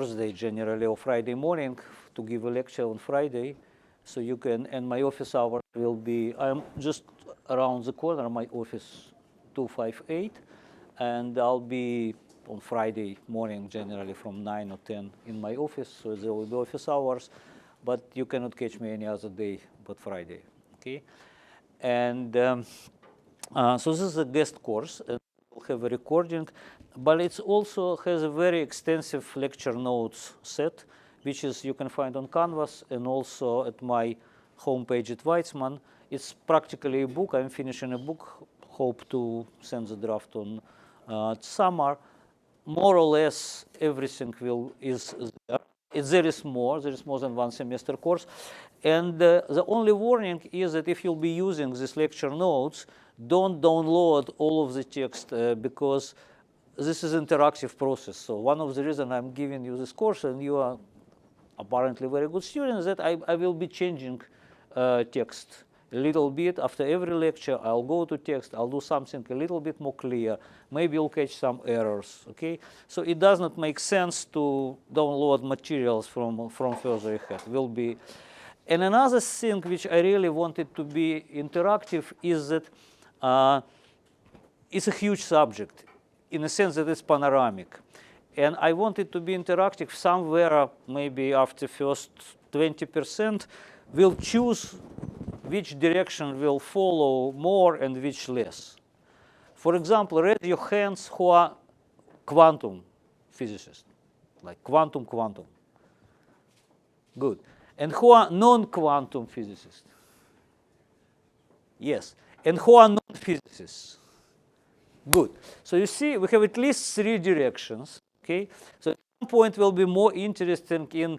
Thursday generally or Friday morning to give a lecture on Friday. So you can, and my office hours will be, I'm just around the corner, my office 258, and I'll be on Friday morning generally from 9 or 10 in my office, so there will be office hours, but you cannot catch me any other day but Friday, okay? And so this is a guest course, and we'll have a recording, but it also has a very extensive lecture notes set, which is you can find on Canvas and also at my homepage at Weizmann. It's practically a book. I'm finishing a book. Hope to send the draft on summer. More or less everything is there. There is more than one semester course. And the only warning is that if you'll be using these lecture notes, don't download all of the text because this is an interactive process. So one of the reasons I'm giving you this course, and you are apparently very good students, that I will be changing text a little bit after every lecture. I'll go to text, I'll do something a little bit more clear. Maybe you'll catch some errors, okay? So it does not make sense to download materials from further ahead. Will be. And another thing which I really wanted to be interactive is that it's a huge subject in the sense that it's panoramic. And I wanted to be interactive somewhere, maybe after first 20%, we'll choose which direction will follow more and which less. For example, raise your hands who are quantum physicists, like quantum. Good. And who are non-quantum physicists? Yes. And who are non-physicists? Good. So you see, we have at least 3 directions. Okay. So at some point, we'll be more interested in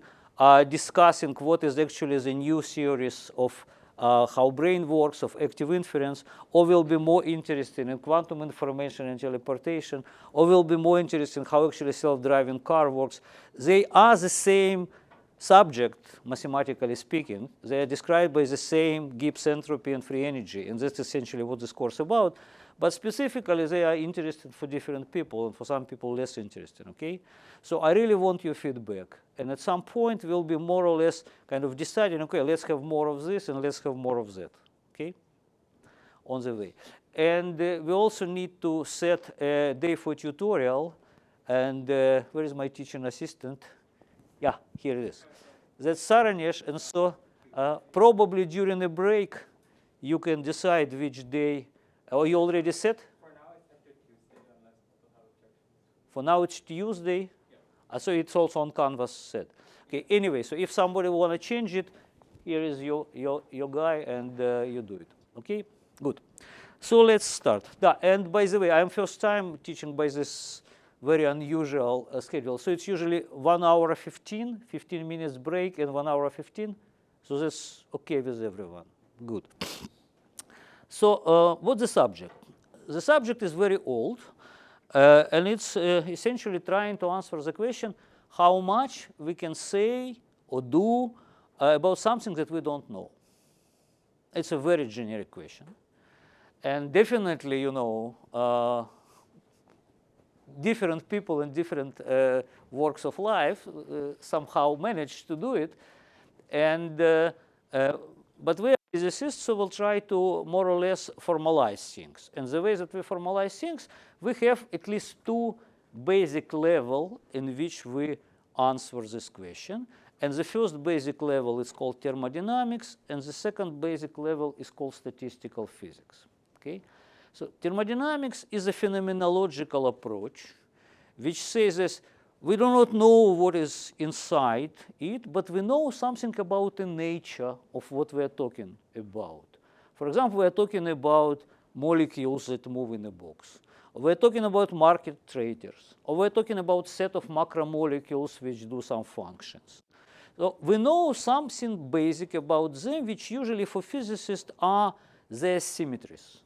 discussing what is actually the new theories of how brain works, of active inference, or we'll be more interested in quantum information and teleportation, or we'll be more interested in how actually self-driving car works. They are the same subject, mathematically speaking. They are described by the same Gibbs entropy and free energy, and that's essentially what this course is about. But specifically, they are interested for different people, and for some people less interested, okay? So I really want your feedback. And at some point, we'll be more or less kind of deciding, okay, let's have more of this and let's have more of that, okay? On the way. And we also need to set a day for tutorial. And where is my teaching assistant? Yeah, here it is. That's Saranesh. And so probably during the break, you can decide which day. Oh, you already set? For now, it's after Tuesday, unless people have objections. For now, it's Tuesday? Yeah. So it's also on Canvas set. Okay, anyway, so if somebody want to change it, here is your guy, and you do it. Okay, good. So let's start. And by the way, I'm first time teaching by this very unusual schedule. So it's usually 1 hour 15 minutes break, and 1 hour 15. So that's okay with everyone. Good. So what's the subject? The subject is very old, and it's essentially trying to answer the question, how much we can say or do about something that we don't know. It's a very generic question. And definitely, you know, different people in different walks of life somehow manage to do it. And but we are physicists, so we'll try to more or less formalize things. And the way that we formalize things, we have at least 2 basic levels in which we answer this question. And the first basic level is called thermodynamics, and the second basic level is called statistical physics. Okay? So thermodynamics is a phenomenological approach which says this: we do not know what is inside it, but we know something about the nature of what we are talking about. For example, we are talking about molecules that move in a box. Or we are talking about market traders. Or we are talking about a set of macromolecules which do some functions. So we know something basic about them, which usually for physicists are their symmetries.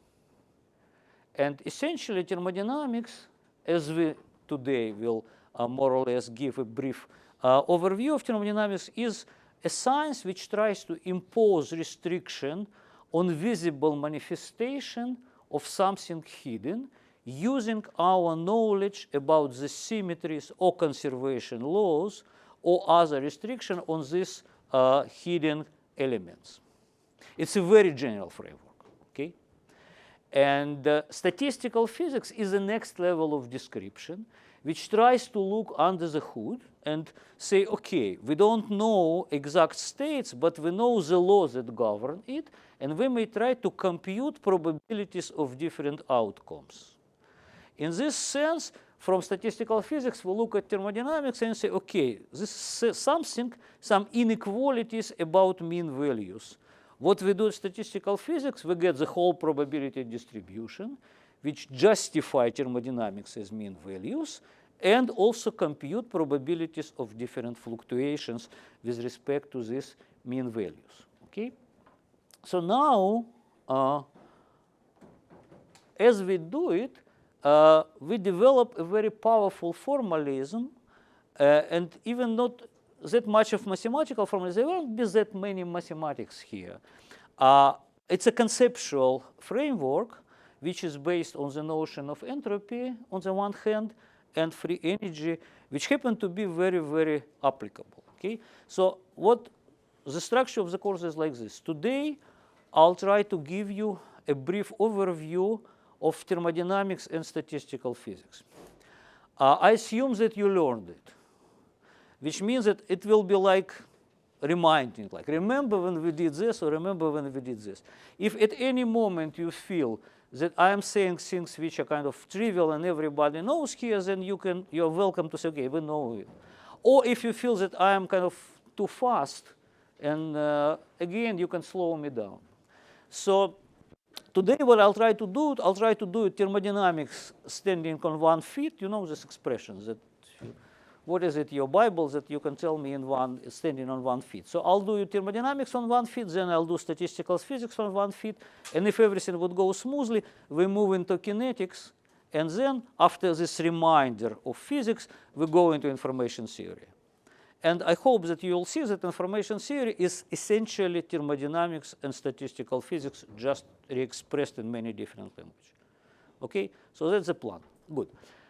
And essentially, thermodynamics, as we today will more or less give a brief overview of thermodynamics, is a science which tries to impose restriction on visible manifestation of something hidden using our knowledge about the symmetries or conservation laws or other restriction on these hidden elements. It's a very general framework, okay? And statistical physics is the next level of description, which tries to look under the hood and say, okay, we don't know exact states, but we know the laws that govern it, and we may try to compute probabilities of different outcomes. In this sense, from statistical physics, we look at thermodynamics and say, okay, this is something, some inequalities about mean values. What we do in statistical physics, we get the whole probability distribution, which justify thermodynamics as mean values, and also compute probabilities of different fluctuations with respect to these mean values. Okay? So now, as we do it, we develop a very powerful formalism, and even not that much of mathematical formalism. There won't be that many mathematics here. It's a conceptual framework which is based on the notion of entropy on the one hand and free energy, which happen to be very, very applicable. Okay? So what the structure of the course is like this. Today, I'll try to give you a brief overview of thermodynamics and statistical physics. I assume that you learned it, which means that it will be like reminding, like remember when we did this or remember when we did this. If at any moment you feel that I am saying things which are kind of trivial and everybody knows here, then you're welcome to say, okay, we know it. Or if you feel that I am kind of too fast, and again, you can slow me down. So today what I'll try to do thermodynamics standing on 1 foot. You know this expression that, what is it, your Bible, that you can tell me in standing on 1 foot. So I'll do thermodynamics on 1 foot, then I'll do statistical physics on 1 foot, and if everything would go smoothly, we move into kinetics, and then after this reminder of physics, we go into information theory. And I hope that you will see that information theory is essentially thermodynamics and statistical physics, just re-expressed in many different languages. Okay, so that's the plan. Good.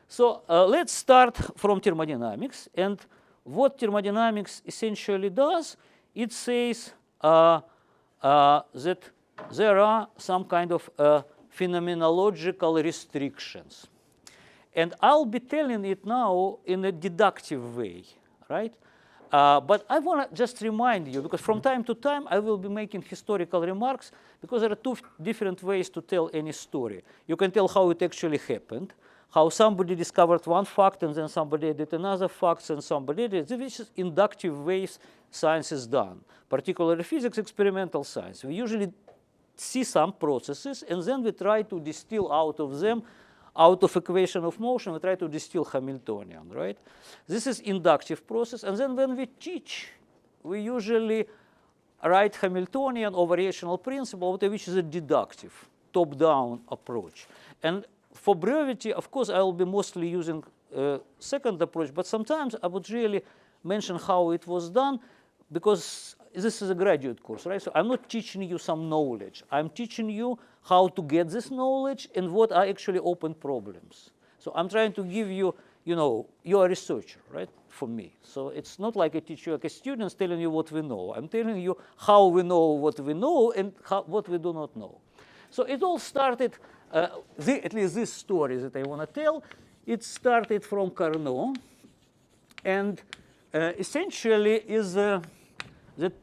So let's start from thermodynamics. And what thermodynamics essentially does, it says that there are some kind of phenomenological restrictions. And I'll be telling it now in a deductive way, right? But I want to just remind you, because from time to time I will be making historical remarks, because there are two different ways to tell any story. You can tell how it actually happened, how somebody discovered one fact and then somebody did another fact and somebody did, which is inductive ways science is done, particularly physics, experimental science. We usually see some processes and then we try to distill out of them, out of equation of motion, we try to distill Hamiltonian, right? This is inductive process. And then when we teach, we usually write Hamiltonian or variational principle, which is a deductive, top-down approach. And for brevity, of course, I will be mostly using second approach, but sometimes I would really mention how it was done, because this is a graduate course, right? So I'm not teaching you some knowledge. I'm teaching you how to get this knowledge and what are actually open problems. So I'm trying to give you, you know, you're a researcher, right, for me. So it's not like I teach you like a student telling you what we know. I'm telling you how we know what we know and what we do not know. So it all started, at least this story that I want to tell, it started from Carnot. And essentially is that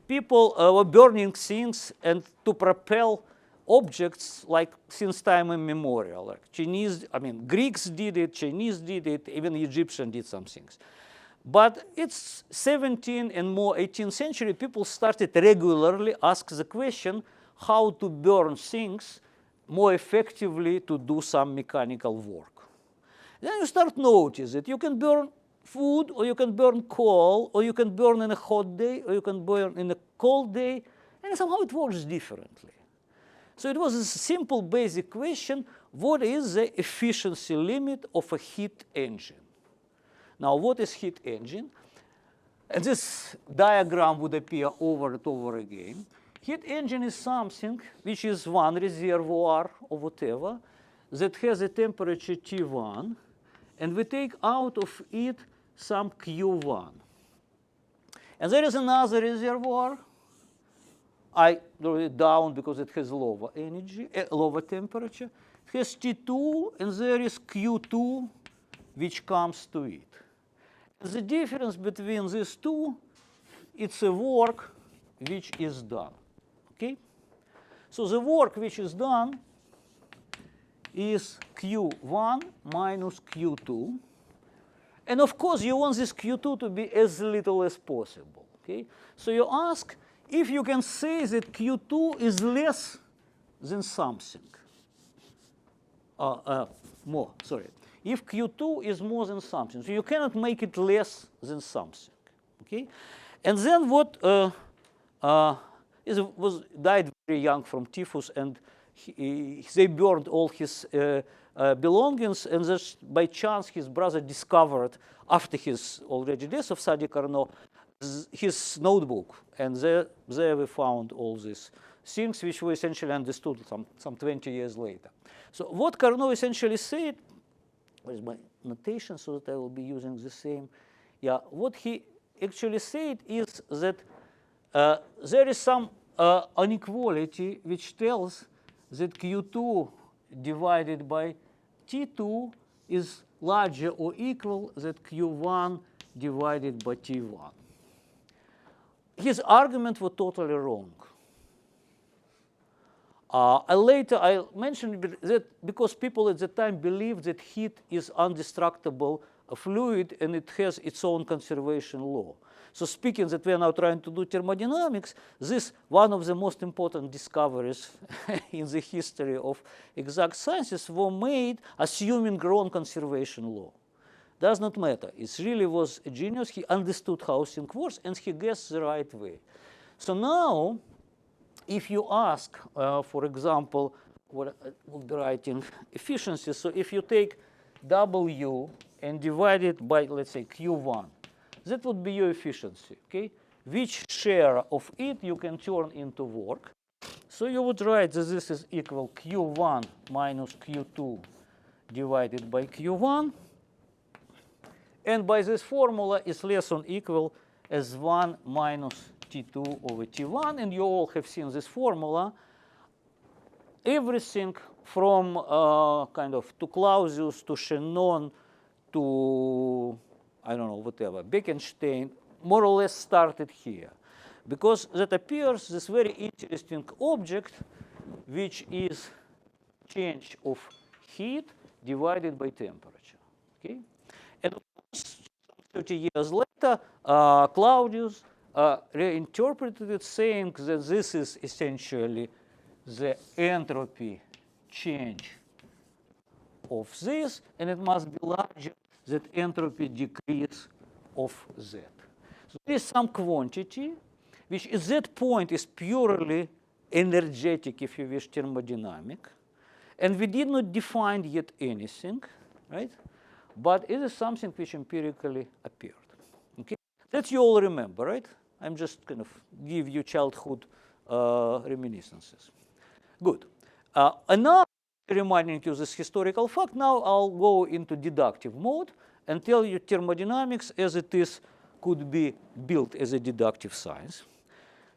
people were burning things and to propel objects like since time immemorial. Like Greeks did it, Chinese did it, even Egyptians did some things. But it's 17th and more 18th century, people started regularly ask the question how to burn things more effectively to do some mechanical work. Then you start notice that you can burn food, or you can burn coal, or you can burn in a hot day, or you can burn in a cold day, and somehow it works differently. So it was a simple basic question, what is the efficiency limit of a heat engine? Now, what is heat engine? And this diagram would appear over and over again. Heat engine is something which is one reservoir or whatever that has a temperature T1, and we take out of it some Q1. And there is another reservoir. I draw it down because it has lower energy, lower temperature. It has T2, and there is Q2, which comes to it. The difference between these two, it's a work which is done. Okay? So the work which is done is Q1 minus Q2. And of course, you want this Q2 to be as little as possible. Okay? So you ask if you can say that Q2 is less than something. More, sorry. If Q2 is more than something, so you cannot make it less than something. Okay? And then what died very young from typhus, and they burned all his belongings, and this, by chance his brother discovered, after his already death of Sadi Carnot, his notebook, and there we found all these things which we essentially understood some 20 years later. So what Carnot essentially said, where's my notation so that I will be using the same? Yeah, what he actually said is that there is some inequality which tells that Q2 divided by T2 is larger or equal than Q1 divided by T1. His argument was totally wrong. Later I mentioned that because people at the time believed that heat is indestructible fluid and it has its own conservation law. So speaking that we are now trying to do thermodynamics, this one of the most important discoveries in the history of exact sciences were made assuming grown conservation law. Does not matter. It really was a genius. He understood how things works and he guessed the right way. So now, if you ask, for example, what I will be writing efficiency. So if you take W and divide it by, let's say, Q1, that would be your efficiency. Okay? Which share of it you can turn into work. So you would write that this is equal Q1 minus Q2 divided by Q1. And by this formula is less than equal as 1 minus T2 over T1. And you all have seen this formula. Everything from kind of to Clausius, to Shannon, to, I don't know, whatever, Bekenstein, more or less started here. Because that appears this very interesting object, which is change of heat divided by temperature. Okay? And 30 years later, Claudius reinterpreted it, saying that this is essentially the entropy change of this, and it must be larger than entropy decrease of z. So there is some quantity, which at that point is purely energetic, if you wish, thermodynamic, and we did not define yet anything, right? But it is something which empirically appeared. Okay, that you all remember, right? I'm just kind of give you childhood reminiscences. Good. And now, reminding you this historical fact, now I'll go into deductive mode and tell you thermodynamics as it is could be built as a deductive science.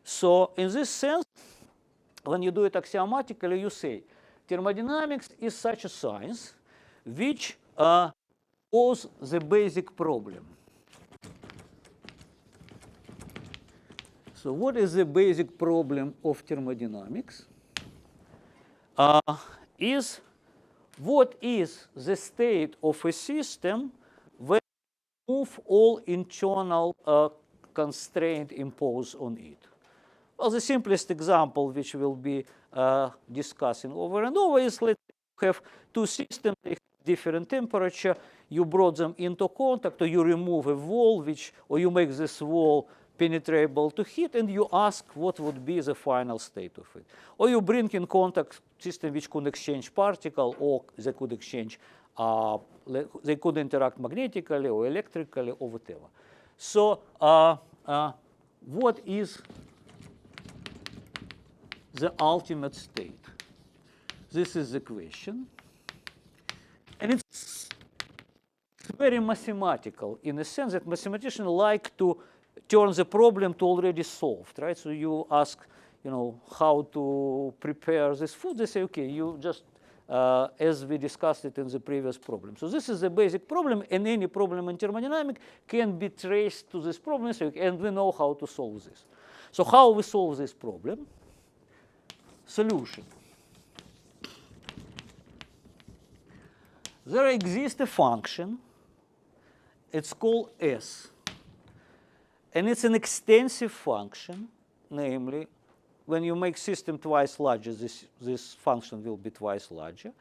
So in this sense, when you do it axiomatically, you say thermodynamics is such a science which poses the basic problem. So what is the basic problem of thermodynamics? Is what is the state of a system when you remove all internal constraints imposed on it? Well, the simplest example, which we'll be discussing over and over, is let's have two systems, they have different temperature, you brought them into contact, or you remove a wall, or you make this wall penetrable to heat, and you ask what would be the final state of it. Or you bring in contact system which could exchange particle, or they could exchange, they could interact magnetically or electrically or whatever. So what is the ultimate state? This is the question. very mathematical in the sense that mathematicians like to turn the problem to already solved, right? So you ask, how to prepare this food. They say, okay, you just, as we discussed it in the previous problem. So this is the basic problem, and any problem in thermodynamics can be traced to this problem, and we know how to solve this. So how we solve this problem? Solution. There exists a function. It's called S. And it's an extensive function, namely, when you make system twice larger, this function will be twice larger.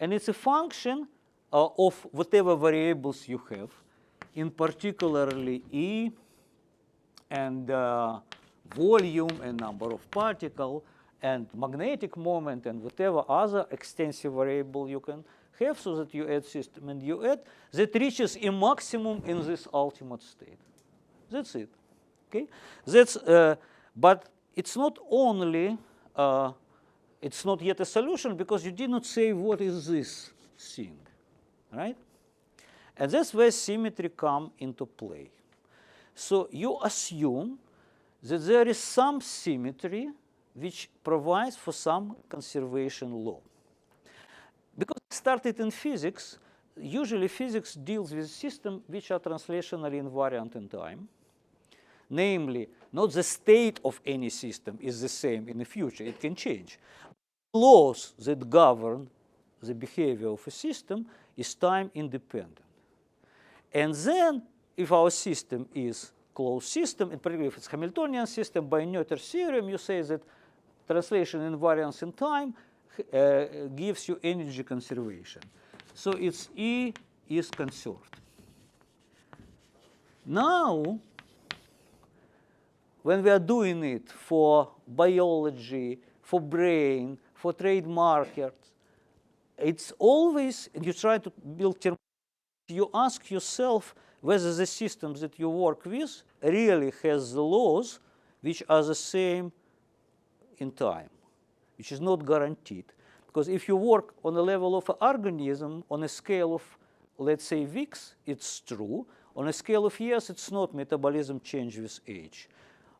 And it's a function of whatever variables you have, in particularly E and volume and number of particles and magnetic moment and whatever other extensive variable you can have, so that you add system and you add, that reaches a maximum in this ultimate state. That's it. Okay? That's, but it's not only, it's not yet a solution because you did not say what is this thing, right? And that's where symmetry comes into play. So you assume that there is some symmetry which provides for some conservation law. Because it started in physics, usually physics deals with systems which are translationally invariant in time. Namely, not the state of any system is the same in the future, it can change. Laws that govern the behavior of a system is time independent. And then, if our system is closed system, in particular if it's Hamiltonian system, by Noether's theorem, you say that translation invariance in time gives you energy conservation. So its E is conserved. Now, when we are doing it for biology, for brain, for trade markets, it's always, you try to build, you ask yourself whether the systems that you work with really has the laws which are the same in time, which is not guaranteed. Because if you work on the level of an organism on a scale of, let's say, weeks, it's true. On a scale of years, it's not. Metabolism changes with age.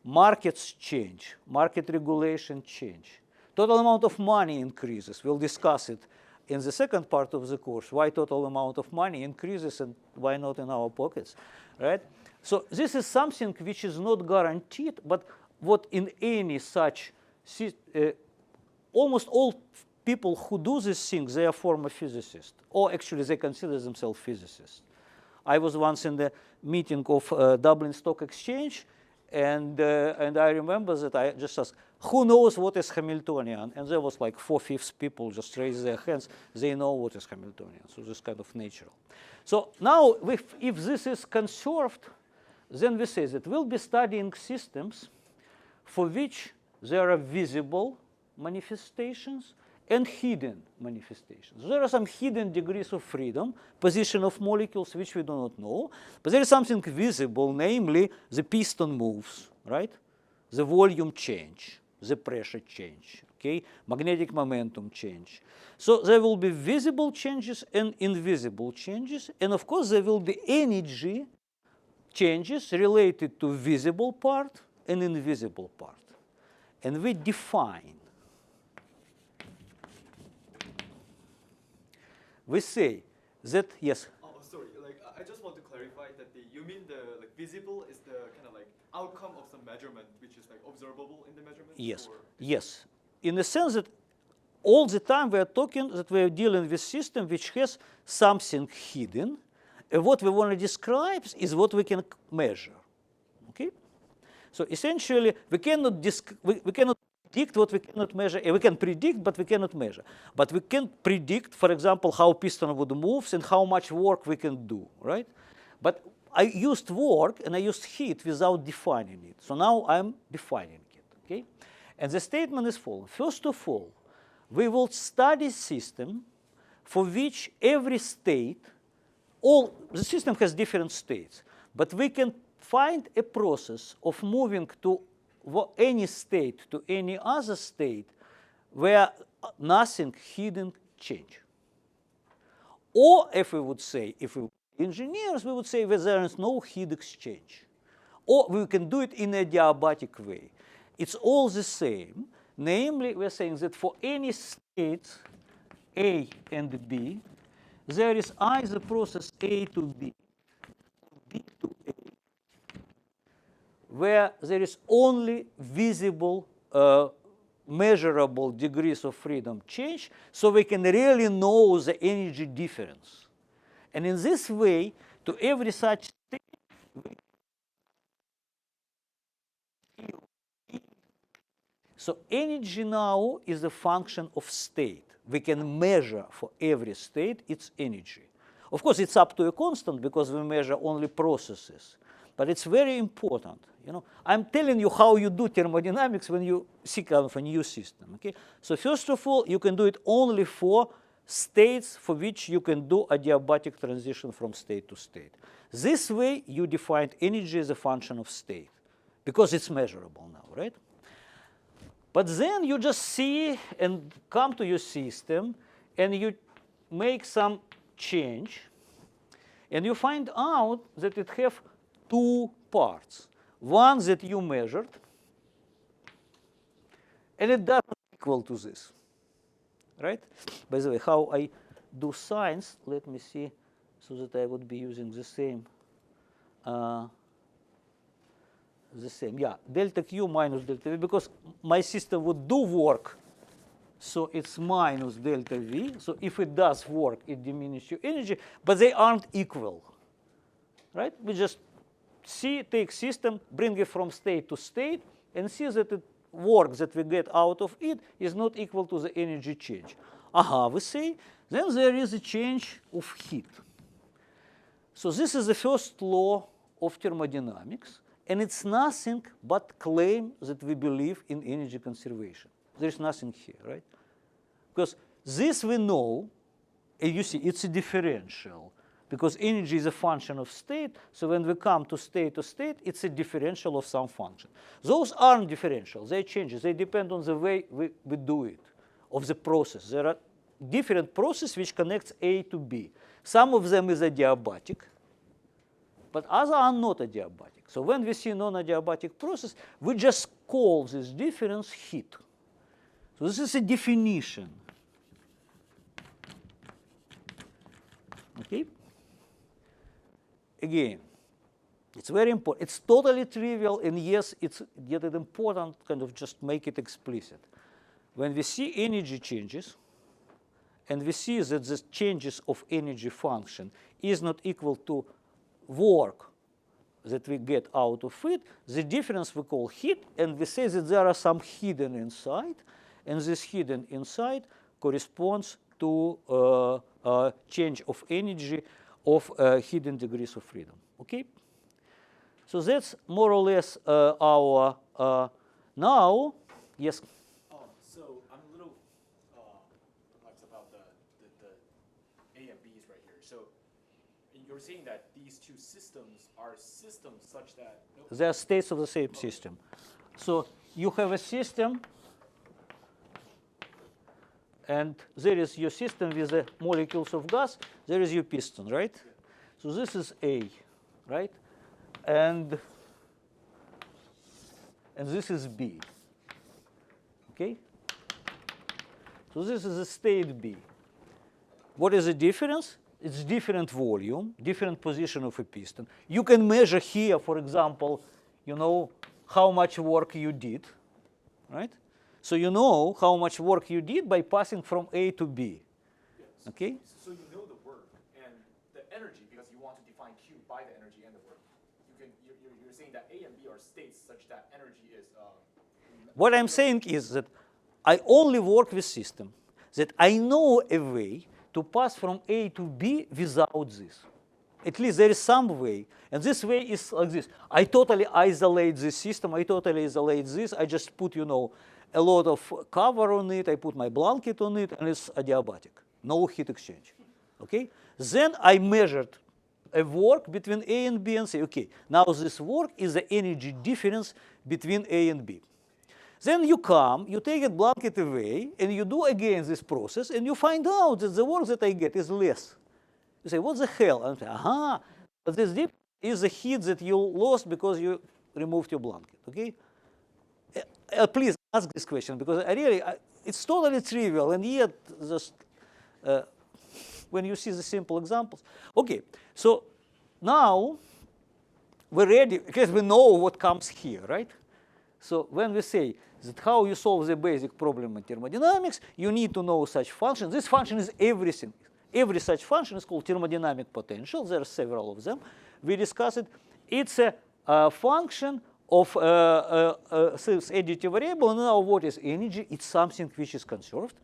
Markets change. Market regulation change. Total amount of money increases. We'll discuss it in the second part of the course, why total amount of money increases and why not in our pockets, right? So this is something which is not guaranteed, but what in any such, almost all people who do these things, they are former physicists, or actually they consider themselves physicists. I was once in the meeting of Dublin Stock Exchange, and I remember that I just asked, who knows what is Hamiltonian? And there was like 4/5 people just raised their hands. They know what is Hamiltonian. So this is kind of natural. So now, if this is conserved, then we say that we'll be studying systems for which there are visible manifestations and hidden manifestations. There are some hidden degrees of freedom, position of molecules which we do not know, but there is something visible, namely the piston moves, right? The volume change, the pressure change, okay? Magnetic momentum change. So there will be visible changes and invisible changes, and of course there will be energy changes related to visible part and invisible part. And we define. We say that, yes? Oh, sorry, I just want to clarify that you mean the visible is the kind of outcome of some measurement, which is observable in the measurement? Yes, or? yes. In the sense that all the time we are talking that we are dealing with system which has something hidden, and what we want to describe is what we can measure, okay? So essentially, we cannot predict what we cannot measure. We can predict, but we cannot measure. But we can predict, for example, how piston would move and how much work we can do, right? But I used work and I used heat without defining it. So now I'm defining it, okay? And the statement is following. First of all, we will study system for which every state, the system has different states, but we can find a process of moving to any state to any other state where nothing hidden change. Or if we would say, if we engineers, we would say that there is no heat exchange. Or we can do it in a adiabatic way. It's all the same. Namely, we're saying that for any states A and B, there is either process A to B, B to A, where there is only visible, measurable degrees of freedom change, so we can really know the energy difference. And in this way, to every such state, so energy now is a function of state. We can measure for every state its energy. Of course, it's up to a constant because we measure only processes. But it's very important. I'm telling you how you do thermodynamics when you see kind of a new system. Okay? So first of all, you can do it only for states for which you can do adiabatic transition from state to state. This way, you define energy as a function of state because it's measurable now, right? But then you just see and come to your system and you make some change and you find out that it has two parts. One that you measured and it doesn't equal to this, right? By the way, how I do signs, let me see, so that I would be using the same. Yeah, delta Q minus delta V, because my system would do work, so it's minus delta V. So if it does work, it diminishes your energy, but they aren't equal, right? We just take system, bring it from state to state, and see that the work that we get out of it is not equal to the energy change. We say, then there is a change of heat. So this is the first law of thermodynamics. And it's nothing but claim that we believe in energy conservation. There's nothing here, right? Because this we know, and you see, it's a differential. Because energy is a function of state, so when we come to state, it's a differential of some function. Those aren't differentials, they're changes. They depend on the way we do it, of the process. There are different processes which connects A to B. Some of them is adiabatic, but others are not adiabatic. So when we see non-adiabatic process, we just call this difference heat. So this is a definition. Okay? Again, it's very important. It's totally trivial, and yes, it's yet important kind of just make it explicit. When we see energy changes, and we see that the changes of energy function is not equal to work that we get out of it, the difference we call heat, and we say that there are some hidden inside, and this hidden inside corresponds to change of energy of hidden degrees of freedom. Okay? So that's more or less our now. Yes. So I'm a little perplexed about the A and B's right here. So you're saying that these two systems are systems such that they are states of the same system. So you have a system, and there is your system with the molecules of gas. There is your piston, right? Yeah. So this is A, right? And this is B. Okay? So this is a state B. What is the difference? It's different volume, different position of a piston. You can measure here, for example, how much work you did, right? So you know how much work you did by passing from A to B. Yes. Okay? So you know the work and the energy because you want to define Q by the energy and the work. You're saying that A and B are states such that energy is. What I'm saying is that I only work with system that I know a way to pass from A to B without this. At least there is some way. And this way is like this. I totally isolate this system. I totally isolate this. I just put, a lot of cover on it. I put my blanket on it, and it's adiabatic. No heat exchange. Okay? Then I measured a work between A and B and say, okay, now this work is the energy difference between A and B. Then you come, you take a blanket away, and you do again this process, and you find out that the work that I get is less You say, what the hell? And I say, aha, but this dip is the heat that you lost because you removed your blanket, okay? Please ask this question, because it's totally trivial, and yet just when you see the simple examples. Okay, so now we're ready, because we know what comes here, right? So when we say that how you solve the basic problem in thermodynamics, you need to know such function. This function is everything. Every such function is called thermodynamic potential. There are several of them. We discussed it. It's a function of this additive variable. And now what is energy? It's something which is conserved.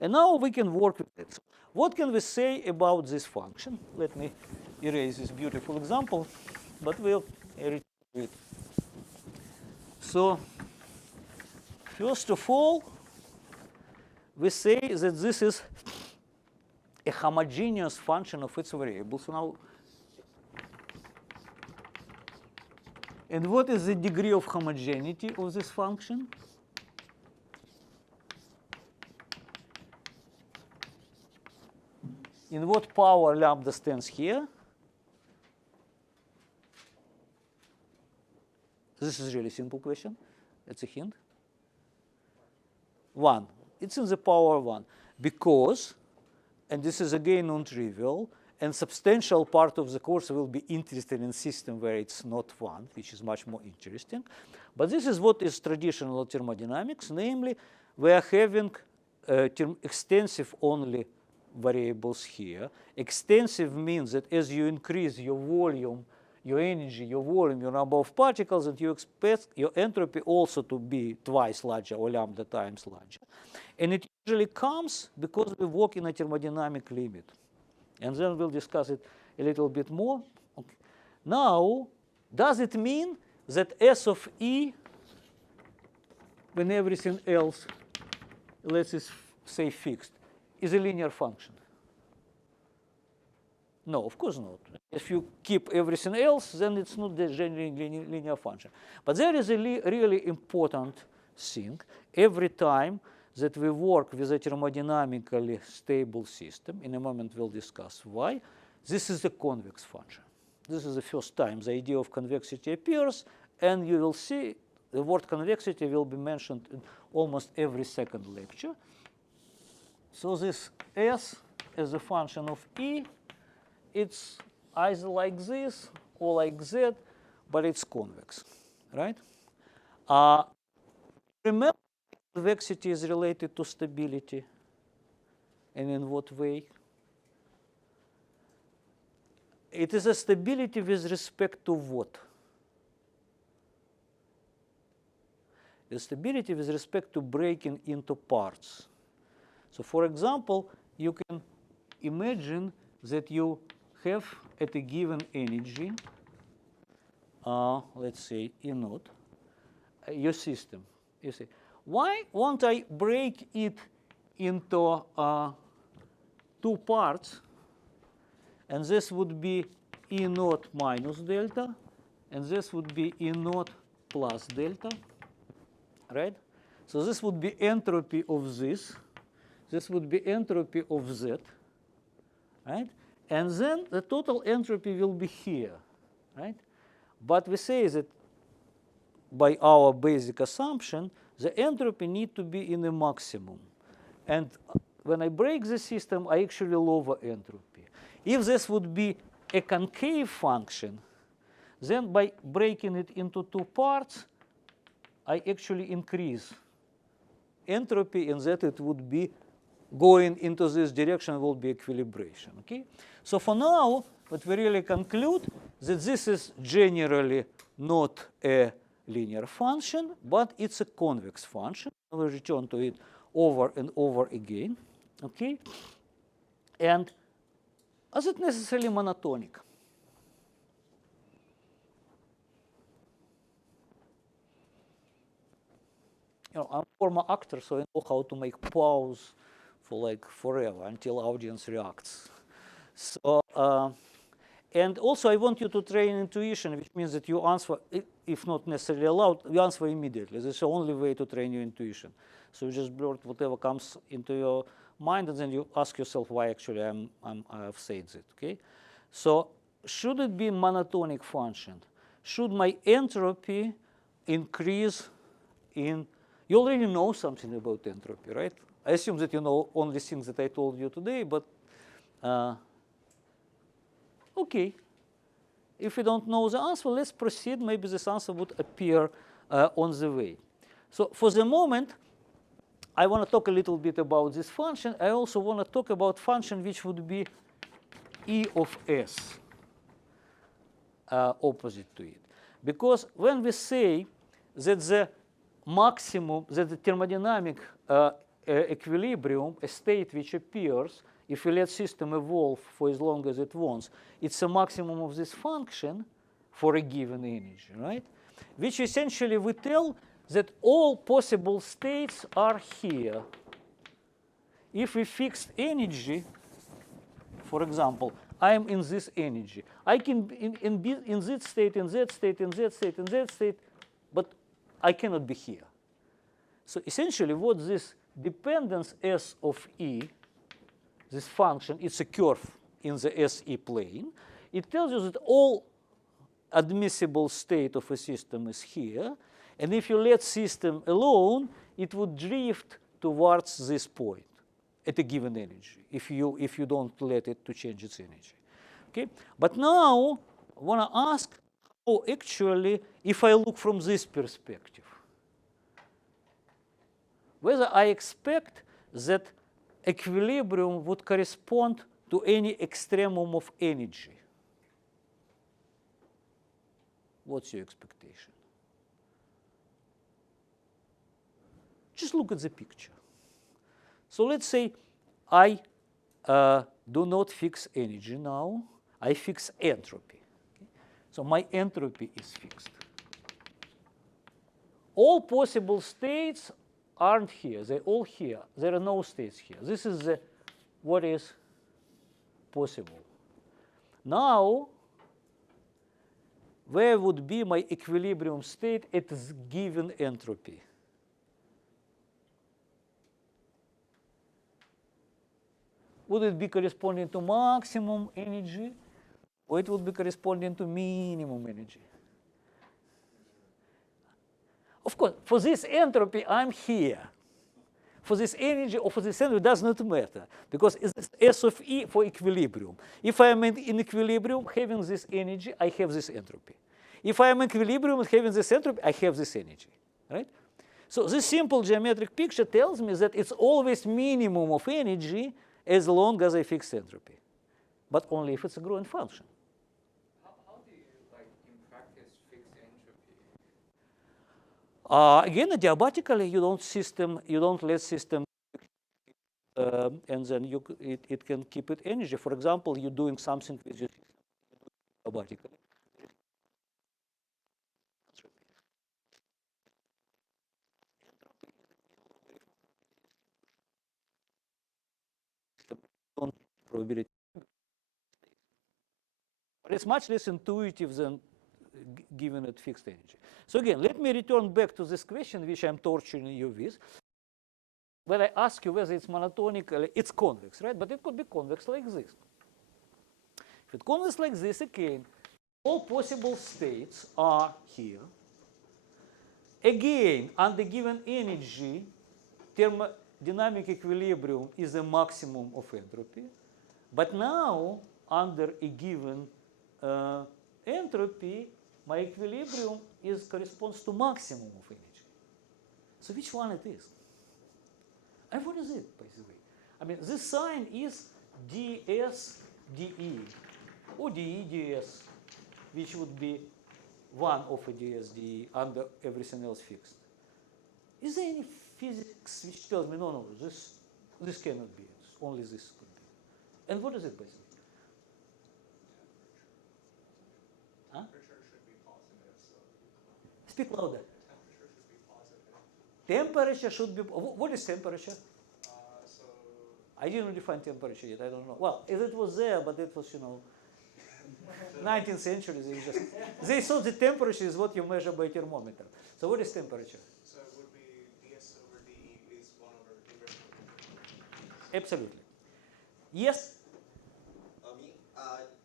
And now we can work with it. So what can we say about this function? Let me erase this beautiful example, but we'll return to it. So first of all, we say that this is a homogeneous function of its variables. Now, and what is the degree of homogeneity of this function? In what power lambda stands here? This is a really simple question. That's a hint. 1. It's in the power 1. Because, and this is again non-trivial, and substantial part of the course will be interested in system where it's not 1, which is much more interesting. But this is what is traditional thermodynamics, namely, we are having extensive only variables here. Extensive means that as you increase your volume, your energy, your volume, your number of particles, and you expect your entropy also to be twice larger or lambda times larger. And it usually comes because we work in a thermodynamic limit. And then we'll discuss it a little bit more. Okay. Now, does it mean that S of E, when everything else, let's say fixed, is a linear function? No, of course not. If you keep everything else, then it's not the genuine linear function. But there is a really important thing. Every time that we work with a thermodynamically stable system, in a moment we'll discuss why, this is a convex function. This is the first time the idea of convexity appears, and you will see the word convexity will be mentioned in almost every second lecture. So this S as a function of E, it's either like this or like that, but it's convex, right? Remember, convexity is related to stability, and in what way? It is a stability with respect to what? The stability with respect to breaking into parts. So, for example, you can imagine that you have at a given energy, let's say E naught, your system. You say, why won't I break it into 2 parts? And this would be E naught minus delta, and this would be E naught plus delta, right? So this would be entropy of this. This would be entropy of Z, right? And then the total entropy will be here, right? But we say that by our basic assumption, the entropy need to be in a maximum. And when I break the system, I actually lower entropy. If this would be a concave function, then by breaking it into 2 parts, I actually increase entropy, and that it would be going into this direction will be equilibration. Okay? So for now, what we really conclude that this is generally not a linear function, but it's a convex function. We'll return to it over and over again. Okay? And is it necessarily monotonic? You know, I'm a former actor, so I know how to make pause for like forever until audience reacts. So, and also I want you to train intuition, which means that you answer, if not necessarily aloud, you answer immediately. This is the only way to train your intuition. So you just blurt whatever comes into your mind, and then you ask yourself why actually I've said it. Okay, so should it be monotonic function? Should my entropy increase in? You already know something about entropy, right? I assume that you know only things that I told you today, but okay. If we don't know the answer, let's proceed. Maybe this answer would appear on the way. So for the moment, I want to talk a little bit about this function. I also want to talk about function which would be E of S, opposite to it. Because when we say that the maximum, that the thermodynamic equilibrium, a state which appears if we let system evolve for as long as it wants, it's a maximum of this function for a given energy, right? Which essentially we tell that all possible states are here. If we fixed energy, for example, I am in this energy. I can be in this state, in that state, in that state, in that state, but I cannot be here. So essentially what this dependence S of E, this function, it's a curve in the SE plane. It tells you that all admissible state of a system is here. And if you let system alone, it would drift towards this point at a given energy if you don't let it to change its energy. Okay? But now I want to ask, oh, actually, if I look from this perspective, whether I expect that equilibrium would correspond to any extremum of energy. What's your expectation? Just look at the picture. So let's say I do not fix energy now. I fix entropy. Okay? So my entropy is fixed. All possible states aren't here. They're all here. There are no states here. This is what is possible. Now, where would be my equilibrium state at this given entropy? Would it be corresponding to maximum energy, or it would be corresponding to minimum energy? Of course, for this entropy, I'm here. For this energy or for this entropy, it does not matter, because it's S of E for equilibrium. If I am in equilibrium having this energy, I have this entropy. If I am in equilibrium having this entropy, I have this energy, right? So this simple geometric picture tells me that it's always minimum of energy as long as I fix entropy, but only if it's a growing function. How do you, like, in practice, fix entropy? Again, adiabatically, you don't let system, and then it can keep it energy. For example, you're doing something with your system adiabatically. Probability. But it's much less intuitive than given it fixed energy. So again, let me return back to this question, which I'm torturing you with. When I ask you whether it's monotonic, it's convex, right? But it could be convex like this. If it's convex like this, again, all possible states are here. Again, under given energy, thermodynamic equilibrium is the maximum of entropy. But now, under a given entropy, my equilibrium corresponds to maximum of energy. So which one it is? And what is it, by the way? I mean, this sign is ds dE, or dE ds, which would be 1 of a ds dE under everything else fixed. Is there any physics which tells me, no, this cannot be it, only this could be? And what is it, by the way? Huh? Temperature should be positive, so Speak louder. temperature should be positive. Temperature should be, what is temperature? So I didn't define temperature yet, I don't know. Well, it was there, but it was, 19th century, they thought the temperature is what you measure by thermometer. So what is temperature? it would be ds over dE is 1 over inverse. So Absolutely. Yes?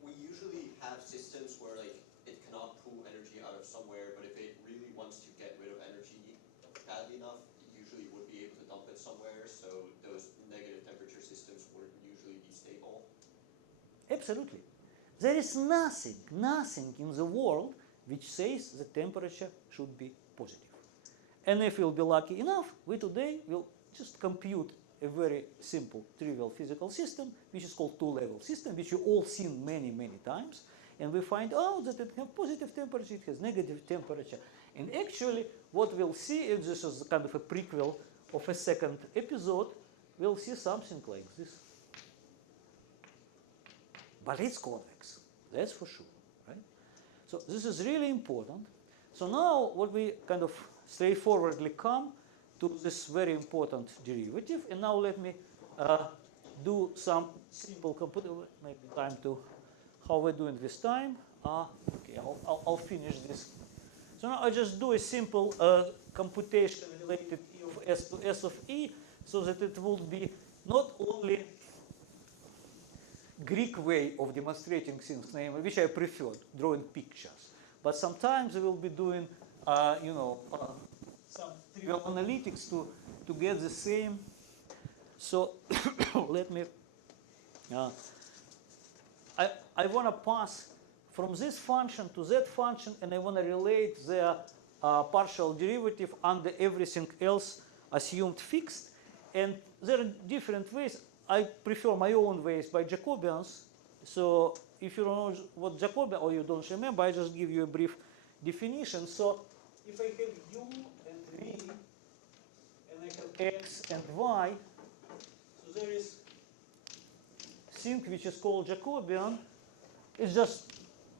We usually have systems where like it cannot pull energy out of somewhere, but if it really wants to get rid of energy badly enough, it usually would be able to dump it somewhere, so those negative temperature systems would usually be stable. Absolutely. There is nothing in the world which says the temperature should be positive. And if we'll be lucky enough, we today will just compute a very simple, trivial physical system, which is called two-level system, which you all seen many, many times. And we find out that it has positive temperature, it has negative temperature. And actually, what we'll see, if this is kind of a prequel of a second episode, we'll see something like this. But it's convex, that's for sure, right? So this is really important. So now what we kind of straightforwardly come to this very important derivative. And now let me do some simple computer, maybe time to, how we're doing this time. Okay, I'll finish this. So now I just do a simple computation related E of S to S of E, so that it will be not only Greek way of demonstrating things, namely, which I prefer, drawing pictures. But sometimes we will be doing, some trivial analytics to get the same. So let me, I want to pass from this function to that function, and I want to relate their partial derivative under everything else assumed fixed. And there are different ways. I prefer my own ways by Jacobians. So if you don't know what Jacobian, or you don't remember, I just give you a brief definition. So if I have u and v, and I have x and y, so there is thing which is called Jacobian. It's just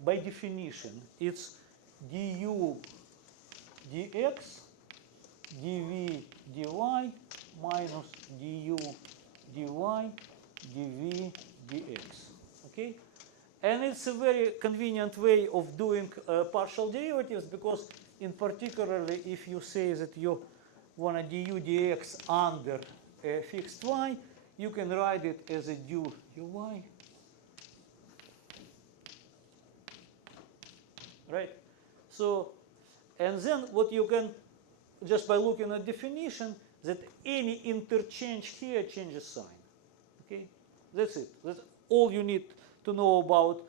by definition, it's du dx, dv dy, minus du dy, dv dx. Okay? And it's a very convenient way of doing partial derivatives, because in particularly if you say that you want a du dx under a fixed y, you can write it as a du dy. Right? So, and then what you can, just by looking at definition, that any interchange here changes sign. Okay? That's it. That's all you need to know about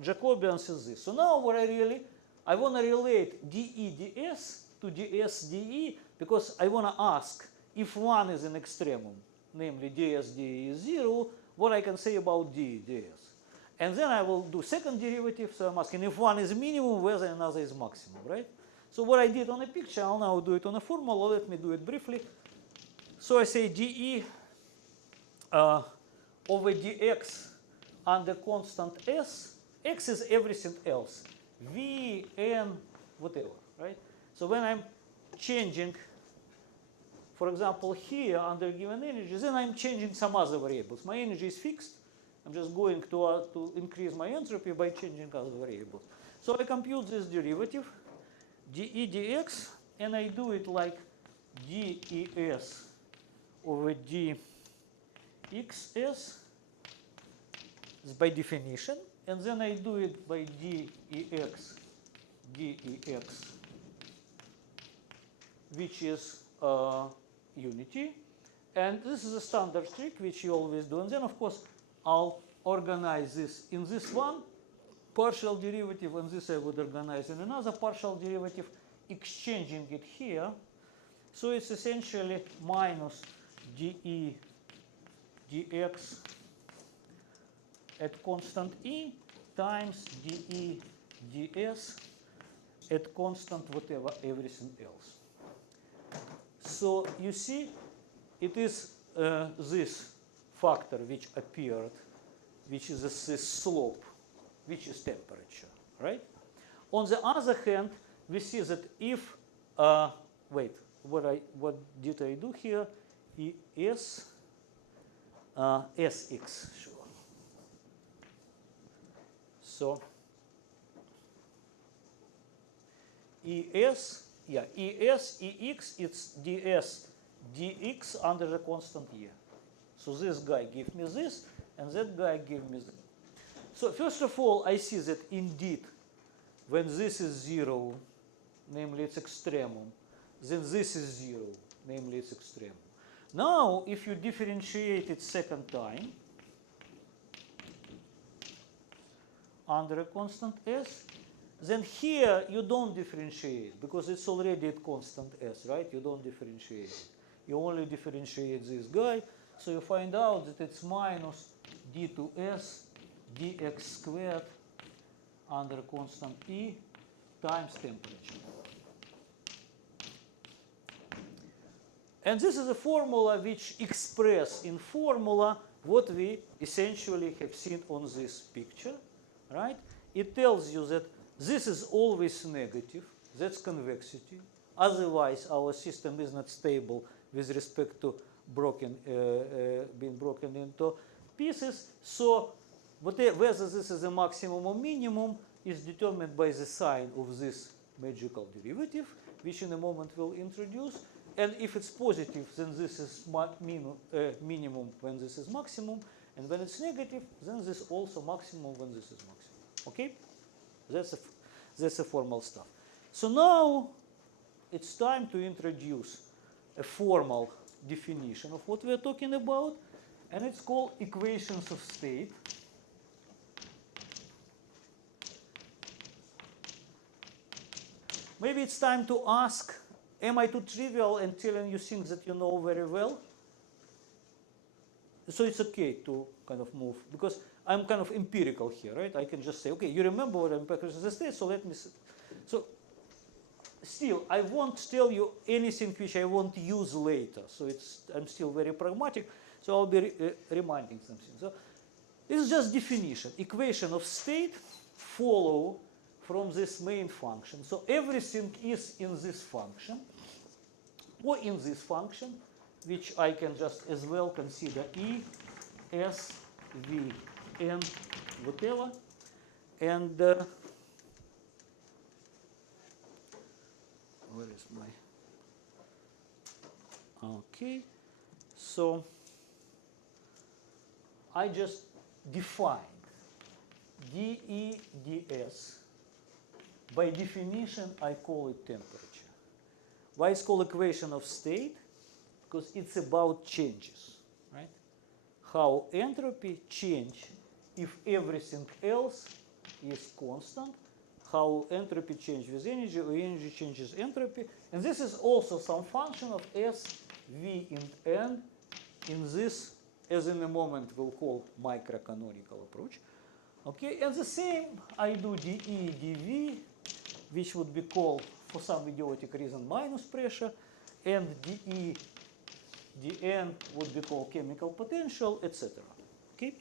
Jacobians is this. So now what I want to relate dE ds to ds dE, because I want to ask if one is an extremum, namely ds dE is 0, what I can say about dE ds. And then I will do second derivative, so I'm asking if one is minimum, whether another is maximum, right? So what I did on a picture, I'll now do it on a formula. Let me do it briefly. So I say dE over dx under constant s. X is everything else. V, n, whatever, right? So when I'm changing, for example, here under given energy, then I'm changing some other variables. My energy is fixed. I'm just going to increase my entropy by changing other variables. So I compute this derivative, dE dx, and I do it like dEs over dxs, by definition, and then I do it by dEx, which is unity. And this is a standard trick which you always do. And then, of course, I'll organize this in this one partial derivative, and this I would organize in another partial derivative, exchanging it here. So it's essentially minus dE dx at constant E times dE ds at constant whatever everything else. So you see, it is this factor which appeared, which is this slope, which is temperature, right? On the other hand, we see that if, what did I do here? Es, Sx, sure. So, Es, Ex, it's ds dx under the constant here. So this guy gives me this, and that guy gives me that. So first of all, I see that indeed, when this is 0, namely it's extremum, then this is 0, namely it's extremum. Now, if you differentiate it second time under a constant s, then here you don't differentiate because it's already at constant s, right? You don't differentiate it. You only differentiate this guy. So you find out that it's minus d to s dx squared under constant E times temperature. And this is a formula which expresses in formula what we essentially have seen on this picture, right? It tells you that this is always negative, that's convexity. Otherwise, our system is not stable with respect to being broken into pieces. So whether this is a maximum or minimum is determined by the sign of this magical derivative, which in a moment we'll introduce. And if it's positive, then this is minimum when this is maximum. And when it's negative, then this is also maximum when this is maximum. Okay? That's a formal stuff. So now it's time to introduce a formal definition of what we're talking about. And it's called equations of state. Maybe it's time to ask, am I too trivial and telling you things that you know very well? So it's okay to kind of move, because I'm kind of empirical here, right? I can just say, okay, you remember what equations of the state, so let me see. So still, I won't tell you anything which I won't use later. So I'm still very pragmatic, so I'll be reminding something. So this is just definition. Equation of state follow from this main function. So everything is in this function, or in this function, which I can just as well consider E, S, V, N, whatever. And where is my... Okay. So I just defined dE, ds. By definition, I call it temperature. Why it's called equation of state? Because it's about changes, right? How entropy change if everything else is constant, how entropy change with energy, or energy changes entropy. And this is also some function of S, V, and N in this, as in a moment we'll call microcanonical approach. Okay, and the same I do dE, dV, which would be called, for some idiotic reason, minus pressure, and dE, dN would be called chemical potential, etc. Okay,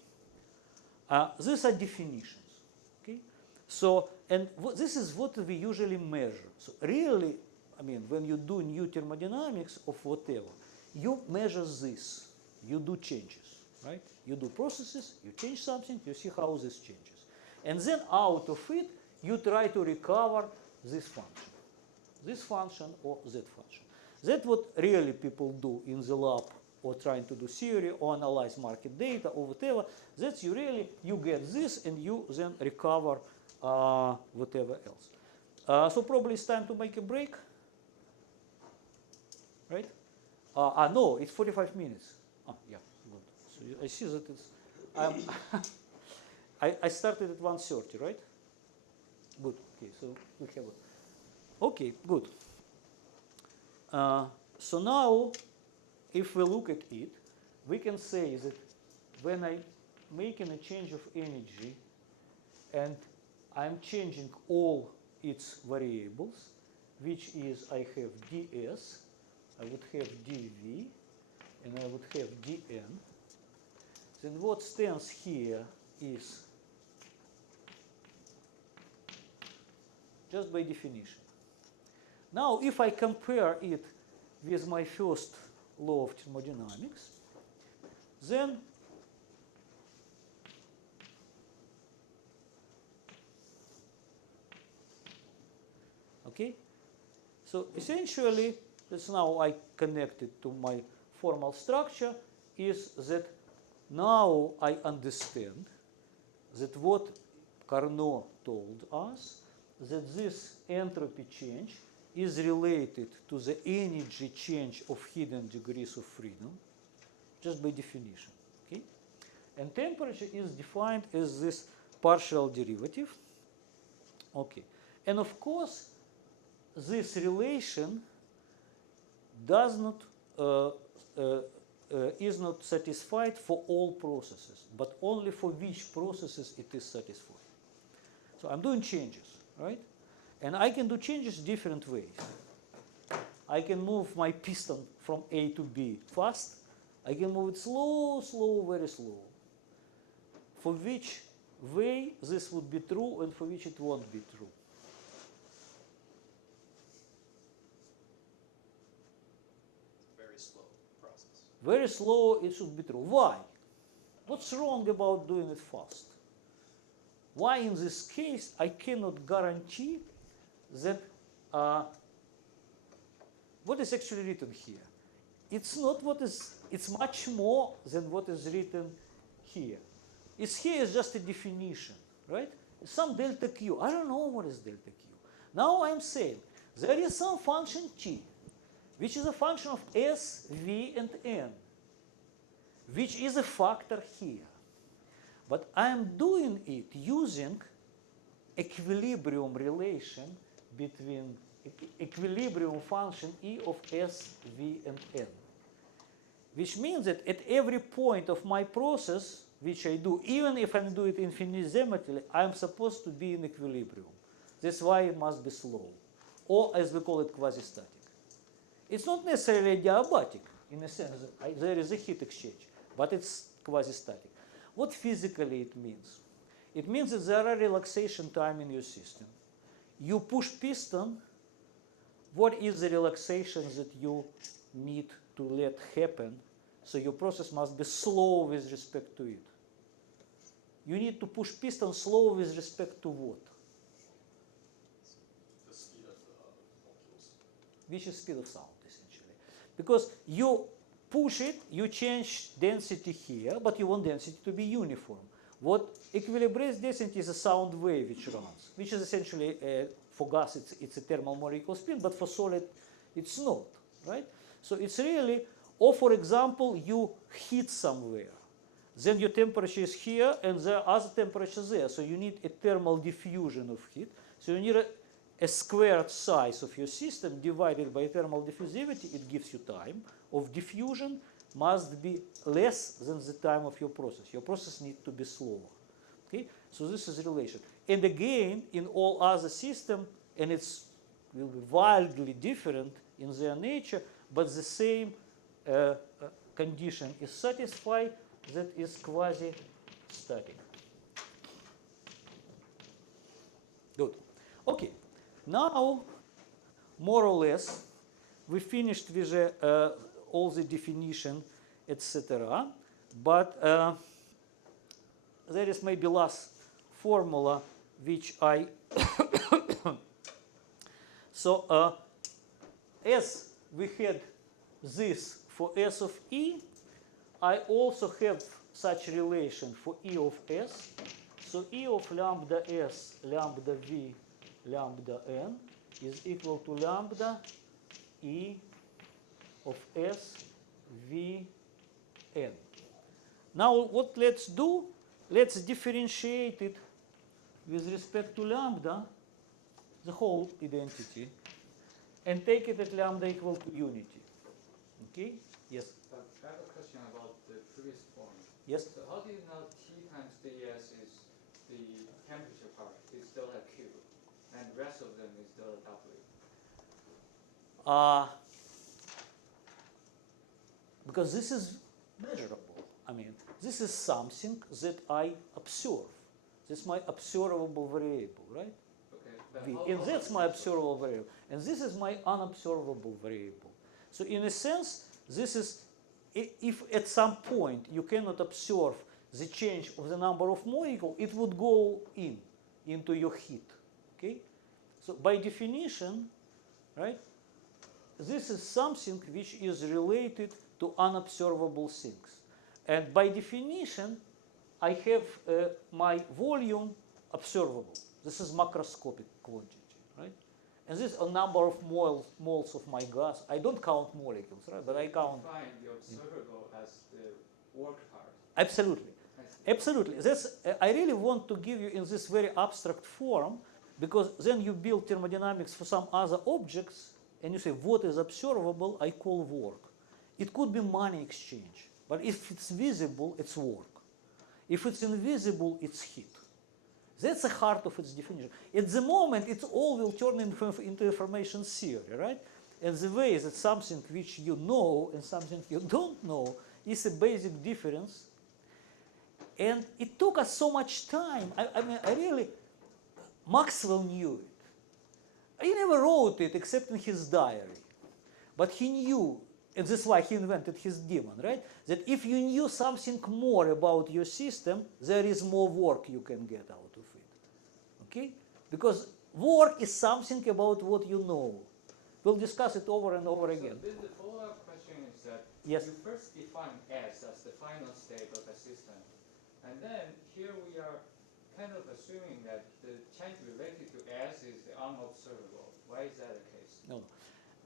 these are definitions. Okay, so and this is what we usually measure. So really, I mean, when you do new thermodynamics of whatever, you measure this. You do changes, right? You do processes, you change something, you see how this changes, and then out of it you try to recover this function or that function. That's what really people do in the lab, or trying to do theory or analyze market data or whatever. That's you get this and you then recover whatever else. So probably it's time to make a break, right? No, it's 45 minutes. Yeah, good. So I see that it's, I started at 1:30, right? Good, okay, so we have okay, good. So now, if we look at it, we can say that when I'm making a change of energy and I'm changing all its variables, which is I have ds, I would have dv, and I would have dn, then what stands here is just by definition. Now, if I compare it with my first law of thermodynamics, then okay, so essentially, that's now I connect it to my formal structure, is that now I understand that what Carnot told us, that this entropy change is related to the energy change of hidden degrees of freedom, just by definition. Okay? And temperature is defined as this partial derivative. Okay. And of course, this relation does not is not satisfied for all processes, but only for which processes it is satisfied. So I'm doing changes, right? And I can do changes different ways. I can move my piston from A to B fast. I can move it slow, slow, very slow. For which way this would be true and for which it won't be true. Very slow process. Very slow, it should be true. Why? What's wrong about doing it fast? Why in this case I cannot guarantee that what is actually written here? It's not what is, it's much more than what is written here. It's here is just a definition, right? Some delta Q. I don't know what is delta Q. Now I'm saying there is some function T, which is a function of S, V, and N, which is a factor here. But I'm doing it using equilibrium relation between equilibrium function E of S, V, and N. Which means that at every point of my process, which I do, even if I do it infinitesimally, I'm supposed to be in equilibrium. That's why it must be slow, or as we call it, quasi-static. It's not necessarily adiabatic, in a sense that there is a heat exchange, but it's quasi-static. What physically it means? It means that there are relaxation time in your system. You push piston, what is the relaxation that you need to let happen? So your process must be slow with respect to it. You need to push piston slow with respect to what? The speed of the molecules. Which is speed of sound, essentially. Because you push it, you change density here, but you want density to be uniform. What equilibrates density is a sound wave which runs, which is essentially, for gas it's a thermal molecular spin, but for solid it's not, right? So it's really, or for example, you heat somewhere. Then your temperature is here and there are other temperatures there. So you need a thermal diffusion of heat. So you need a squared size of your system divided by thermal diffusivity. It gives you time of diffusion must be less than the time of your process. Your process needs to be slower. Okay? So this is relation. And again, in all other systems, and it's will be wildly different in their nature, but the same condition is satisfied, that is quasi-static. Good. Okay. Now, more or less, we finished with all the definition, etc. But there is maybe last formula which I so as we had this for S of E, I also have such relation for E of S. So E of lambda S, lambda V, lambda N is equal to lambda E of S, V, N. Now what let's do? Let's differentiate it with respect to lambda, the whole identity, and take it at lambda equal to unity. Okay? Yes? I have a question about the previous point. Yes? So how do you know T times dS is the temperature part is delta Q, and the rest of them is delta W? Because this is measurable. I mean, this is something that I observe. This is my observable variable, right? Okay. But V. how- And how that's much my is- observable variable. And this is my unobservable variable. So in a sense, this is, if at some point you cannot observe the change of the number of molecules, it would go into your heat. Okay? So by definition, right, this is something which is related to unobservable things. And by definition, I have my volume observable. This is macroscopic quantity, right? And this is a number of moles of my gas. I don't count molecules, right? But I count. Define the observable as the work part. Absolutely. I see. Absolutely. That's, I really want to give you in this very abstract form, because then you build thermodynamics for some other objects, and you say, what is observable, I call work. It could be money exchange, but if it's visible, it's work. If it's invisible, it's heat. That's the heart of its definition. At the moment, it all will turn into information theory, right? And the way that something which you know and something you don't know is a basic difference. And it took us so much time. I mean, I really, Maxwell knew it. He never wrote it except in his diary. But he knew, and that's why he invented his demon, right? That if you knew something more about your system, there is more work you can get out of it. Okay? Because work is something about what you know. We'll discuss it over and over again. So the follow-up question is that Yes. you first define S as the final state of a system. And then here we are kind of assuming that the change related to S is unobservable. Why is that the case? No, no.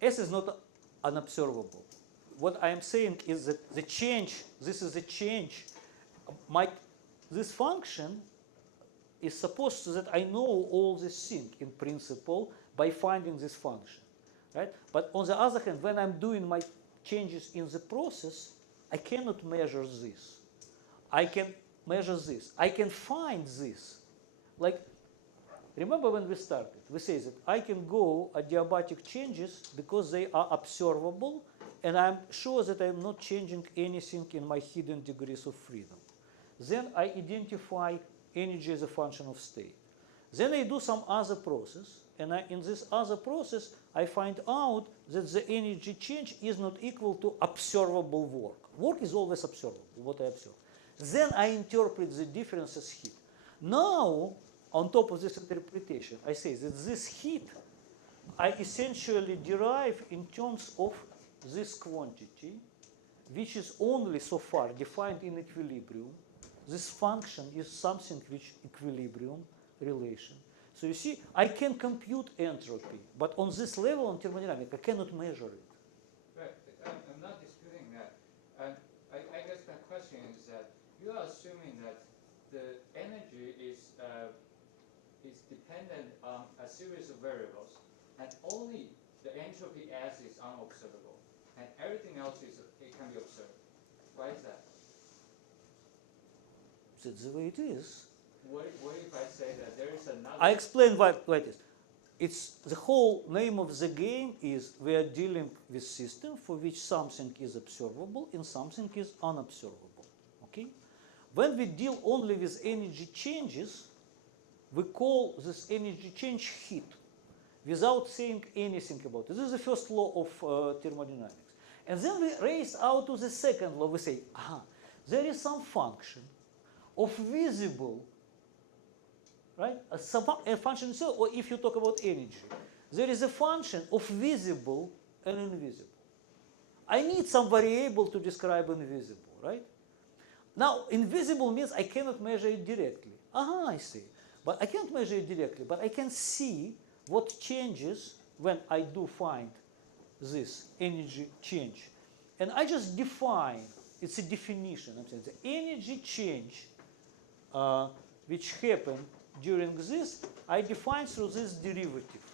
S is not unobservable. What I am saying is that the change, this is a change, this function is supposed to that I know all this thing in principle by finding this function, right? But on the other hand, when I'm doing my changes in the process, I cannot measure this. I can measure this. I can find this. Like, remember when we started, we say that I can go adiabatic changes because they are observable, and I'm sure that I'm not changing anything in my hidden degrees of freedom. Then I identify energy as a function of state. Then I do some other process, and in this other process, I find out that the energy change is not equal to observable work. Work is always observable, what I observe. Then I interpret the difference as heat. Now, on top of this interpretation, I say that this heat I essentially derive in terms of this quantity, which is only so far defined in equilibrium. This function is something which equilibrium relation. So you see, I can compute entropy, but on this level on thermodynamics, I cannot measure it. Right, I'm not disputing that. And I guess my question is that you are assuming that the energy is dependent on a series of variables, and only the entropy S is unobservable, and everything else it can be observed. Why is that? That's the way it is. What if I say that there is another? I explain why it is. It's the whole name of the game is we are dealing with system for which something is observable and something is unobservable. Okay? When we deal only with energy changes, we call this energy change heat without saying anything about it. This is the first law of thermodynamics. And then we raise out to the second law. We say, there is some function of visible, right? A function itself, or if you talk about energy, there is a function of visible and invisible. I need some variable to describe invisible, right? Now, invisible means I cannot measure it directly. I see. But I can't measure it directly, but I can see what changes when I do find this energy change. And I just define, it's a definition. I'm saying the energy change which happened during this, I define through this derivative.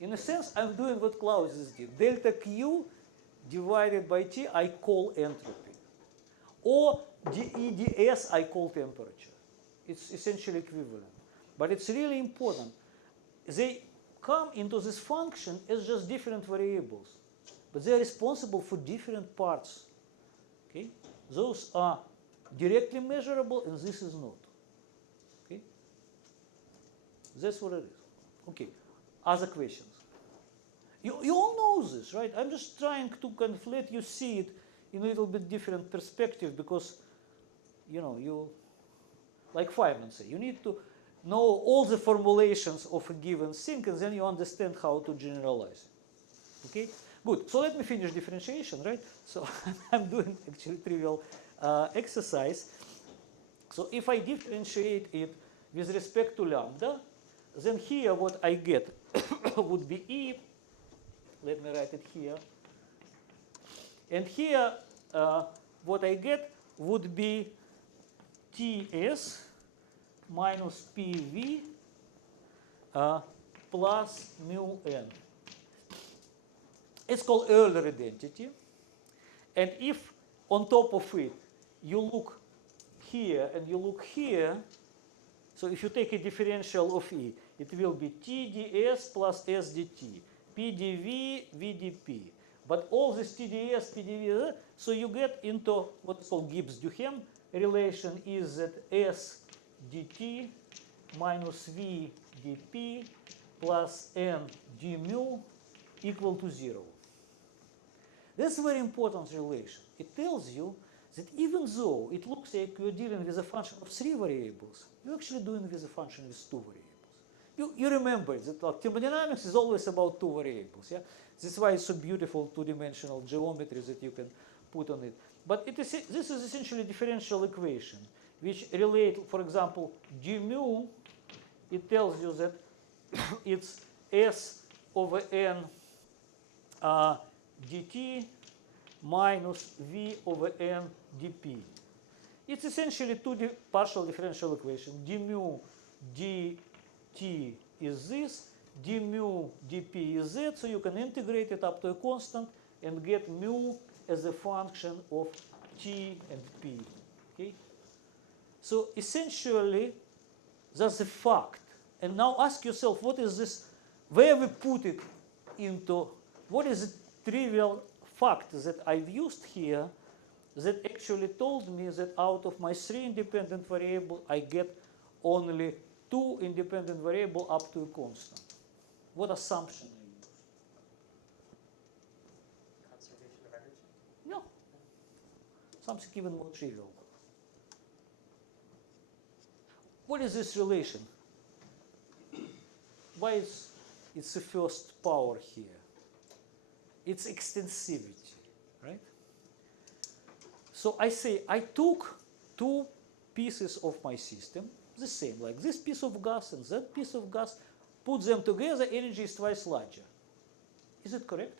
In a sense, I'm doing what Clausius did. Delta Q divided by T, I call entropy. Or EDS, I call temperature. It's essentially equivalent. But it's really important. They come into this function as just different variables. But they're responsible for different parts. Okay? Those are directly measurable, and this is not. Okay? That's what it is. Okay. Other questions? You all know this, right? I'm just trying to let you see it in a little bit different perspective because, you, like Feynman say, you need to know all the formulations of a given thing and then you understand how to generalize it. Okay? Good. So let me finish differentiation, right? So I'm doing actually trivial exercise. So if I differentiate it with respect to lambda, then here what I get would be E. Let me write it here. And here what I get would be Ts minus PV plus mu n. It's called Euler identity. And if on top of it you look here and you look here, so if you take a differential of E, it will be T ds plus S dt, P dV, V dP. But all this TdS, PdV, so you get into what is called Gibbs-Duhem relation is that S dt minus V dP plus N d mu equal to 0. That's a very important relation. It tells you that even though it looks like you're dealing with a function of 3 variables, you're actually doing with a function with 2 variables. You remember that thermodynamics is always about 2 variables. Yeah? That's why it's so beautiful two-dimensional geometry that you can put on it. But this is essentially a differential equation which relate, for example, d mu, it tells you that it's S over n dt minus V over n dP. It's essentially two partial differential equations. d mu dt is this, d mu dP is that, so you can integrate it up to a constant and get mu as a function of t and p. Okay? So essentially, that's a fact. And now ask yourself, what is this, where we put it into, what is the trivial fact that I've used here that actually told me that out of my 3 independent variables, I get only 2 independent variables up to a constant. What assumption I use? Conservation of energy? No. Something even more trivial. What is this relation? Why it's the first power here? It's extensivity, right? So I say I took 2 pieces of my system, the same, like this piece of gas and that piece of gas, put them together, energy is twice larger. Is it correct?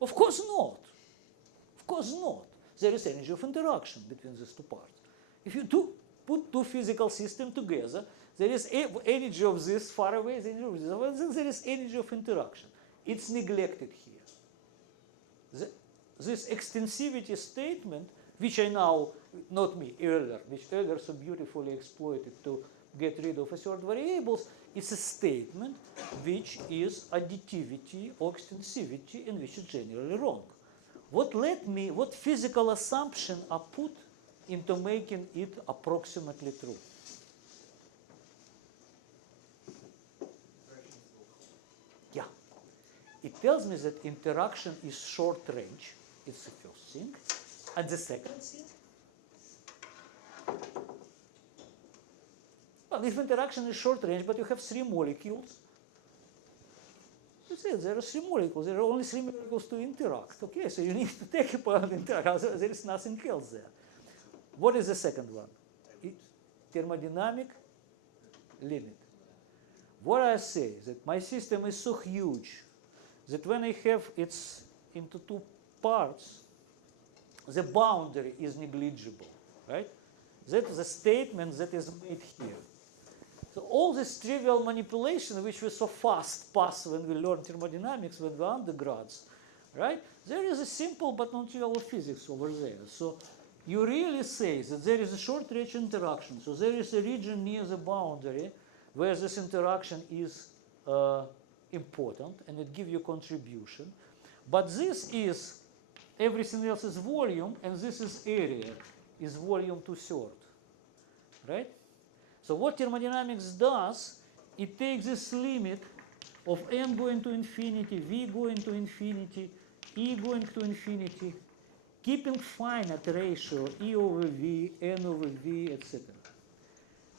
Of course not. Of course not. There is energy of interaction between these 2 parts. If you put 2 physical systems together, there is energy of this far away, there is energy of interaction. It's neglected here. This extensivity statement, which I now, not me, Euler, which Euler so beautifully exploited to get rid of asserted variables, is a statement which is additivity or extensivity and which is generally wrong. What physical assumption are put into making it approximately true? Yeah. It tells me that interaction is short range. It's the first thing. And the second thing, well, if interaction is short range, but you have 3 molecules, that's it, there are 3 molecules. There are only 3 molecules to interact. Okay, so you need to take apart and interact. There is nothing else there. What is the second one? Thermodynamic limit. What I say is that my system is so huge that when I have it into 2 parts, the boundary is negligible, right? That is a statement that is made here. So all this trivial manipulation, which we so fast pass when we learn thermodynamics when we're undergrads, right? There is a simple but non-trivial physics over there. So you really say that there is a short-range interaction. So there is a region near the boundary where this interaction is important and it gives you contribution. But this is, everything else is volume, and this is area, is volume 2/3, right? So what thermodynamics does, it takes this limit of n going to infinity, v going to infinity, e going to infinity, keeping finite ratio e over v, n over v, etc.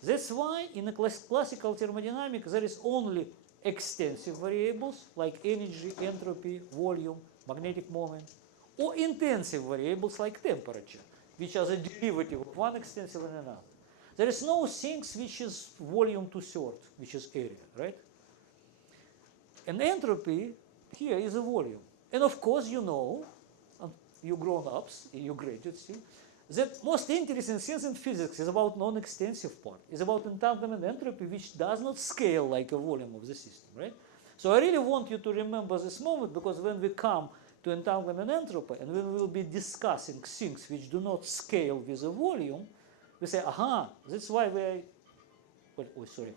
That's why in a classical thermodynamics there is only extensive variables like energy, entropy, volume, magnetic moment, or intensive variables like temperature, which are the derivative of one extensive and another. There is no things which is volume two-thirds, which is area, right? And entropy here is a volume. And of course, you know, you grown-ups, you graduates, see, that most interesting things in physics is about non-extensive part. It's about entanglement entropy, which does not scale like a volume of the system, right? So I really want you to remember this moment, because when we come to entanglement entropy and when we will be discussing things which do not scale with a volume, we say, aha, that's why we, well, oh, sorry,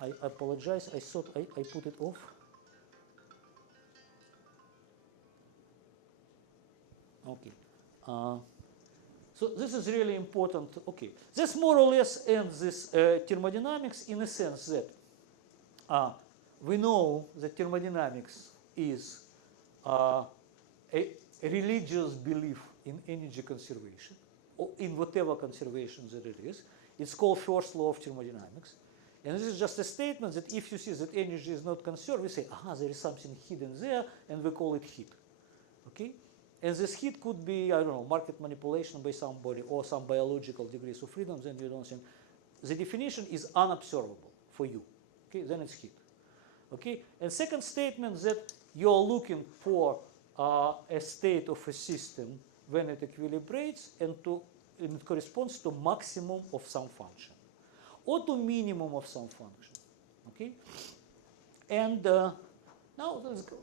I apologize, I thought I put it off. Okay. So this is really important. Okay, this more or less ends this thermodynamics in a sense that we know that thermodynamics is a religious belief in energy conservation, or in whatever conservation that it is. It's called first law of thermodynamics. And this is just a statement that if you see that energy is not conserved, we say, aha, there is something hidden there, and we call it heat. Okay? And this heat could be, I don't know, market manipulation by somebody or some biological degrees of freedom, then you don't think. The definition is unobservable for you. Okay, then it's heat. Okay, and second statement that you're looking for a state of a system when it equilibrates and it corresponds to maximum of some function or to minimum of some function. Okay, and now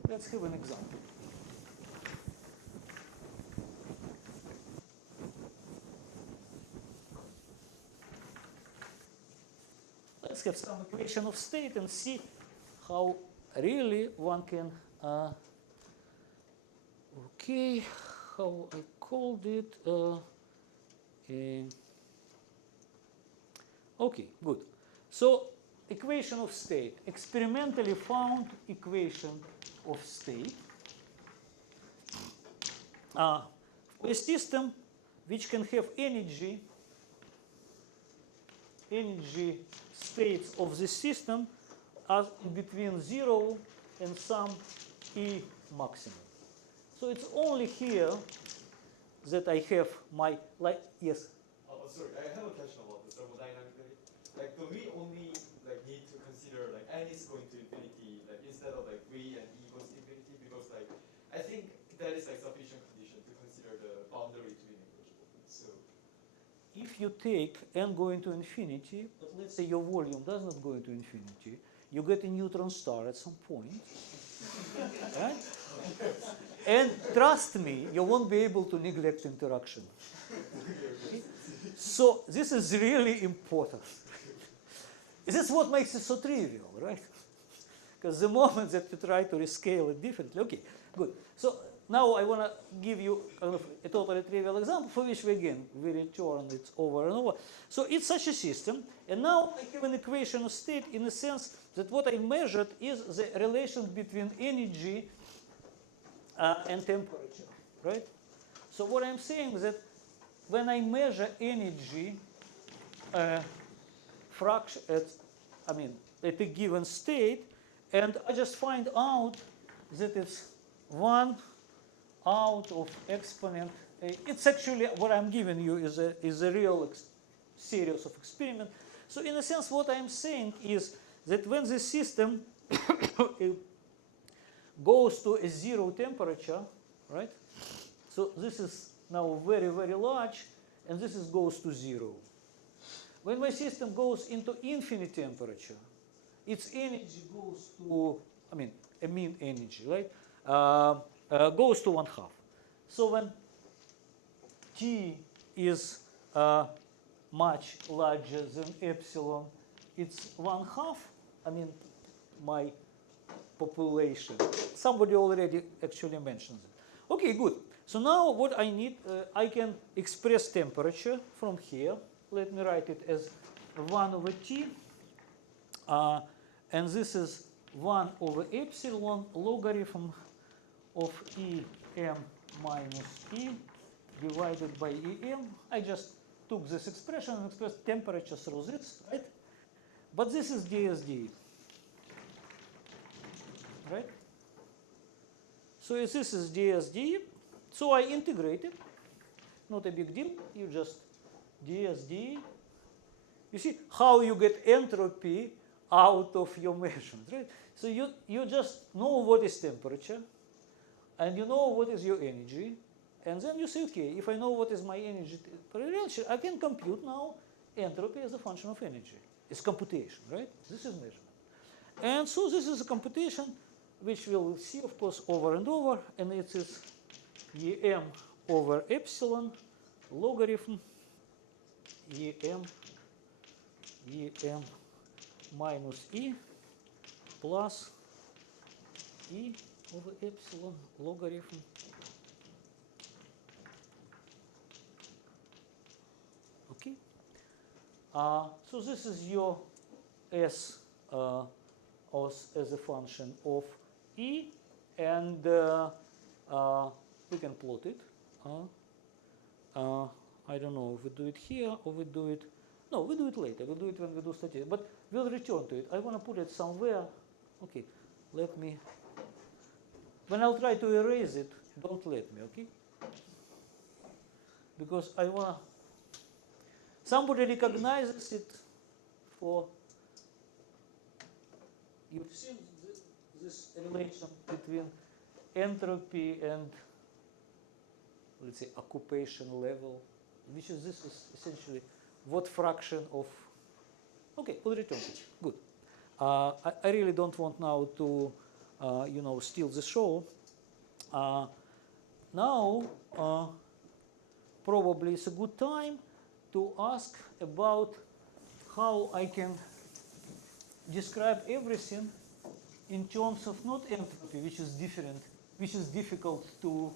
let's have an example. Let's have some equation of state and see how really one can, okay, how I called it, okay, good. So equation of state, experimentally found equation of state. A system which can have energy states of the system are between 0 and some E maximum. So it's only here that I have my, like, yes? Oh, sorry, I have a question about the thermodynamically. Like, do we only like need to consider like n is going to infinity, like instead of like v and e goes to infinity? Because like I think that is like sufficient condition to consider the boundary to be negligible. So if you take n going to infinity, but let's say your volume does not go into infinity, you get a neutron star at some point, right? And trust me, you won't be able to neglect interaction. Okay? So this is really important. This is what makes it so trivial, right? Because the moment that you try to rescale it differently, okay, good. So now I want to give you kind of a totally trivial example for which we again we return it over and over. So it's such a system, and now I have an equation of state in the sense that what I measured is the relation between energy and temperature, right? So what I'm saying is that when I measure energy fraction at a given state, and I just find out that it's 1 out of exponent. It's actually what I'm giving you is a real series of experiments. So in a sense, what I'm saying is that when the system goes to a 0 temperature, right? So this is now very, very large, and this goes to 0. When my system goes into infinite temperature, its energy goes to, a mean energy, right? Goes to 1/2. So when T is much larger than epsilon, it's 1/2. My population. Somebody already actually mentioned it. Okay, good. So now what I need, I can express temperature from here. Let me write it as 1 over T. And this is 1 over epsilon logarithm of Em minus E divided by Em. I just took this expression and expressed temperature through this, right? But this is ds dE. right? So if this is ds d, so I integrate it, not a big deal, you just ds d. You see how you get entropy out of your measurement, right? So you just know what is temperature, and you know what is your energy, and then you say, okay, if I know what is my energy per relationship, I can compute now entropy as a function of energy. It's computation, right? This is measurement. And so this is a computation which we'll see, of course, over and over, and it is em over epsilon logarithm em minus e plus e over epsilon logarithm okay. So this is your s as a function of e, and we can plot it. I don't know if we do it here or we do it. No, we do it later. We do it when we do statistics. But we'll return to it. I want to put it somewhere. Okay, let me. When I'll try to erase it, don't let me, okay? Because I want to. Somebody recognizes it for. You've seen this relation between entropy and, let's say, occupation level, which is this is essentially what fraction of. Okay, we'll return to it. Good. I really don't want now to, steal the show. Now, probably it's a good time to ask about how I can describe everything in terms of not entropy, which is different, which is difficult to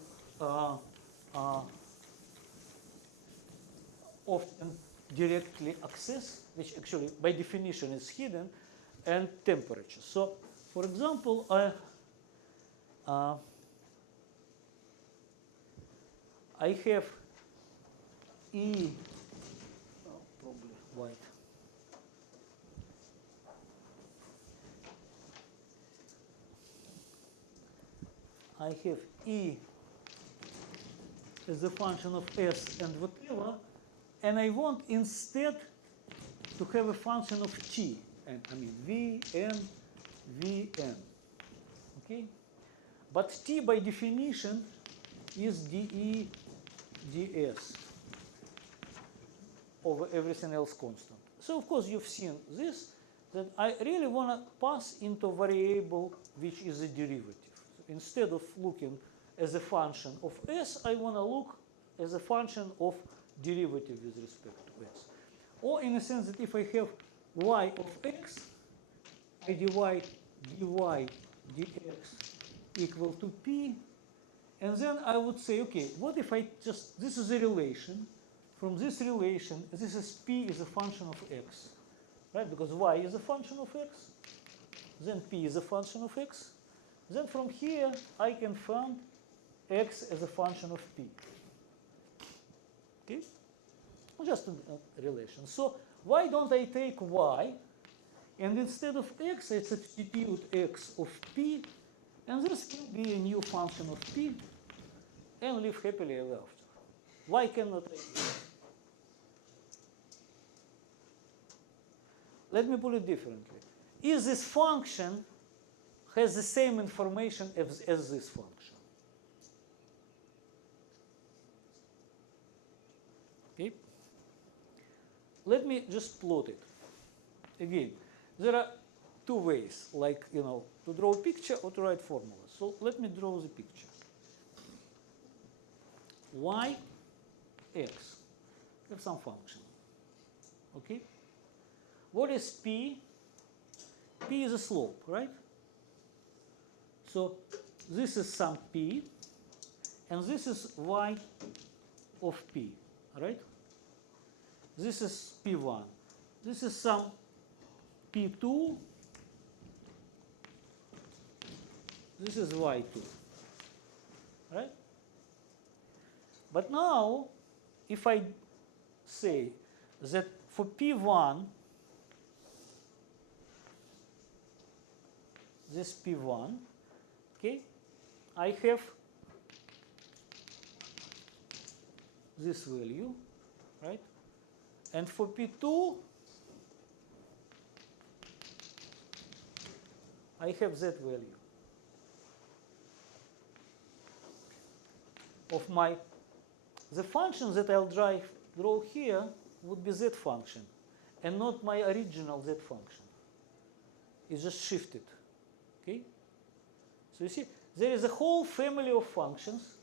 often directly access, which actually by definition is hidden, and temperature. So, for example, I have E, probably white. I have E as a function of S and whatever, and I want instead to have a function of T, and I mean Vn. Okay? But T by definition is dE ds over everything else constant. So of course you've seen this, that I really want to pass into a variable which is a derivative. So instead of looking as a function of S, I want to look as a function of derivative with respect to S. Or in a sense that if I have y of x, I divide dy dx equal to p, and then I would say, okay, what if I just, this is a relation, from this relation, this is p is a function of x, right? Because y is a function of x, then p is a function of x. Then from here, I can find x as a function of p. Okay? Just a relation. So why don't I take y, and instead of x, I substitute x of p, and this can be a new function of p, and live happily ever after. Why cannot I do it? Let me put it differently. If this function has the same information as this function, okay? Let me just plot it. Again, there are two ways, like, to draw a picture or to write formulas. So let me draw the picture. Y, x, have some function, okay? What is p? P is a slope, right? So this is some p, and this is y of p, right? This is p1. This is some p2. This is y2, right? But now, if I say that for p1, this p1, Okay, I have this value, right? And for P2, I have that value of my, the function that I'll draw here would be that function and not my original z function. It's just shifted. Okay? So you see, there is a whole family of functions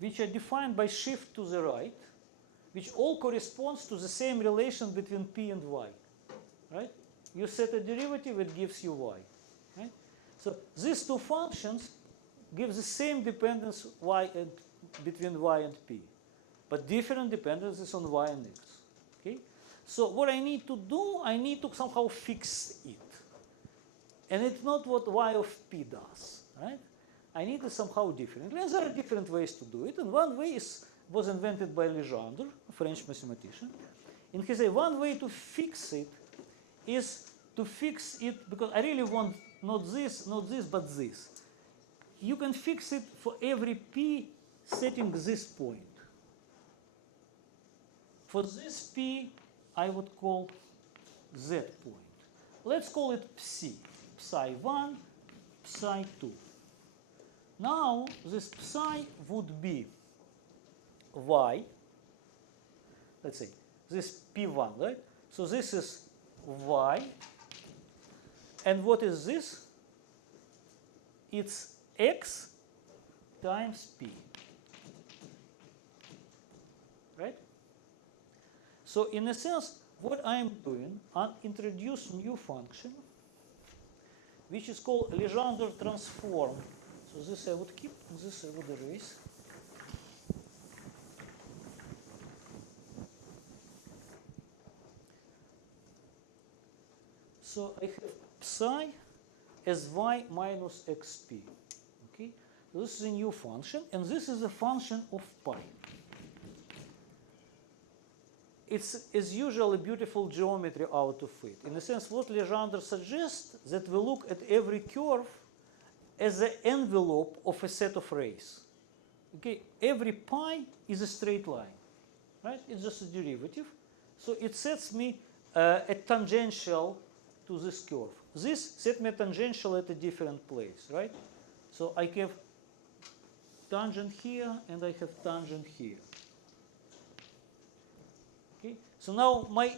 which are defined by shift to the right, which all corresponds to the same relation between p and y. Right? You set a derivative, it gives you y. Right? So these two functions give the same dependence y and between y and p, but different dependencies on y and x. Okay? So what I need to do, I need to somehow fix it. And it's not what y of p does. Right? I need it somehow differently. And there are different ways to do it. And one way was invented by Legendre, a French mathematician. And he said one way to fix it is to fix it, because I really want not this, but this. You can fix it for every p setting this point. For this p, I would call z point. Let's call it psi1, psi2. Now this psi would be y. Let's say this p1, right? So this is y. And what is this? It's x times p. Right? So in a sense, what I'm doing, I introduce a new function which is called Legendre transform. So this I would keep, and this I would erase. So I have psi as y minus xp. Okay? So this is a new function, and this is a function of pi. It's, as usual, a beautiful geometry out of it. In a sense, what Legendre suggests that we look at every curve as the envelope of a set of rays. Okay, every pi is a straight line, right? It's just a derivative. So it sets me a tangential to this curve. This set me a tangential at a different place, right? So I have tangent here and I have tangent here. Okay, so now my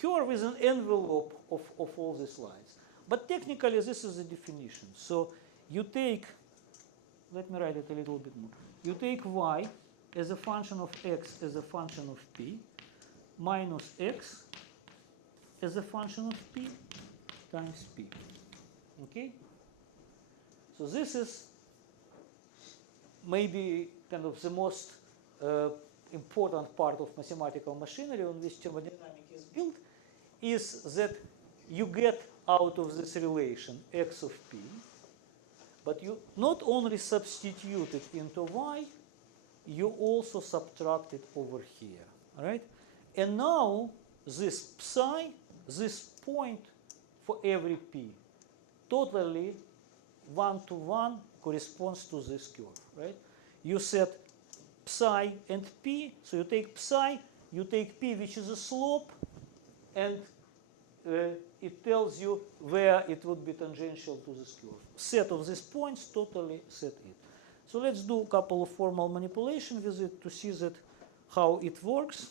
curve is an envelope of all these lines. But technically, this is the definition. So you take, let me write it a little bit more. You take y as a function of x as a function of p, minus x as a function of p times p. Okay? So this is maybe kind of the most important part of mathematical machinery on which thermodynamics is built, is that you get out of this relation x of p, but you not only substitute it into y, you also subtract it over here. All right? And now this psi, this point for every p, totally one-to-one corresponds to this curve. Right? You set psi and p, so you take psi, you take p, which is a slope, and it tells you where it would be tangential to this curve. Set of these points totally set it. So let's do a couple of formal manipulations with it to see that how it works.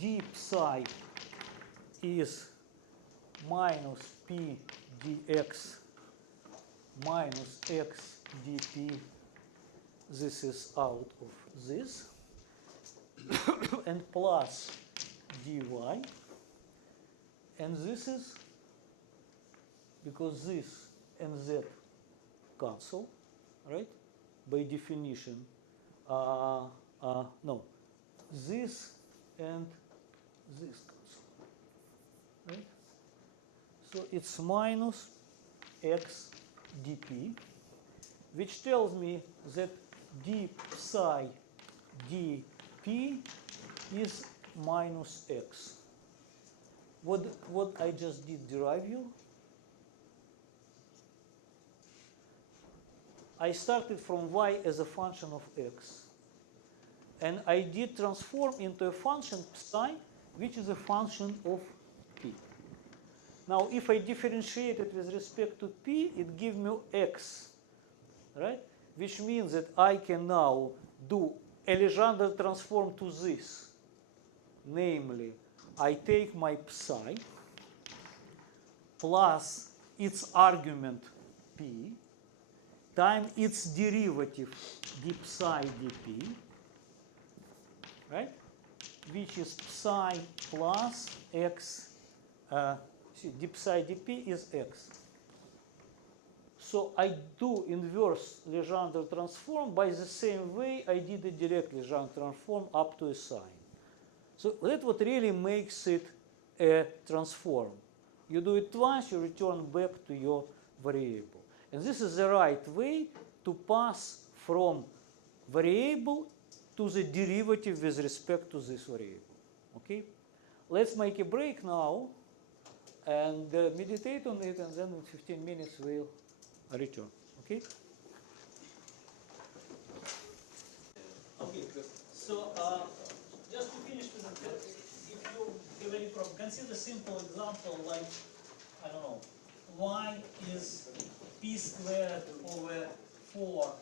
D psi is minus p dx minus x dp. This is out of this. And plus dy. And this is, because this and that cancel, right? By definition, no, this and this cancel, right? So it's minus x dp, which tells me that d psi dp is minus x. what I just did derive you. I started from y as a function of x. And I did transform into a function psi, which is a function of p. Now, if I differentiate it with respect to p, it gives me x, right? Which means that I can now do a Legendre transform to this. Namely, I take my psi plus its argument p times its derivative d psi dp, right? Which is psi plus x, d psi dp is x. So I do inverse Legendre transform by the same way I did a direct Legendre transform up to a sign. So that's what really makes it a transform. You do it twice, you return back to your variable. And this is the right way to pass from variable to the derivative with respect to this variable. Okay? Let's make a break now and meditate on it, and then in 15 minutes we'll return. Okay? Okay, good. So just to finish with the, if you have any problem, consider simple example like, I don't know, y is p squared over 4,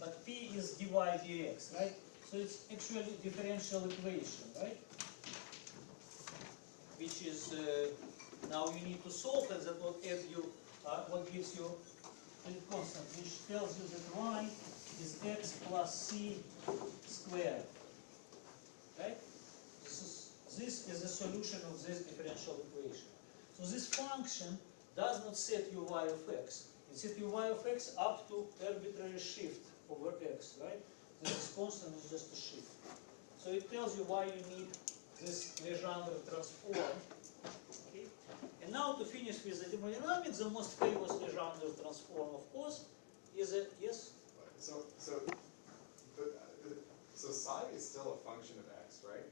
but p is dy dx, right? So it's actually differential equation, right? Which is, now you need to solve it, that will give you, what gives you a constant, which tells you that y is x plus c squared, right? This is a solution of this differential equation. So this function does not set you y of x. It sets you y of x up to arbitrary shift over x, right? This constant is just a shift. So it tells you why you need this Legendre transform. Okay? And now to finish with the thermodynamics, the most famous Legendre transform, of course, is a, yes? So psi is still a function of x, right?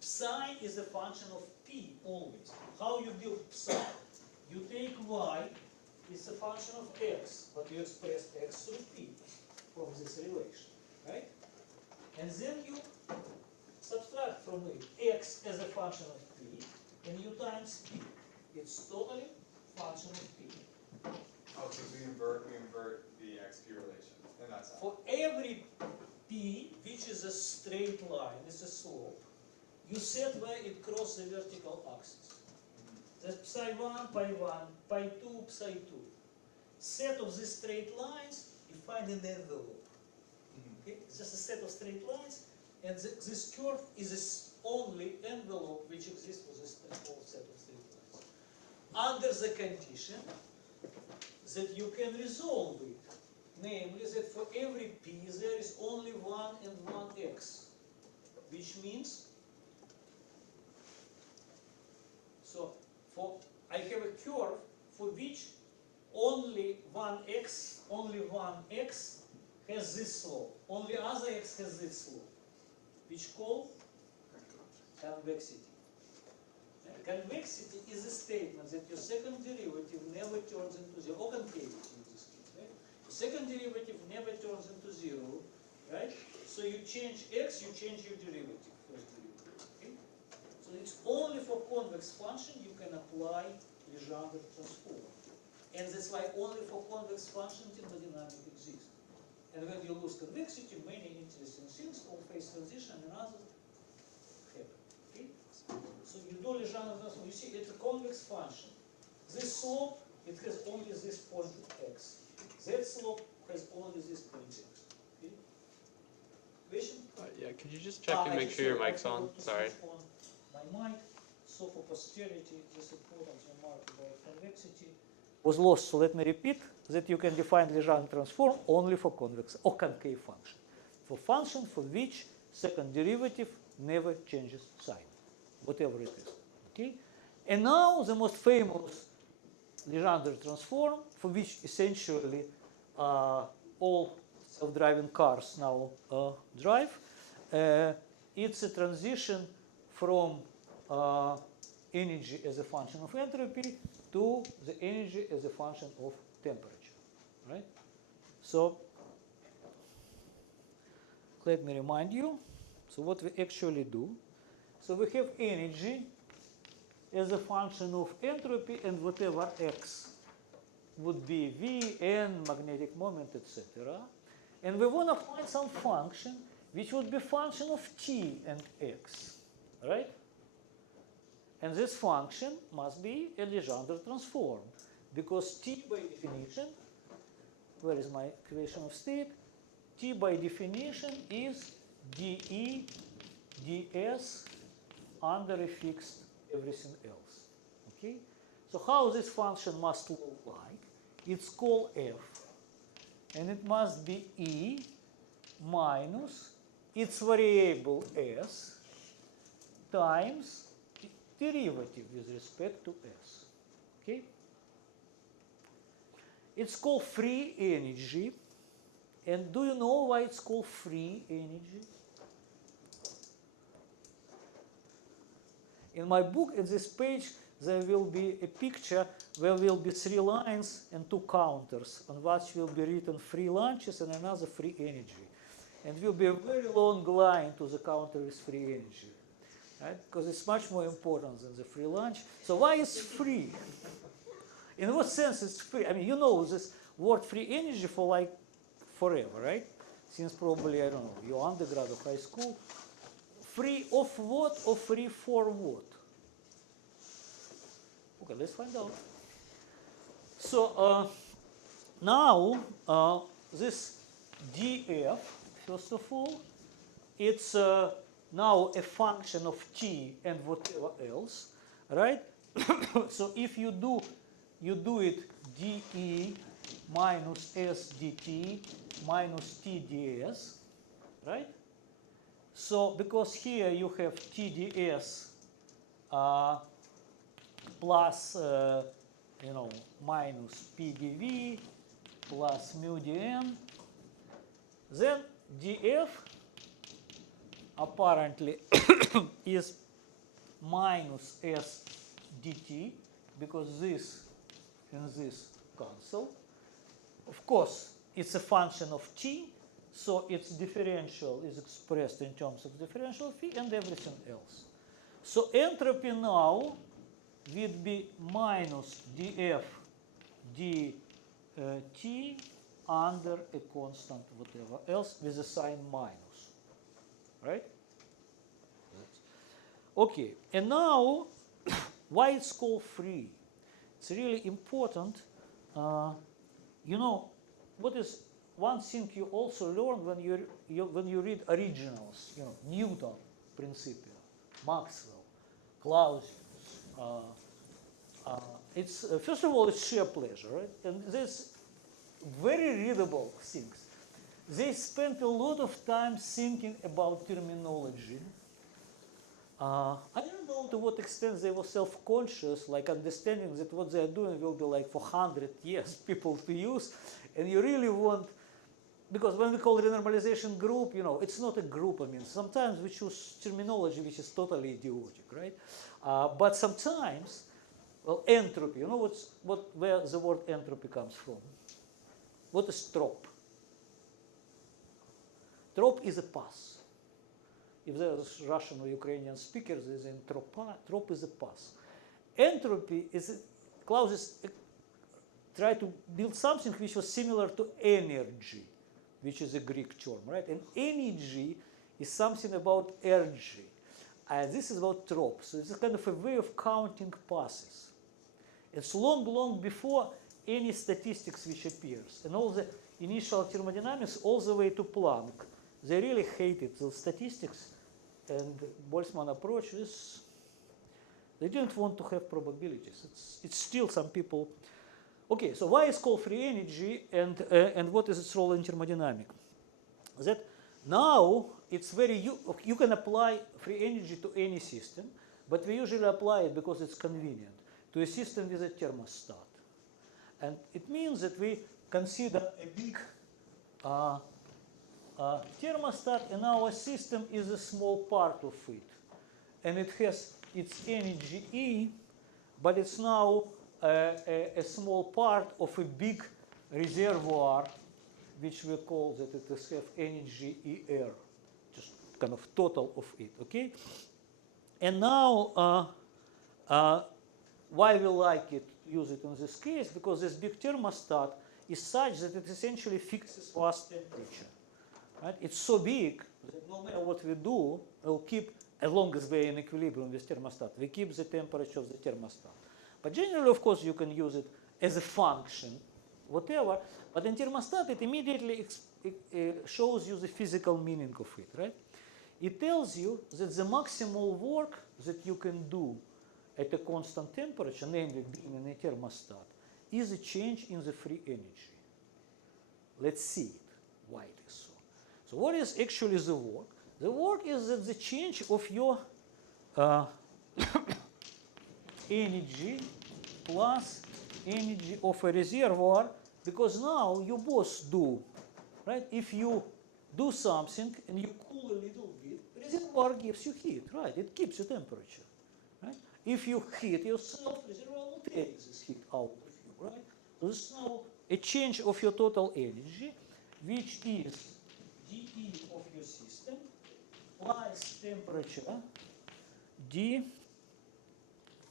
Psi is a function of p always. How you build psi? You take y, it's a function of x, but you express x through p from this relation, right? And then you subtract from it x as a function of p, and you times p. It's totally function of p. Oh, so we invert the x-p relation, and that's how. For every p, which is a straight line, it's a slope, you set where it crosses the vertical axis. That's psi 1, pi 1, pi 2, psi 2. Set of these straight lines, you find an envelope. Okay? It's just a set of straight lines, and this curve is the only envelope which exists for this whole set of straight lines. Under the condition that you can resolve it, namely that for every p there is only 1 and 1x, which means, so I have a curve for which only 1x has this slope, only other x has this slope, which called convexity. Convexity is a statement that your second derivative never turns into zero, or concavity in this case, right? The second derivative never turns into zero, right? So you change x, you change your derivative, first derivative, okay? So it's only for convex function you can apply Legendre transform. And that's why only for convex function thermodynamics exists. And when you lose convexity, many interesting things, all phase transition and others happen. Okay? So you do Legendre transform. You see, it's a convex function. This slope, it has only this point x. That slope has only this point x. Okay? Question? Yeah, could you just check and make sure your mic's on? Sorry. My mic. So for posterity, this important remark about convexity was lost. So let me repeat that you can define Legendre transform only for convex or concave function. For function for which second derivative never changes sign, whatever it is. Okay? And now the most famous Legendre transform, for which essentially all self-driving cars now drive, it's a transition from energy as a function of entropy to the energy as a function of temperature, right? So let me remind you. So what we actually do, so we have energy as a function of entropy and whatever x would be V, N, magnetic moment, etc. And we want to find some function which would be function of t and x, right? And this function must be a Legendre transform, because t by definition, where is my equation of state? T by definition is dE ds under a fixed everything else. Okay? So how this function must look like? It's called f, and it must be e minus its variable s times derivative with respect to s. Okay? It's called free energy. And do you know why it's called free energy? In my book, at this page, there will be a picture where will be 3 lines and 2 counters, on which will be written free lunches and another free energy. And will be a very long line to the counter with free energy, right? Because it's much more important than the free lunch. So why is free? In what sense it's free? I mean, you know this word free energy for like forever, right? Since probably, I don't know, your undergrad or high school. Free of what or free for what? Okay, let's find out. So now this df, first of all, it's now a function of t and whatever else, right? So if you do it dE minus s dt minus t ds, right? So because here you have t ds plus minus p dv plus mu dm, then df apparently is minus s dt, because this and this cancel. Of course, it's a function of t, so its differential is expressed in terms of differential phi and everything else. So entropy now would be minus df dt under a constant whatever else with a sign minus, right? Okay, and now why it's called free? It's really important. You know, what is one thing you also learn when you read originals? You know, Newton, Principia, Maxwell, Clausius. It's first of all, it's sheer pleasure, right? And there's very readable things. They spent a lot of time thinking about terminology. I don't know to what extent they were self-conscious, like understanding that what they are doing will be like for 100 years people to use, and you really want, because when we call it a normalization group, you know, it's not a group. I mean, sometimes we choose terminology which is totally idiotic, right? But sometimes, well, entropy. You know where the word entropy comes from? What is trop? Trop is a pass. If there's Russian or Ukrainian speakers, there's in tropa. Trop is a pass. Entropy is, Clausius tried to build something which was similar to energy, which is a Greek term, right? And energy is something about energy. And this is about trop. So it's a kind of a way of counting passes. It's long, long before any statistics which appears. And all the initial thermodynamics all the way to Planck, they really hated the statistics, and Boltzmann approach is, they didn't want to have probabilities. It's still some people. Okay, so why is called free energy, and what is its role in thermodynamics? That now it's very, you can apply free energy to any system, but we usually apply it because it's convenient to a system with a thermostat. And it means that we consider a big thermostat, and our system is a small part of it. And it has it's energy E, but it's now a small part of a big reservoir, which we call that it is have energy ER, just kind of total of it, okay? And now, why we like it, use it in this case? Because this big thermostat is such that it essentially fixes fast temperature. Right? It's so big that no matter what we do, we'll keep, as long as we're in equilibrium with thermostat, we keep the temperature of the thermostat. But generally, of course, you can use it as a function, whatever. But in thermostat, it immediately shows you the physical meaning of it, right? It tells you that the maximal work that you can do at a constant temperature, namely being in a thermostat, is a change in the free energy. Let's see it, why it is so. So what is actually the work? The work is that the change of your energy plus energy of a reservoir, because now you both do, right? If you do something and you cool a little bit, reservoir gives you heat, right? It keeps your temperature, right? If you heat yourself, reservoir will take this heat out of you, right? So this is now a change of your total energy, which is dE of your system plus temperature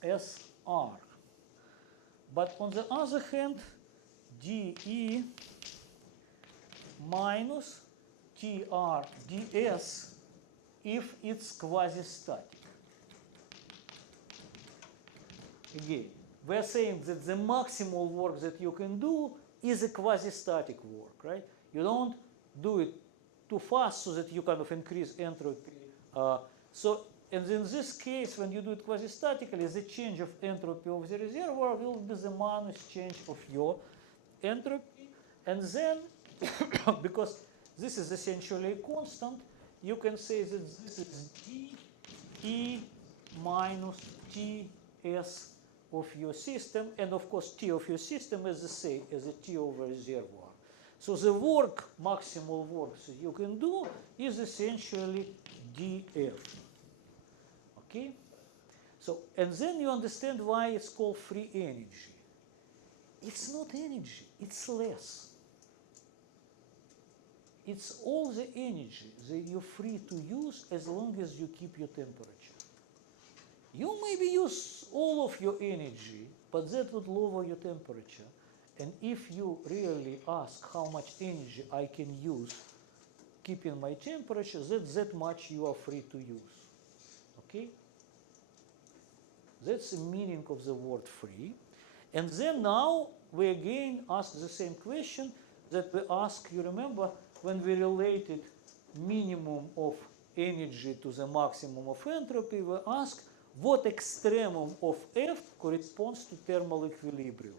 dSR. But on the other hand, dE minus TR ds if it's quasi-static. Again, we're saying that the maximal work that you can do is a quasi-static work, right? You don't do it too fast so that you kind of increase entropy. And in this case, when you do it quasi-statically, the change of entropy of the reservoir will be the minus change of your entropy. And then, because this is essentially a constant, you can say that this is dE minus Ts of your system. And of course, T of your system is the same as a T over reservoir. So the work, maximal work that you can do is essentially dF. Okay? So, and then you understand why it's called free energy. It's not energy, it's less. It's all the energy that you're free to use as long as you keep your temperature. You maybe use all of your energy, but that would lower your temperature. And if you really ask how much energy I can use keeping my temperature, that's that much you are free to use. Okay? That's the meaning of the word free. And then now we again ask the same question that we asked, you remember, when we related minimum of energy to the maximum of entropy, we ask what extremum of F corresponds to thermal equilibrium.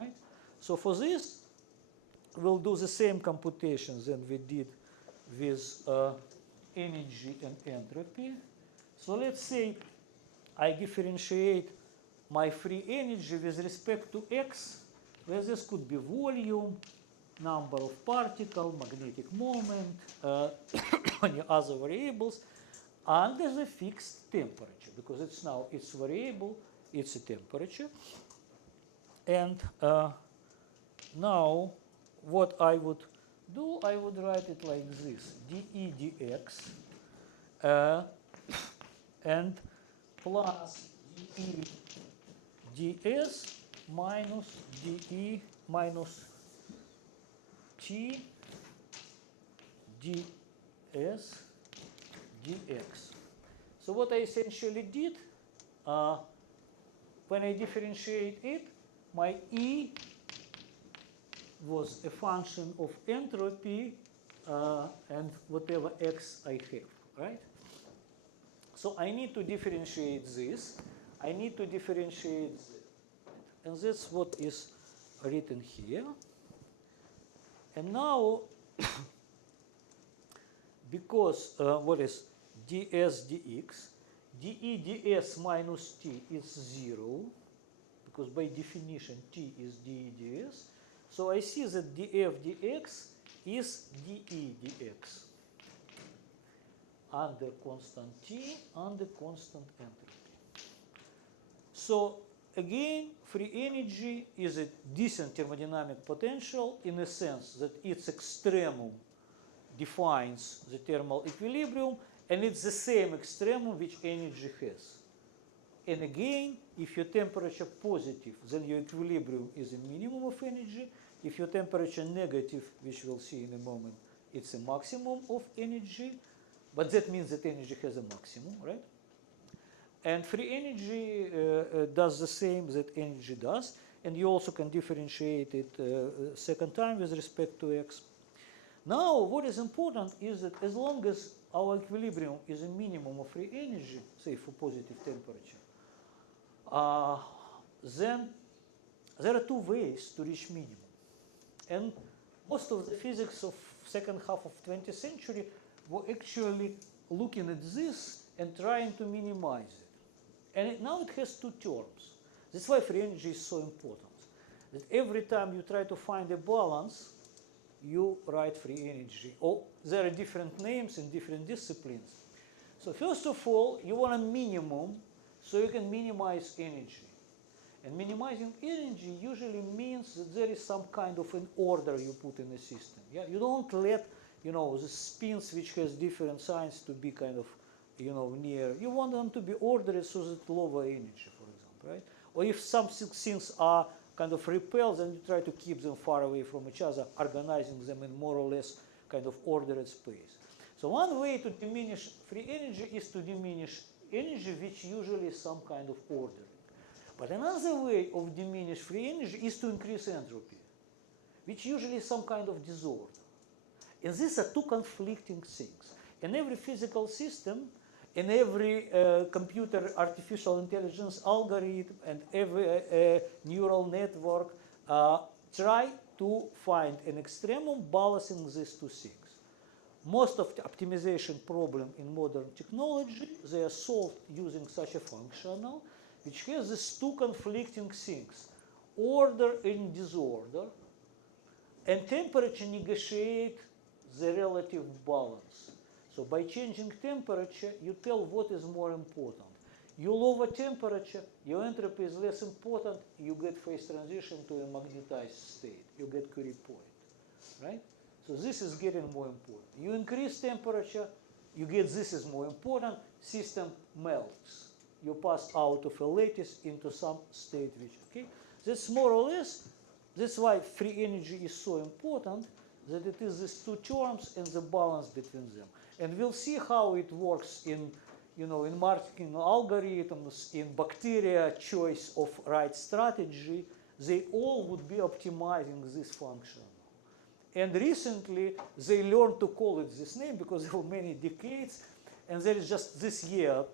Right? So for this, we'll do the same computations that we did with energy and entropy. So let's say I differentiate my free energy with respect to x, where this could be volume, number of particles, magnetic moment, any other variables, under the fixed temperature, because it's now its variable, it's a temperature. And now what I would do, I would write it like this, dE dx and plus dE ds minus dE minus T ds dx. So what I essentially did, when I differentiate it, my E was a function of entropy and whatever x I have, right? So I need to differentiate this. I need to differentiate this. And that's what is written here. And now, because what is ds dx, dE ds minus t is 0, because by definition t is dE ds. So I see that dF dx is dE dx. under constant T under constant entropy. So again, free energy is a decent thermodynamic potential in the sense that its extremum defines the thermal equilibrium, and it's the same extremum which energy has. And again, if your temperature positive, then your equilibrium is a minimum of energy. If your temperature negative, which we'll see in a moment, it's a maximum of energy. But that means that energy has a maximum, right? And free energy does the same that energy does. And you also can differentiate it second time with respect to x. Now, what is important is that as long as our equilibrium is a minimum of free energy, say for positive temperature, then there are two ways to reach minimum. And most of the physics of second half of 20th century were actually looking at this and trying to minimize it. And now it has two terms. That's why free energy is so important. That every time you try to find a balance, you write free energy. Or there are different names in different disciplines. So first of all, you want a minimum so you can minimize energy. And minimizing energy usually means that there is some kind of an order you put in the system. Yeah? You don't let, the spins which has different signs to be kind of, near. You want them to be ordered so that lower energy, for example, right? Or if some things are kind of repelled, then you try to keep them far away from each other, organizing them in more or less kind of ordered space. So one way to diminish free energy is to diminish energy, which usually is some kind of ordering. But another way of diminish free energy is to increase entropy, which usually is some kind of disorder. And these are two conflicting things. In every physical system, in every computer artificial intelligence algorithm, and every neural network, try to find an extremum balancing these two things. Most of the optimization problem in modern technology, they are solved using such a functional, which has these two conflicting things, order and disorder, and temperature negotiate the relative balance. So by changing temperature, you tell what is more important. You lower temperature, your entropy is less important, you get phase transition to a magnetized state, you get Curie point, right? So this is getting more important. You increase temperature, you get this is more important, system melts. You pass out of a lattice into some state which, okay? That's more or less, that's why free energy is so important, that it is these two terms and the balance between them. And we'll see how it works in, in marketing algorithms, in bacteria choice of right strategy. They all would be optimizing this function. And recently, they learned to call it this name because for many decades, and there is just this year,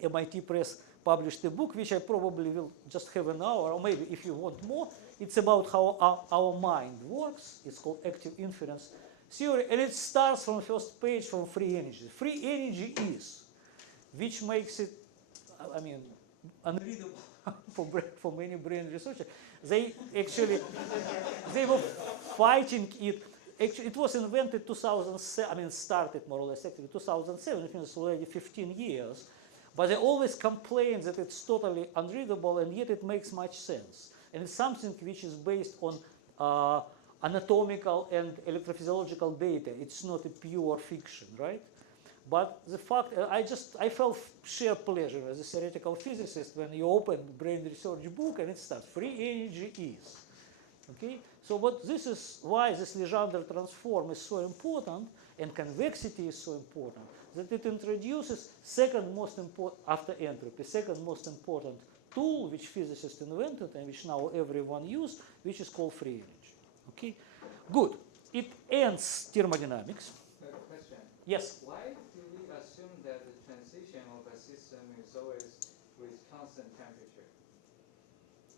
MIT Press published a book, which I probably will just have an hour, or maybe if you want more. It's about how our mind works. It's called active inference theory, and it starts from the first page from free energy. Free energy is, which makes it, unreadable for many brain researchers. They actually, they were fighting it. Actually, it was invented 2007, started more or less actually 2007, it means already 15 years. But they always complain that it's totally unreadable, and yet it makes much sense. And it's something which is based on anatomical and electrophysiological data. It's not a pure fiction, right? But the fact, I felt sheer pleasure as a theoretical physicist when you open brain research book and it starts, free energy is. Okay? So this is why this Legendre transform is so important, and convexity is so important, that it introduces second most important, after entropy, second most important tool which physicists invented and which now everyone uses, which is called free energy. Okay? Good. It ends thermodynamics. Question. Yes? Why do we assume that the transition of a system is always with constant temperature?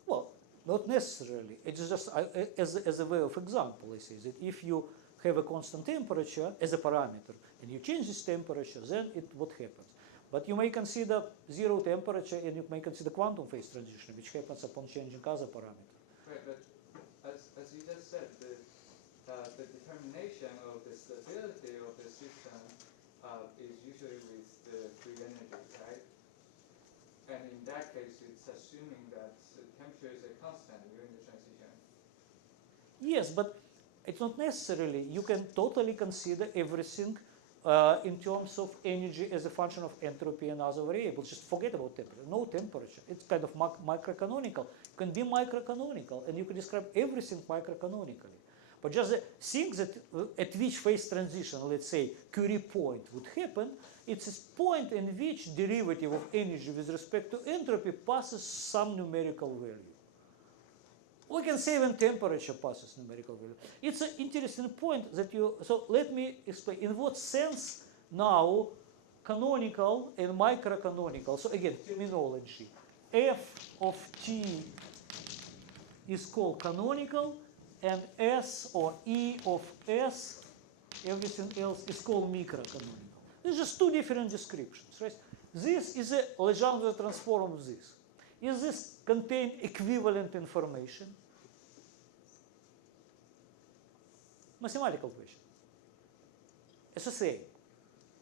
Well, not necessarily. It's just as a way of example, I say that if you have a constant temperature as a parameter and you change this temperature, then what happens? But you may consider zero temperature and you may consider quantum phase transition, which happens upon changing other parameters. Right, but as you just said, the determination of the stability of the system is usually with the free energy, right? And in that case, it's assuming that the temperature is a constant during the transition. Yes, but it's not necessarily. You can totally consider everything in terms of energy as a function of entropy and other variables. Just forget about temperature. No temperature. It's kind of microcanonical. It can be microcanonical, and you can describe everything microcanonically. But just the thing that at which phase transition, let's say Curie point would happen, it's a point in which derivative of energy with respect to entropy passes some numerical value. We can say when temperature passes numerical value. It's an interesting point that you, so let me explain in what sense now canonical and microcanonical, so again, terminology, f of t is called canonical, and s or e of s, everything else is called microcanonical. There's just two different descriptions, right? This is a Legendre transform of this. Is this contain equivalent information? Mathematical question. As I say,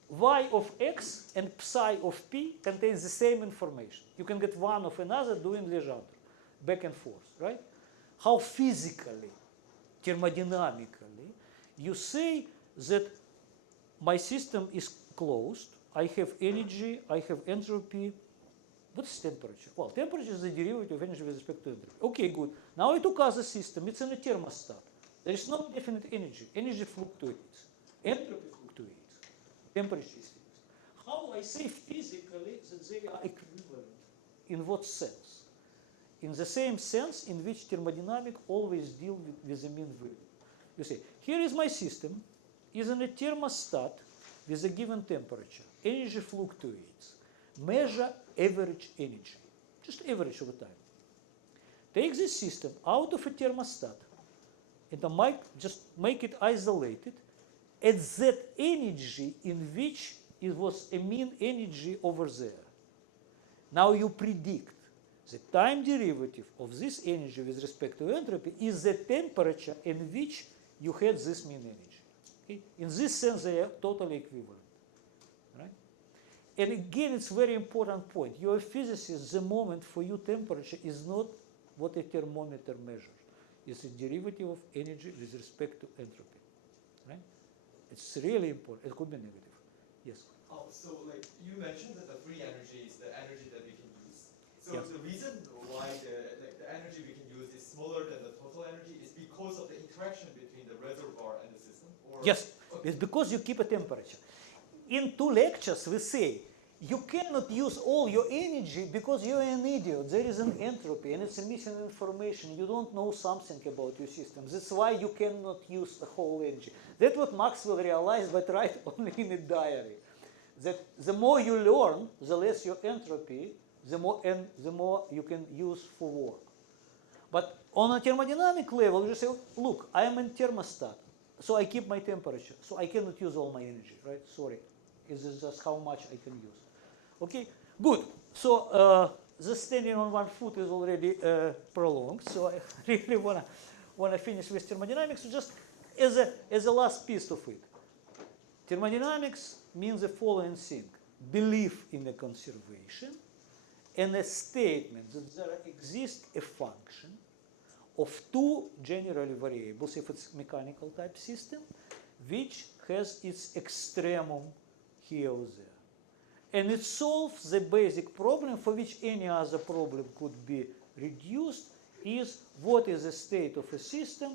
y of x and psi of p contains the same information. You can get one of another doing Legendre, back and forth, right? How physically, thermodynamically, you say that my system is closed, I have energy, I have entropy. What is temperature? Well, temperature is the derivative of energy with respect to entropy. Okay, good. Now I took other system, it's in a thermostat. There is no definite energy. Energy fluctuates. Entropy fluctuates. Temperature is fixed. How I say physically that they are equivalent? In what sense? In the same sense in which thermodynamics always deal with the mean value. You see, here is my system, is in a thermostat with a given temperature. Energy fluctuates. Measure average energy, just average over time. Take this system out of a thermostat and just make it isolated at that energy in which it was a mean energy over there. Now you predict the time derivative of this energy with respect to entropy is the temperature in which you had this mean energy. Okay? In this sense, they are totally equivalent. Right? And again, it's a very important point. You're a physicist, the moment for you temperature is not what a thermometer measures. It's a derivative of energy with respect to entropy. Right? It's really important. It could be negative. Yes? Oh, so like you mentioned that the free energy is the energy that we can use. So Yeah. the reason why the energy we can use is smaller than the total energy is because of the interaction between the reservoir and the system? Or? Yes. Okay. It's because you keep a temperature. In 2 lectures, we say you cannot use all your energy because you're an idiot. There is an entropy and it's a missing information. You don't know something about your system. That's why you cannot use the whole energy. That's what Maxwell realized, but write only in a diary. That the more you learn, the less your entropy, the more you can use for work. But on a thermodynamic level, you say, look, I am in thermostat, so I keep my temperature, so I cannot use all my energy, right? Sorry. This is just how much I can use. Okay, good. So the standing on one foot is already prolonged. So I really wanna finish with thermodynamics. Just as a last piece of it, thermodynamics means the following thing: belief in the conservation, and a statement that there exists a function of 2 generally variables, if it's mechanical type system, which has its extremum here or there. And it solves the basic problem for which any other problem could be reduced, is what is the state of a system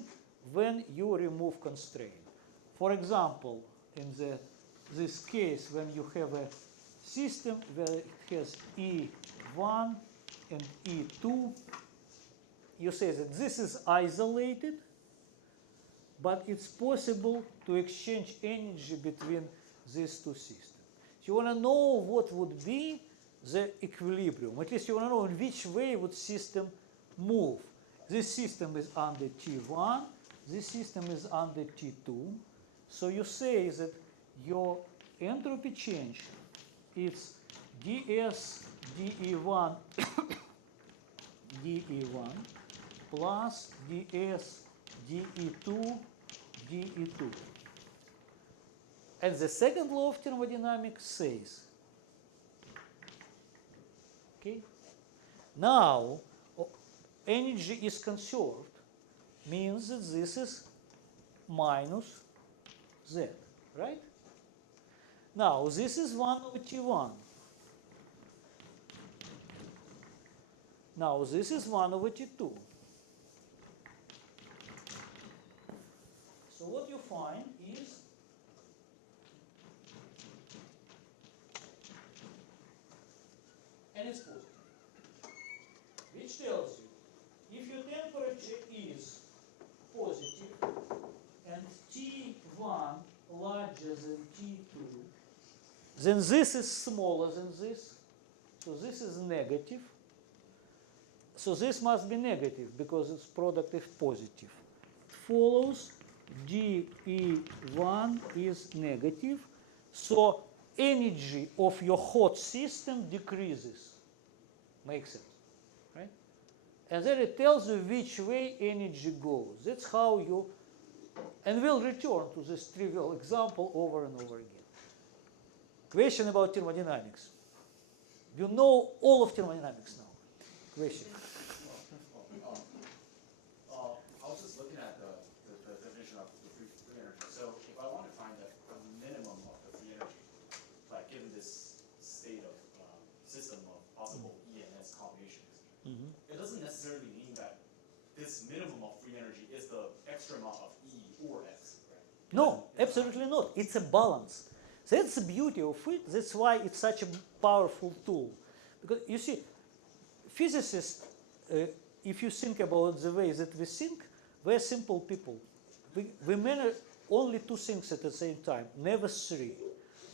when you remove constraint. For example, in this case, when you have a system where it has E1 and E2, you say that this is isolated, but it's possible to exchange energy between these 2 systems. You want to know what would be the equilibrium. At least you want to know in which way would system move. This system is under T1. This system is under T2. So you say that your entropy change is ds dE1 dE1 plus ds dE2 dE2. And the second law of thermodynamics says, okay, now energy is conserved means that this is minus Z, right? Now, this is 1 over T1. Now, this is 1 over T2. So what you find is and it's positive, which tells you if your temperature is positive and T1 larger than T2, then this is smaller than this, so this is negative. So this must be negative because its product is positive. It follows dE1 is negative, so energy of your hot system decreases. Makes sense, right? And then it tells you which way energy goes. That's how you, and we'll return to this trivial example over and over again. Question about thermodynamics. You know all of thermodynamics now. Question. I was just looking at the definition of the free energy. So if I want to find the minimum of the free energy, like given this state of system of possible E and S combinations, it doesn't necessarily mean that this minimum of free energy is the extra amount of E or S, right? No, absolutely not. It's a balance. That's the beauty of it. That's why it's such a powerful tool. Because you see, physicists, if you think about the way that we think, we're simple people. We measure only two things at the same time, never three.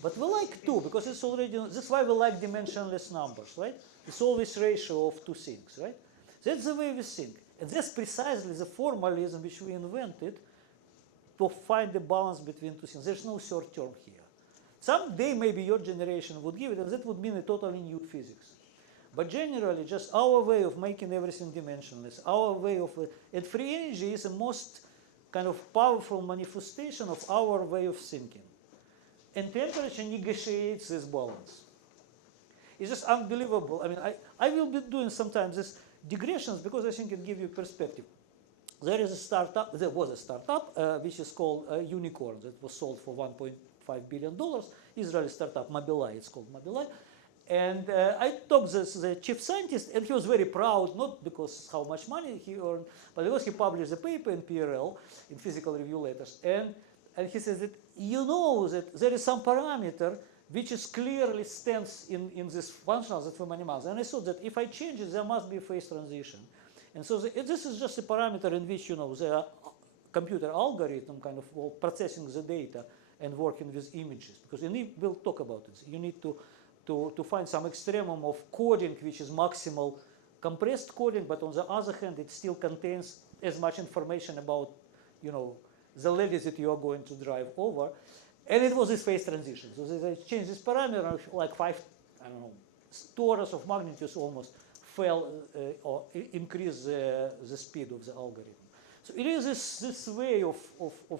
But we like two because it's already, that's why we like dimensionless numbers, right? It's always ratio of two things, right? That's the way we think. And that's precisely the formalism which we invented to find the balance between two things. There's no third term here. Someday maybe your generation would give it, and that would mean a totally new physics. But generally, just our way of making everything dimensionless, our way of, and free energy is the most kind of powerful manifestation of our way of thinking. And temperature negotiates this balance. It's just unbelievable. I mean, I will be doing sometimes these digressions because I think it gives you perspective. There is a startup, there was a startup which is called Unicorn that was sold for $1.5 billion. Israeli startup, Mobileye, it's called Mobileye. And I talked to the chief scientist, and he was very proud, not because how much money he earned, but because he published a paper in PRL, in Physical Review Letters. And he says that you know that there is some parameter which is clearly stands in this functional that from animals. And I thought that if I change it, there must be a phase transition. And so this is just a parameter in which, you know, the computer algorithm kind of processing the data and working with images. Because you need, we'll talk about it. You need to find some extremum of coding which is maximal compressed coding, but on the other hand, it still contains as much information about, you know, the levels that you are going to drive over. And it was this phase transition. So they changed this parameter, like 5, I don't know, orders of magnitude almost fell or increased the speed of the algorithm. So it is this way of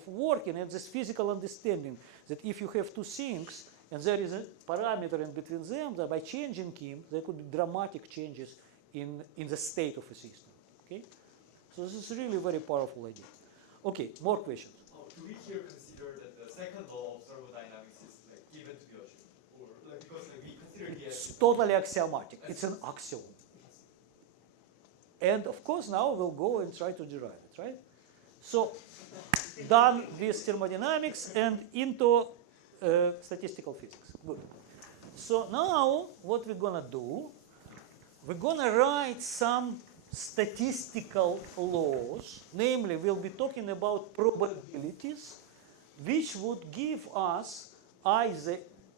working and this physical understanding that if you have two things and there is a parameter in between them, that by changing him, there could be dramatic changes in the state of a system. Okay? So this is really a very powerful idea. Okay, more questions. Do we here consider that the second law of thermodynamics is like given to be a truth? Or like because like, we consider here It's totally axiomatic. It's an axiom. And of course now we'll go and try to derive it, right? So done with thermodynamics and into statistical physics. Good. So now what we're gonna do, we're gonna write some statistical laws, namely we'll be talking about probabilities, which would give us either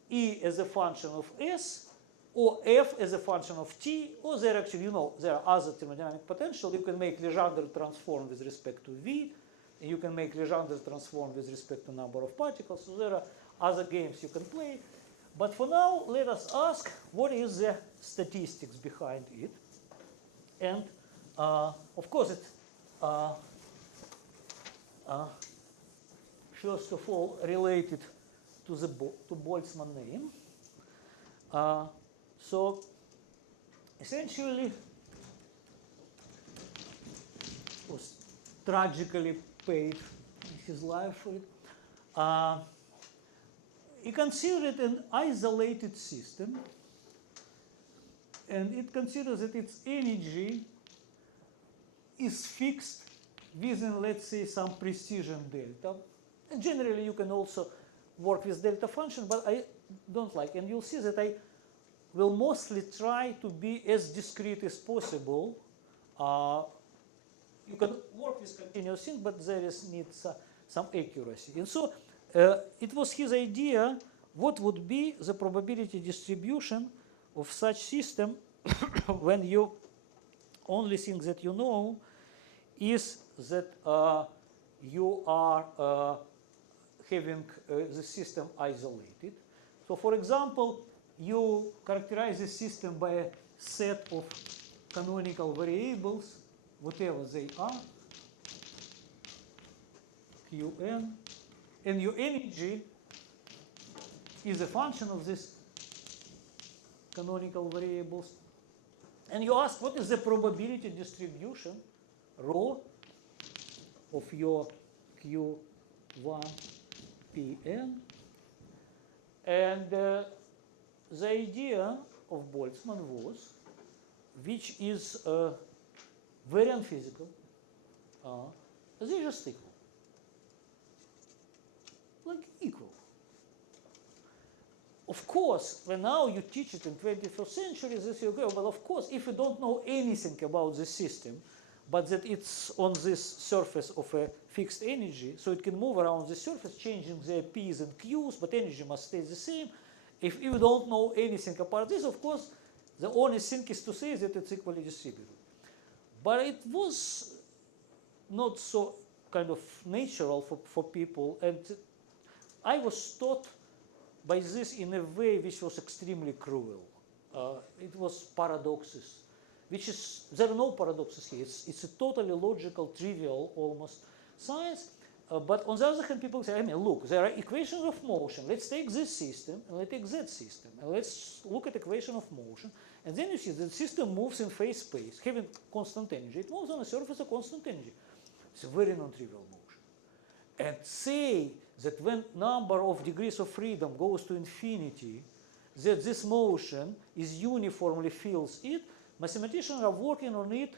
E as a function of S or F as a function of T, or there actually, you know, there are other thermodynamic potential. You can make Legendre transform with respect to V, and you can make Legendre transform with respect to number of particles. So there are other games you can play. But for now, let us ask what is the statistics behind it. And of course, it first of all related to the to Boltzmann name. So essentially, was tragically paid his life for it. He considered an isolated system, and it considers that its energy is fixed within, let's say, some precision delta. And generally, you can also work with delta function, but I don't like. And you'll see that I will mostly try to be as discrete as possible. You can work with continuous things, but there is needs some accuracy. And so it was his idea what would be the probability distribution of such system when you only thing that you know is that you are having the system isolated. So for example, you characterize the system by a set of canonical variables, whatever they are, Qn, and your energy is a function of these canonical variables. And you ask, what is the probability distribution, rho, of your Q1 Pn? And the idea of Boltzmann was, which is very unphysical, they just equal. Like equal. Of course, when now you teach it in 21st century, this you go, but of course, if you don't know anything about the system, but that it's on this surface of a fixed energy, so it can move around the surface, changing the P's and Q's, but energy must stay the same. If you don't know anything about this, of course, the only thing is to say that it's equally distributed. But it was not so kind of natural for people, and I was taught by this in a way which was extremely cruel. It was paradoxes, which is, there are no paradoxes here. It's a totally logical, trivial, almost science. But on the other hand, people say, I mean, look, there are equations of motion. Let's take this system, and let's take that system, and let's look at equation of motion. And then you see that the system moves in phase space, having constant energy. It moves on a surface of constant energy. It's a very non-trivial motion. And say that when number of degrees of freedom goes to infinity, that this motion is uniformly fills it. Mathematicians are working on it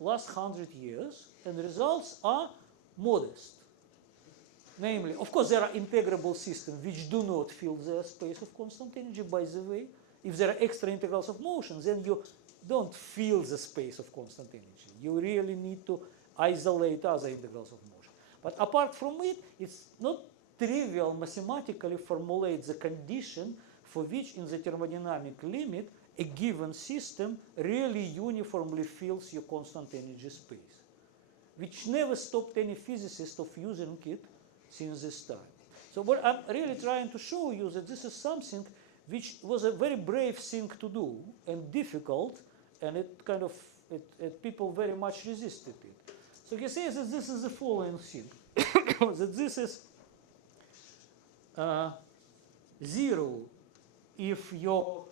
last 100 years, and the results are modest. Namely, of course, there are integrable systems which do not fill their space of constant energy, by the way. If there are extra integrals of motion, then you don't fill the space of constant energy. You really need to isolate other integrals of motion. But apart from it, it's not trivial mathematically formulate the condition for which in the thermodynamic limit a given system really uniformly fills your constant energy space, which never stopped any physicist of using it since this time. So what I'm really trying to show you that this is something which was a very brave thing to do and difficult, and it kind of, people very much resisted it. So he says that this is the following thing, that this is 0 if your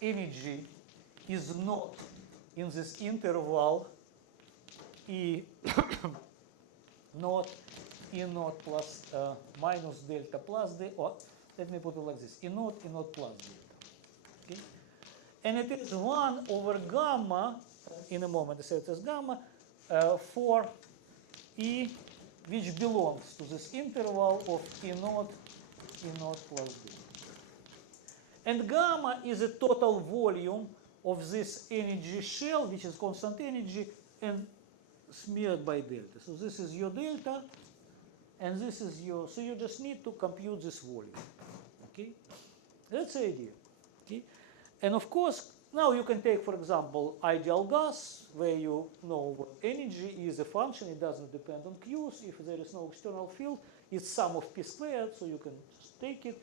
energy is not in this interval E naught, E naught plus minus delta plus delta, or let me put it like this, E naught plus delta. Okay? And it is 1 over gamma, in a moment I say it as gamma, for E which belongs to this interval of E naught plus delta. And gamma is a total volume of this energy shell, which is constant energy, and smeared by delta. So this is your delta, and this is your, so you just need to compute this volume. Okay? That's the idea. Okay? And of course, now you can take, for example, ideal gas, where you know what energy is a function, it doesn't depend on Q's. If there is no external field, it's sum of P squared, so you can just take it,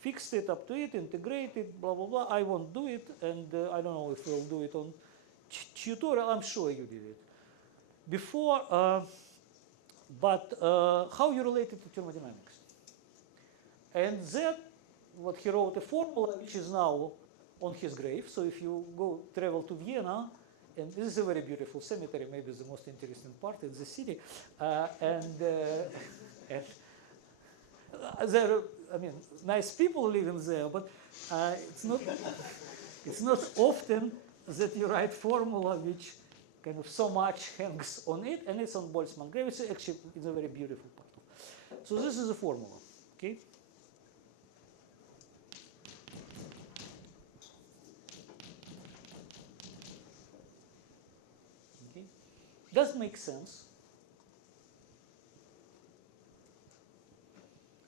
fix it up to it, integrate it, blah, blah, blah. I won't do it, and I don't know if we'll do it on tutorial. I'm sure you did it. Before But how you relate it to thermodynamics? And that, what he wrote a formula, which is now on his grave. So if you travel to Vienna, and this is a very beautiful cemetery, maybe the most interesting part in the city, and there, I mean, nice people living there, but it's not often that you write formula which kind of so much hangs on it, and it's on Boltzmann grave. It's actually it's a very beautiful part. So this is the formula, okay? Okay, does make sense.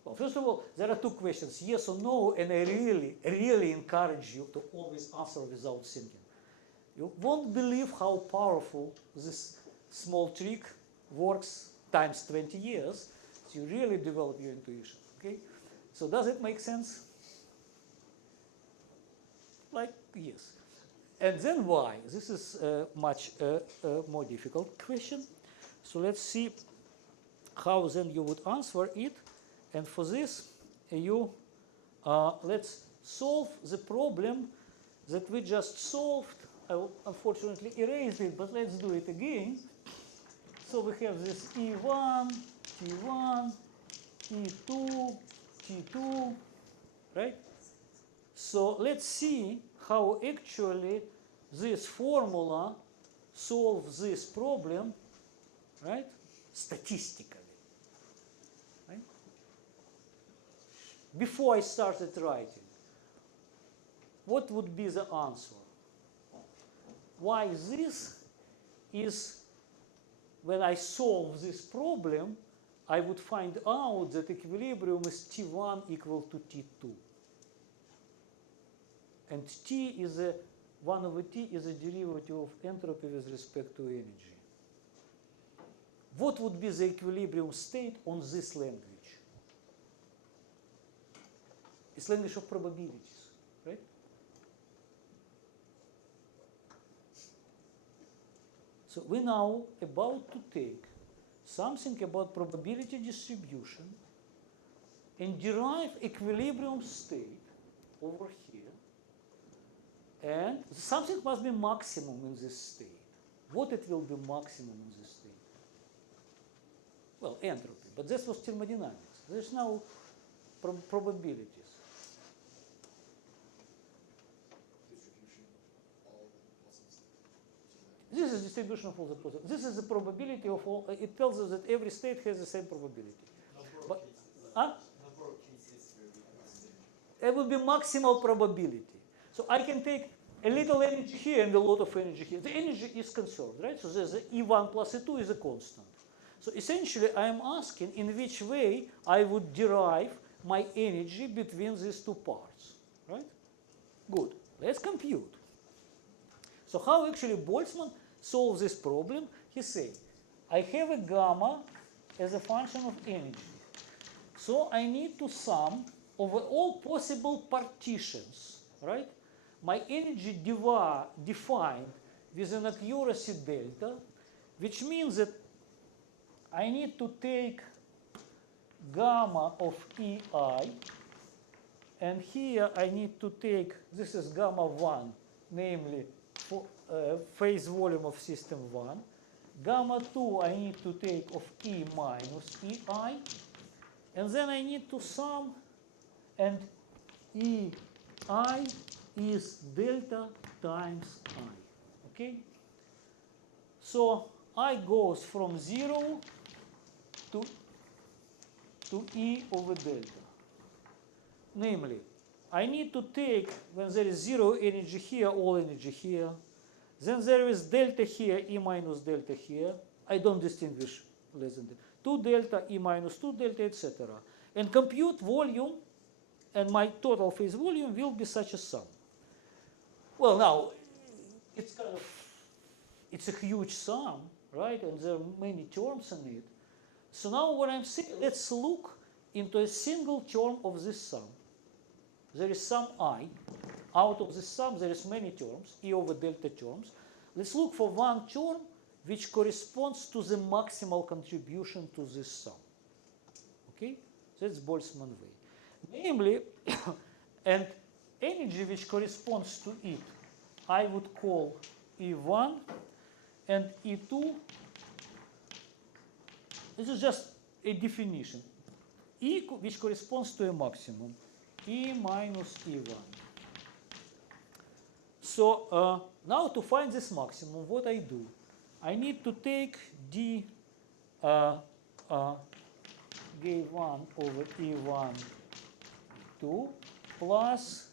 Well, first of all, there are two questions, yes or no, and I really encourage you to always answer without thinking. You won't believe how powerful this small trick works times 20 years. So you really develop your intuition, okay? So does it make sense? Like, yes. And then why? This is a much more difficult question. So let's see how then you would answer it. And for this, you let's solve the problem that we just solved. I will unfortunately erase it, but let's do it again. So we have this E1, T1, E2, T2, right? So let's see how actually this formula solves this problem, right? Statistically. Right? Before I started writing, what would be the answer? Why this is, when I solve this problem, I would find out that equilibrium is T1 equal to T2. And T is 1 over T is a derivative of entropy with respect to energy. What would be the equilibrium state on this language? It's language of probabilities, right? So we're now about to take something about probability distribution and derive equilibrium state over here. And something must be maximum in this state. What it will be maximum in this state? Well, entropy, but this was thermodynamics. There's now probabilities. This is distribution of all the possible. This is the probability of all. It tells us that every state has the same probability. Number of cases. Number of cases will be constant. It will be maximal probability. So I can take a little energy here and a lot of energy here. The energy is conserved, right? So there's E1 plus E2 is a constant. So essentially, I am asking in which way I would derive my energy between these two parts, right? Good. Let's compute. So how actually Boltzmann solves this problem? He says, I have a gamma as a function of energy. So I need to sum over all possible partitions, right? My energy defined with an accuracy delta, which means that I need to take gamma of EI, and here I need to take, this is gamma 1, namely phase volume of system 1. Gamma 2 I need to take of E minus EI, and then I need to sum, and EI is delta times I, okay? So I goes from 0 to E over delta. Namely, I need to take, when there is 0 energy here, all energy here. Then there is delta here, E minus delta here. I don't distinguish less than that. 2 delta, E minus 2 delta, etc. And compute volume, and my total phase volume will be such a sum. Well, now, it's kind of, it's a huge sum, right? And there are many terms in it. So now what I'm saying, let's look into a single term of this sum. There is some I. Out of this sum, there is many terms, E over delta terms. Let's look for one term which corresponds to the maximal contribution to this sum. Okay? That's Boltzmann way. Namely, and energy which corresponds to it, I would call E1, and E2, this is just a definition. E which corresponds to a maximum, E minus E1. So now to find this maximum, what I do? I need to take D G1 over E1 2 plus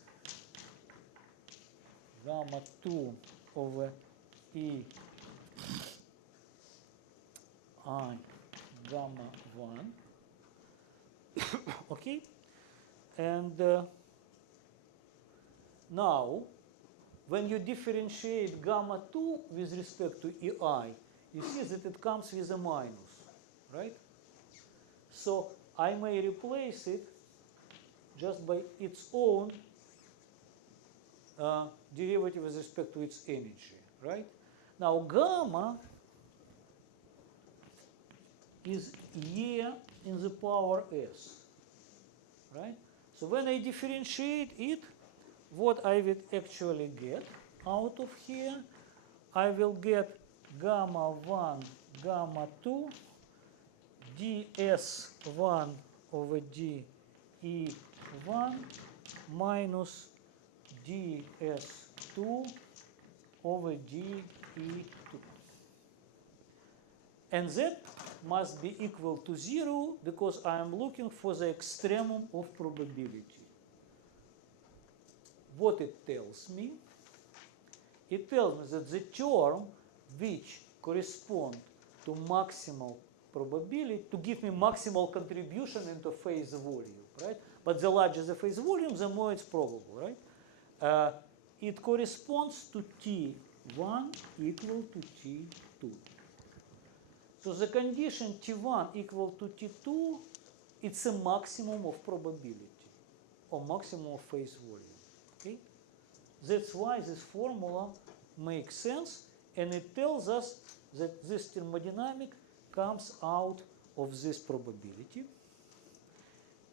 gamma 2 over E I gamma 1. Okay? And now, when you differentiate gamma 2 with respect to EI, you see that it comes with a minus, right? So I may replace it just by its own derivative with respect to its energy, right? Now gamma is E in the power S, right? So when I differentiate it, what I will actually get out of here, I will get gamma 1, gamma 2, ds1 over de1 minus ds2 over de2. And that must be equal to 0 because I am looking for the extremum of probability. What it tells me? It tells me that the term which corresponds to maximal probability, to give me maximal contribution into phase volume, right? But the larger the phase volume, the more it's probable, right? It corresponds to T1 equal to T2. So the condition T1 equal to T2, it's a maximum of probability, or maximum of phase volume. Okay? That's why this formula makes sense, and it tells us that this thermodynamic comes out of this probability.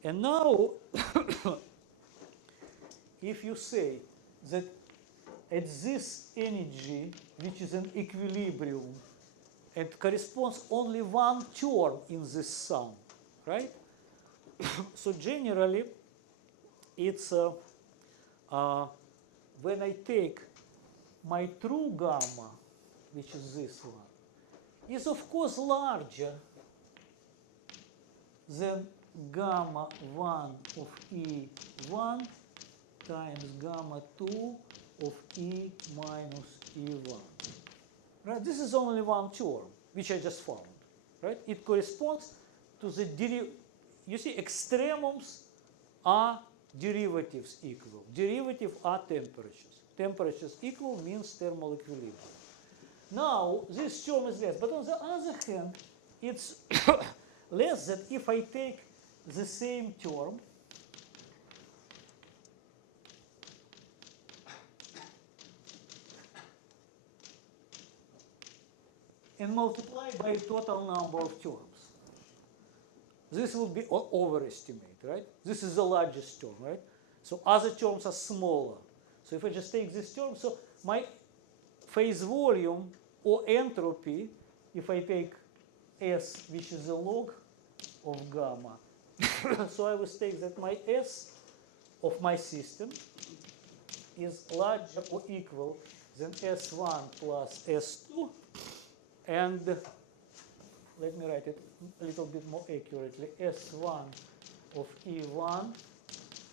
And now, if you say that at this energy, which is an equilibrium, it corresponds only one term in this sum, right? So generally, it's when I take my true gamma, which is this one, is of course larger than gamma 1 of E1 times gamma 2 of E minus E1. Right? This is only one term, which I just found. Right? It corresponds to the you see, extremums are derivatives equal. Derivatives are temperatures. Temperatures equal means thermal equilibrium. Now, this term is less. But on the other hand, it's less than if I take the same term and multiply by a total number of terms. This will be overestimate, right? This is the largest term, right? So other terms are smaller. So if I just take this term, so my phase volume or entropy, if I take S, which is the log of gamma, so I will state that my S of my system is larger or equal than S1 plus S2, and let me write it a little bit more accurately, S1 of E1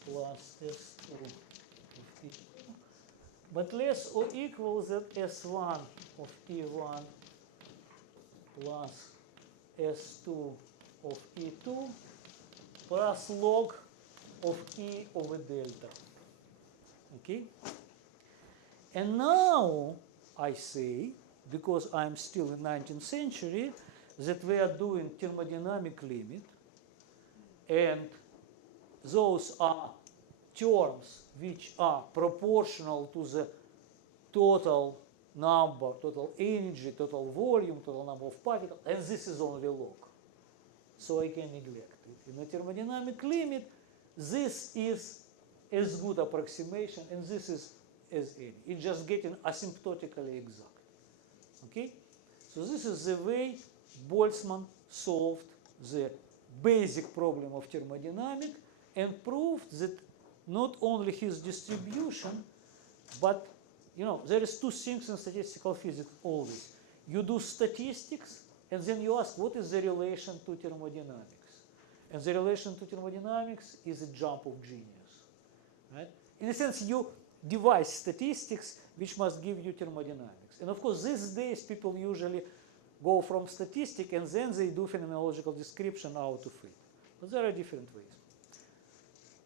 plus S2 of E2, but less or equal than S1 of E1 plus S2 of E2 plus log of E over delta. Okay? And now I say, because I'm still in 19th century, that we are doing thermodynamic limit, and those are terms which are proportional to the total number, total energy, total volume, total number of particles, and this is only log. So I can neglect it. In a thermodynamic limit, this is as good approximation, and this is as any. It's just getting asymptotically exact. Okay? So this is the way Boltzmann solved the basic problem of thermodynamics and proved that not only his distribution, but there is two things in statistical physics always. You do statistics, and then you ask what is the relation to thermodynamics. And the relation to thermodynamics is a jump of genius. Right? In a sense, you devise statistics which must give you thermodynamics. And of course, these days people usually go from statistic and then they do phenomenological description how to fit. But there are different ways.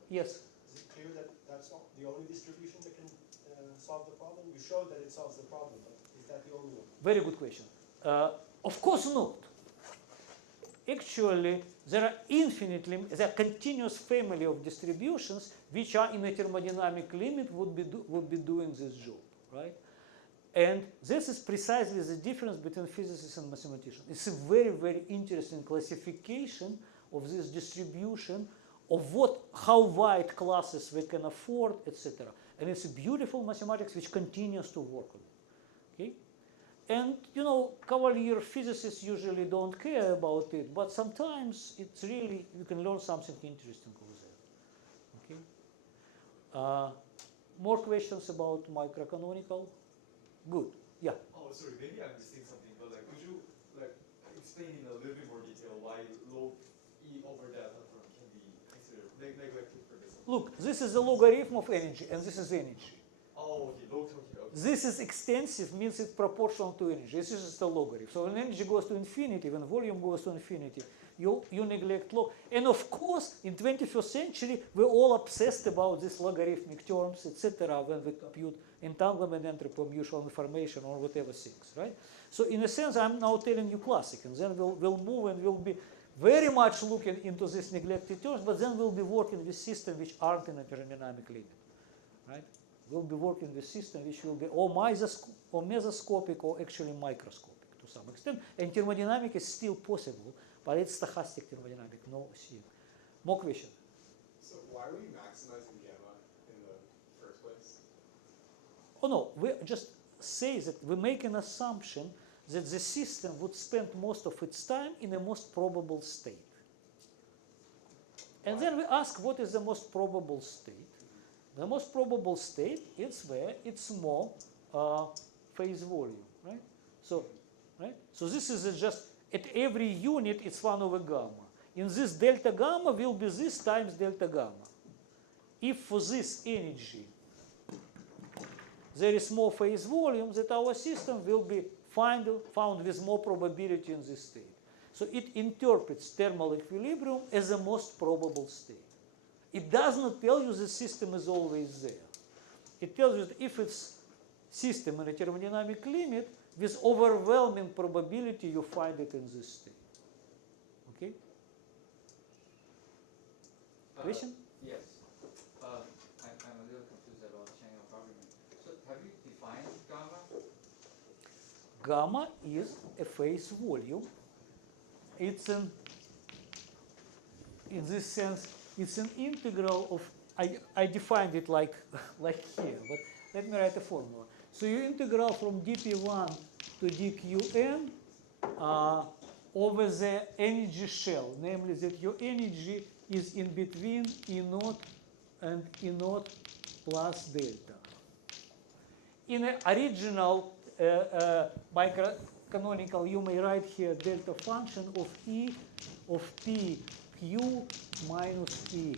Yes? Is it clear that that's not the only distribution that can solve the problem? You showed that it solves the problem, but is that the only one? Very good question. Of course not. Actually, there are continuous family of distributions which are in a thermodynamic limit would be doing this job, right? And this is precisely the difference between physicists and mathematicians. It's a very, very interesting classification of this distribution of how wide classes we can afford, etc. And it's a beautiful mathematics which continues to work on it. Okay? And cavalier physicists usually don't care about it, but sometimes it's really, you can learn something interesting over there. Okay? More questions about microcanonical? Good. Yeah. Oh, sorry, maybe I'm missing something, but could you explain in a little bit more detail why log E over delta term can be considered neglected for this? Look, this is the logarithm of energy, and this is energy. Oh, okay, log term. Okay. This is extensive, means it's proportional to energy. This is just a logarithm. So when energy goes to infinity, when volume goes to infinity, you neglect log. And of course, in 21st century, we're all obsessed about these logarithmic terms, etc., when we compute entanglement, entropy, mutual information, or whatever things, right? So in a sense, I'm now telling you classic, and then we'll move and we'll be very much looking into these neglected terms, but then we'll be working with systems which aren't in a thermodynamic limit, right? We'll be working with systems which will be or mesoscopic or actually microscopic to some extent. And thermodynamic is still possible, but it's stochastic thermodynamic, no C. More questions? So why were you maximizing gamma in the first place? Oh no, we just say that we make an assumption that the system would spend most of its time in the most probable state. And then we ask what is the most probable state. The most probable state is where it's small phase volume, right? So this is just at every unit it's 1 over gamma. In this delta gamma will be this times delta gamma. If for this energy there is more phase volume, that our system will be found with more probability in this state. So it interprets thermal equilibrium as the most probable state. It does not tell you the system is always there. It tells you that if it's system in a thermodynamic limit, with overwhelming probability you find it in this state. Okay? Question? Yes. I'm a little confused about chain of argument. So have you defined gamma? Gamma is a phase volume. It's in this sense, it's an integral of, I defined it like here, but let me write a formula. So you integral from dp1 to dqn over the energy shell, namely that your energy is in between E0 and E0 plus delta. In the original microcanonical, you may write here delta function of E of P Q minus E.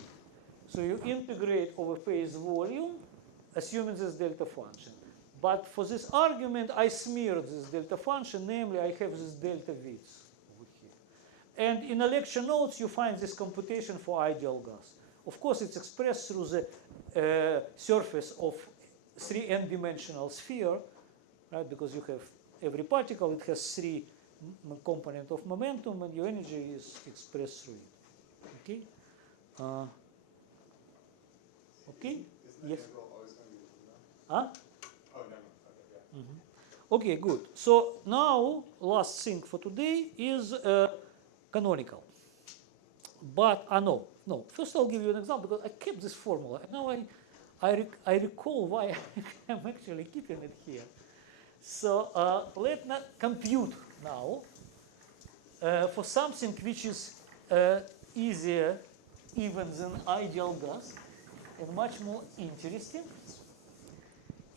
So you integrate over phase volume, assuming this delta function. But for this argument, I smeared this delta function, namely I have this delta width over here. And in the lecture notes, you find this computation for ideal gas. Of course, it's expressed through the surface of 3 n-dimensional sphere, right? Because you have every particle, it has 3 components of momentum, and your energy is expressed through it. Okay? Okay? Isn't the Yes. integral always going to be zero? Huh? Oh, no. Okay, yeah. Okay, good. So now, last thing for today is canonical. But, no. First I'll give you an example, because I kept this formula. And now I recall why I'm actually keeping it here. So let's compute now for something which is easier even than ideal gas and much more interesting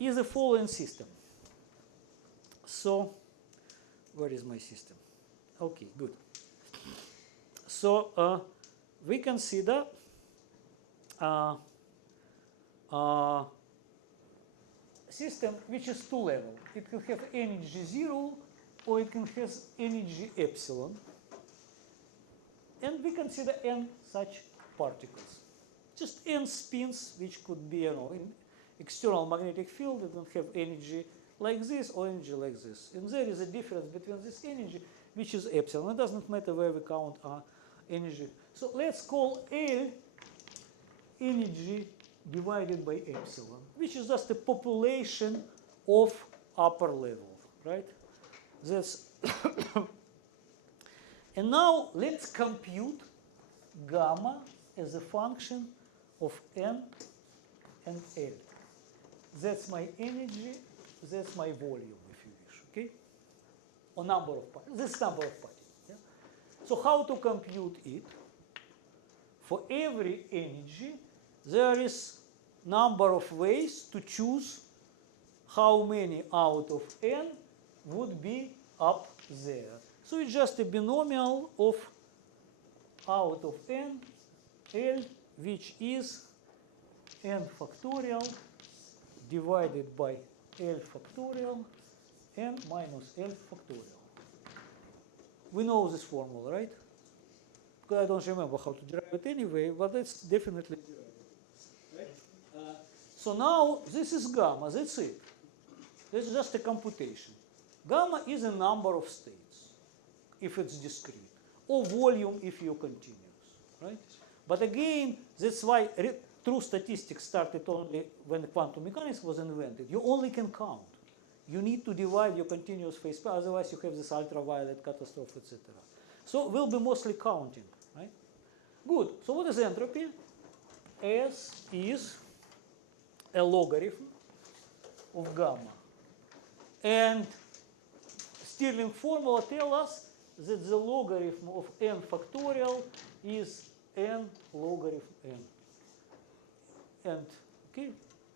is the following system. So, where is my system? Okay, good. So we consider system which is two-level. It can have energy 0 or it can have energy epsilon. And we consider n such particles. Just n spins, which could be, in external magnetic field, it will have energy like this or energy like this. And there is a difference between this energy, which is epsilon. It doesn't matter where we count our energy. So let's call L energy divided by epsilon, which is just a population of upper level, right? That's and now let's compute gamma as a function of n and L. That's my energy, that's my volume, if you wish, okay? Or number of particles, this number of particles. Yeah? So how to compute it? For every energy, there is number of ways to choose how many out of n would be up there. So it's just a binomial of out of n, L, which is n factorial divided by L factorial n minus L factorial. We know this formula, right? Because I don't remember how to derive it anyway, but it's definitely derived. Right? So now this is gamma, that's it. This is just a computation. Gamma is a number of states, if it's discrete, or volume if you're continuous, right? But again, that's why true statistics started only when quantum mechanics was invented. You only can count. You need to divide your continuous phase pair, otherwise you have this ultraviolet catastrophe, etc. So we'll be mostly counting, right? Good. So what is entropy? S is a logarithm of gamma. And Stirling formula tells us that the logarithm of n factorial is n logarithm n. And, okay,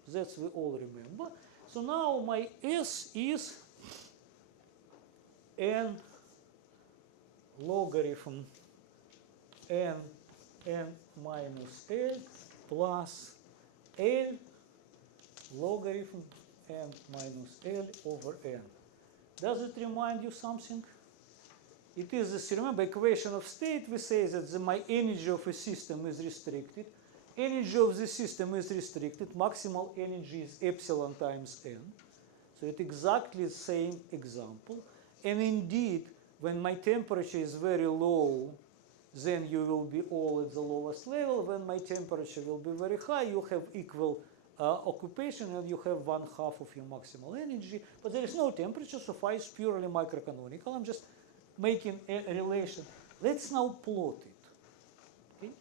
that's we all remember. So now my S is n logarithm n minus L plus L logarithm n minus L over n. Does it remind you something? It is this, remember, equation of state. We say that my energy of a system is restricted. Energy of the system is restricted. Maximal energy is epsilon times n. So it's exactly the same example. And indeed, when my temperature is very low, then you will be all at the lowest level. When my temperature will be very high, you have equal occupation and you have 1/2 of your maximal energy. But there is no temperature, so phi is purely microcanonical. I'm just making a relation. Let's now plot it. Okay?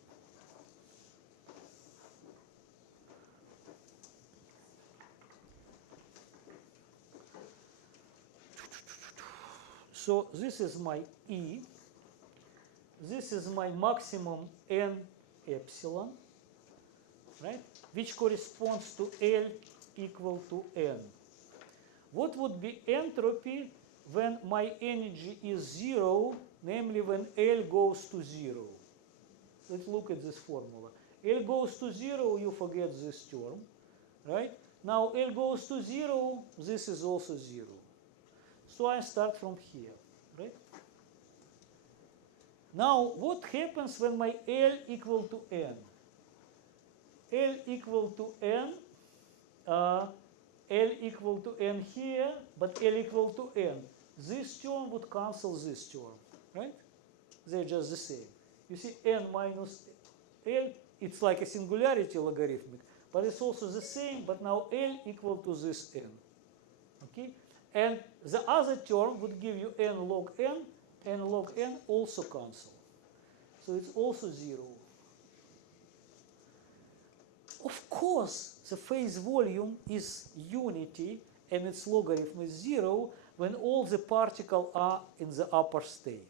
So this is my E. This is my maximum n epsilon, right? Which corresponds to L equal to n. What would be entropy when my energy is 0, namely when L goes to 0? Let's look at this formula. L goes to 0, you forget this term, right? Now L goes to 0, this is also 0. So I start from here, right? Now what happens when my L equal to n? L equal to n, L equal to n here, but L equal to n. This term would cancel this term, right? They're just the same. You see, n minus L, it's like a singularity logarithmic, but it's also the same, but now L equal to this n. Okay? And the other term would give you n log n also cancel. So it's also 0. Of course, the phase volume is unity and its logarithm is 0 when all the particles are in the upper state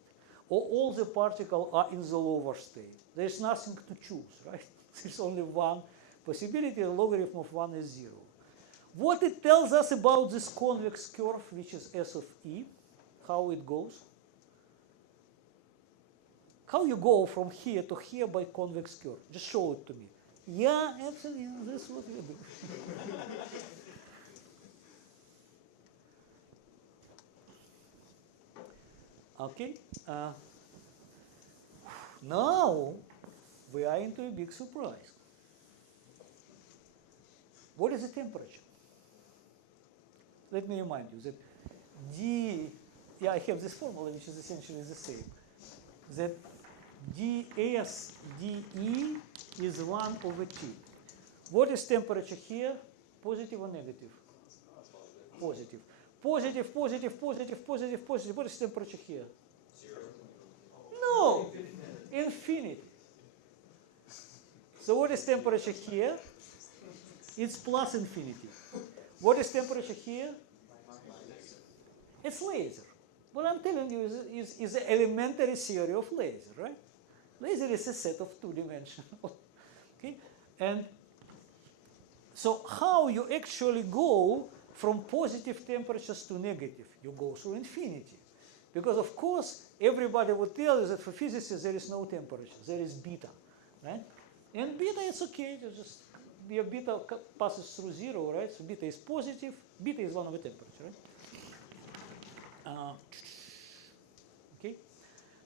or all the particles are in the lower state. There's nothing to choose, right? There's only one possibility, the logarithm of 1 is 0. What it tells us about this convex curve, which is S of E, how it goes? How you go from here to here by convex curve? Just show it to me. Yeah, absolutely, that's what we do. Okay. Now we are into a big surprise. What is the temperature? Let me remind you that I have this formula which is essentially the same. That ds dE is 1 over T. What is temperature here? Positive or negative? Positive. Positive, positive, positive, positive, positive. What is temperature here? 0. No! Infinity. So what is temperature here? It's plus infinity. What is temperature here? It's laser. What I'm telling you is the elementary theory of laser, right? Laser is a set of two-dimensional. Okay? And so how you actually go from positive temperatures to negative? You go through infinity. Because of course, everybody would tell you that for physicists there is no temperature, there is beta, right? And beta is okay, your beta passes through 0, right? So beta is positive, beta is 1 over temperature, right? Okay.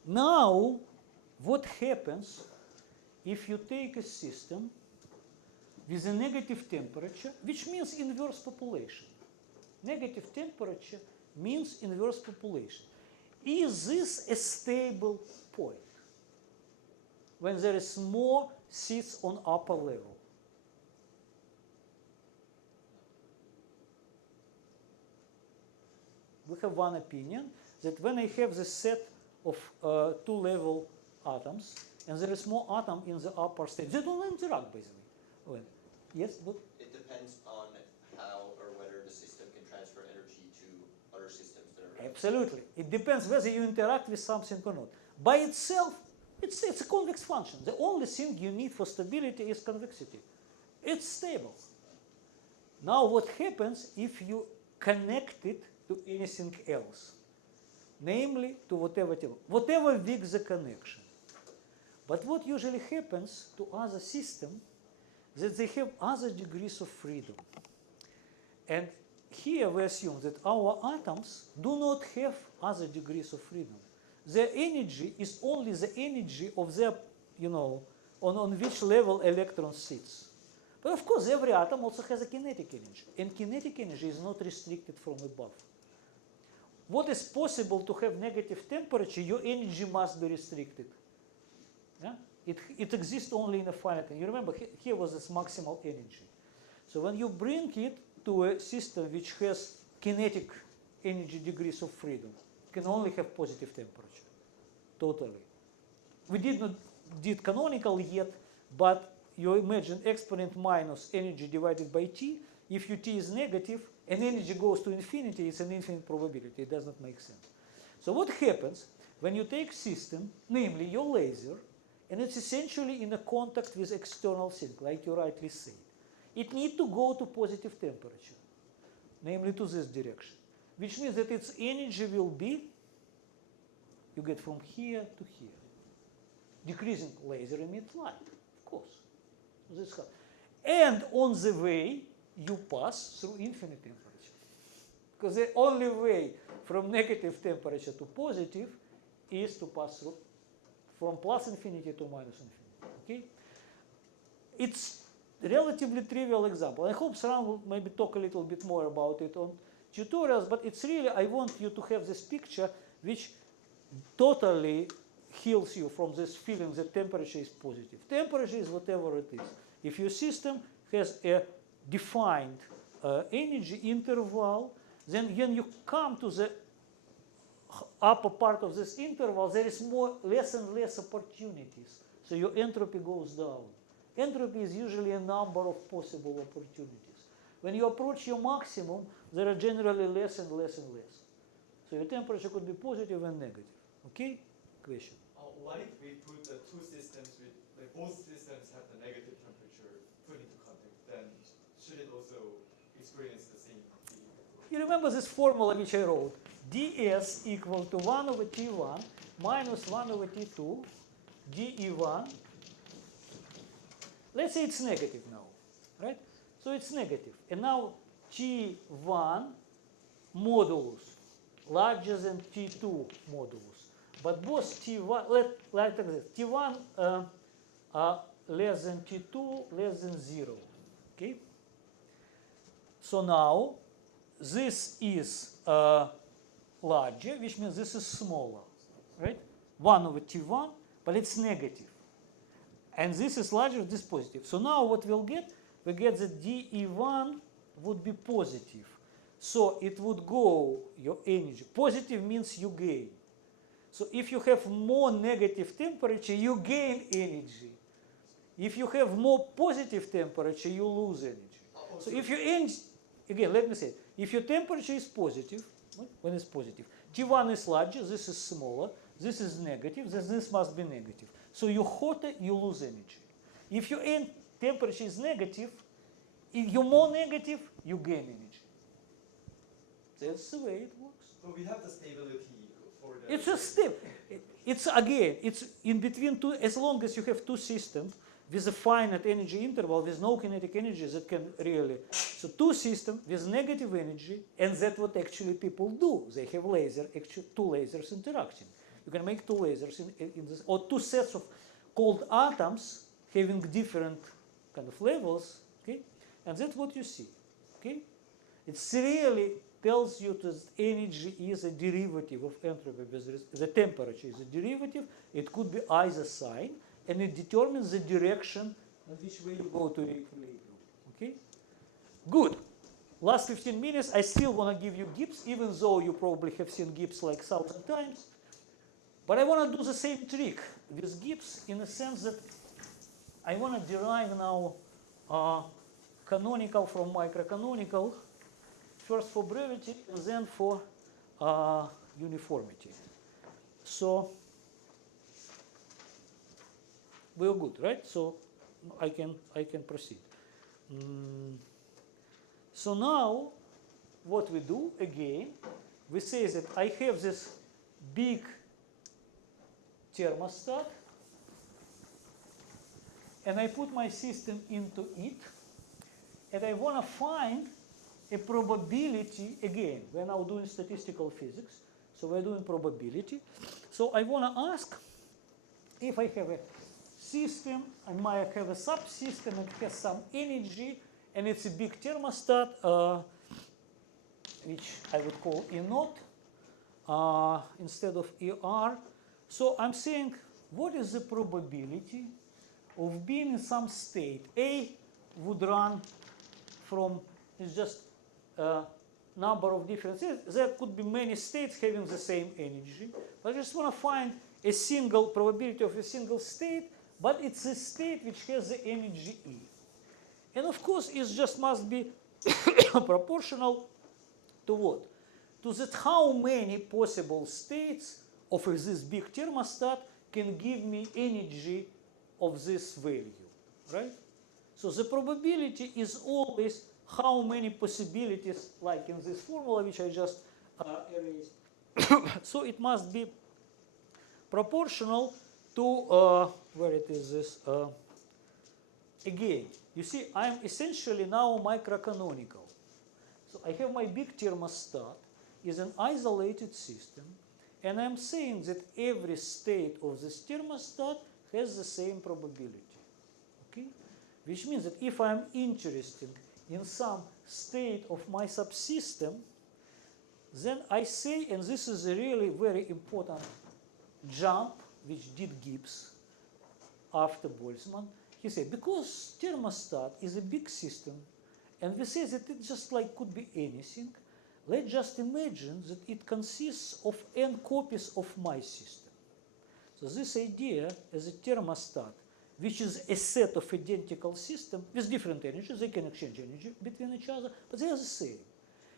Now, what happens if you take a system with a negative temperature, which means inverse population? Negative temperature means inverse population. Is this a stable point when there is more seats on upper level? We have one opinion that when I have this set of two-level atoms and there is more atom in the upper state, they don't interact, by the way. Well, yes, but It depends on how or whether the system can transfer energy to other systems that are absolutely. It depends whether you interact with something or not. By itself, it's a convex function. The only thing you need for stability is convexity. It's stable. Now what happens if you connect it to anything else? Namely, to whatever weaks the connection. But what usually happens to other systems, that they have other degrees of freedom. And here we assume that our atoms do not have other degrees of freedom. Their energy is only the energy of their, on which level electron sits. But of course, every atom also has a kinetic energy. And kinetic energy is not restricted from above. What is possible to have negative temperature, your energy must be restricted. Yeah? It exists only in a finite. You remember, here was this maximal energy. So when you bring it to a system which has kinetic energy degrees of freedom, it can only have positive temperature, totally. We did canonical yet, but you imagine exponent minus energy divided by t. If your t is negative and energy goes to infinity, it's an infinite probability. It does not make sense. So what happens when you take system, namely your laser, and it's essentially in a contact with external thing, like you rightly said. It needs to go to positive temperature, namely to this direction, which means that its energy will be, you get from here to here. Decreasing laser emits light, of course. This and on the way, you pass through infinite temperature. Because the only way from negative temperature to positive is to pass through from plus infinity to minus infinity. Okay? It's a relatively trivial example. I hope Saran will maybe talk a little bit more about it on tutorials, but it's really, I want you to have this picture which totally heals you from this feeling that temperature is positive. Temperature is whatever it is. If your system has a defined energy interval then when you come to the upper part of this interval, there is less and less opportunities. So your entropy goes down. Entropy is usually a number of possible opportunities. When you approach your maximum, there are generally less and less and less. So your temperature could be positive and negative. Okay? Question. What if we put the two systems with, like both systems have the negative temperature put into contact, then should it also experience the same behavior? You remember this formula which I wrote? ds equal to 1 over T1 minus 1 over T2 dE1. Let's say it's negative now, right? So it's negative. And now T1 modulus larger than T2 modulus. But both T1, like this, T1 less than T2 less than 0. Okay? So now this is larger, which means this is smaller, right? 1 over T1, but it's negative. And this is larger, this positive. So now what we'll get? We get that dE1 would be positive. So it would go, your energy. Positive means you gain. So if you have more negative temperature, you gain energy. If you have more positive temperature, you lose energy. So if you again, let me say, if your temperature is positive, when it's positive, T1 is larger, this is smaller, this is negative, then this must be negative. So you're hotter, you lose energy. If your temperature is negative, if you're more negative, you gain energy. That's the way it works. So we have the stability for the... It's a step. It's again, it's in between two, as long as you have two systems with a finite energy interval, with no kinetic energy that can really, so two systems with negative energy, and that's what actually people do. They have two lasers interacting. You can make two lasers in this, or two sets of cold atoms having different kind of levels, okay? And that's what you see, okay? It's really tells you that energy is a derivative of entropy. The temperature is a derivative. It could be either sign, and it determines the direction in which way you go to equilibrium. Okay? Good. Last 15 minutes, I still want to give you Gibbs, even though you probably have seen Gibbs like 1,000 times. But I want to do the same trick with Gibbs in the sense that I want to derive now canonical from microcanonical. First for brevity and then for uniformity. So we're good, right? So I can proceed. So now what we do again, we say that I have this big thermostat and I put my system into it and I want to find a probability, again, we're now doing statistical physics, so we're doing probability. So I want to ask if I have a system, I might have a subsystem that has some energy, and it's a big thermostat, which I would call E naught instead of ER. So I'm saying, what is the probability of being in some state? A would run from, it's just number of different states. There could be many states having the same energy. But I just want to find a single probability of a single state, but it's a state which has the energy E. And of course, it just must be proportional to what? To that how many possible states of this big thermostat can give me energy of this value, right? So the probability is always how many possibilities, like in this formula, which I just erased. So it must be proportional to, where it is this, again, you see, I'm essentially now microcanonical. So I have my big thermostat is an isolated system, and I'm saying that every state of this thermostat has the same probability, okay? Which means that if I'm interested in some state of my subsystem, then I say, and this is a really very important jump which did Gibbs after Boltzmann, he said, because thermostat is a big system, and we say that it just like could be anything, let's just imagine that it consists of n copies of my system. So this idea is a thermostat, which is a set of identical systems with different energies. They can exchange energy between each other, but they are the same.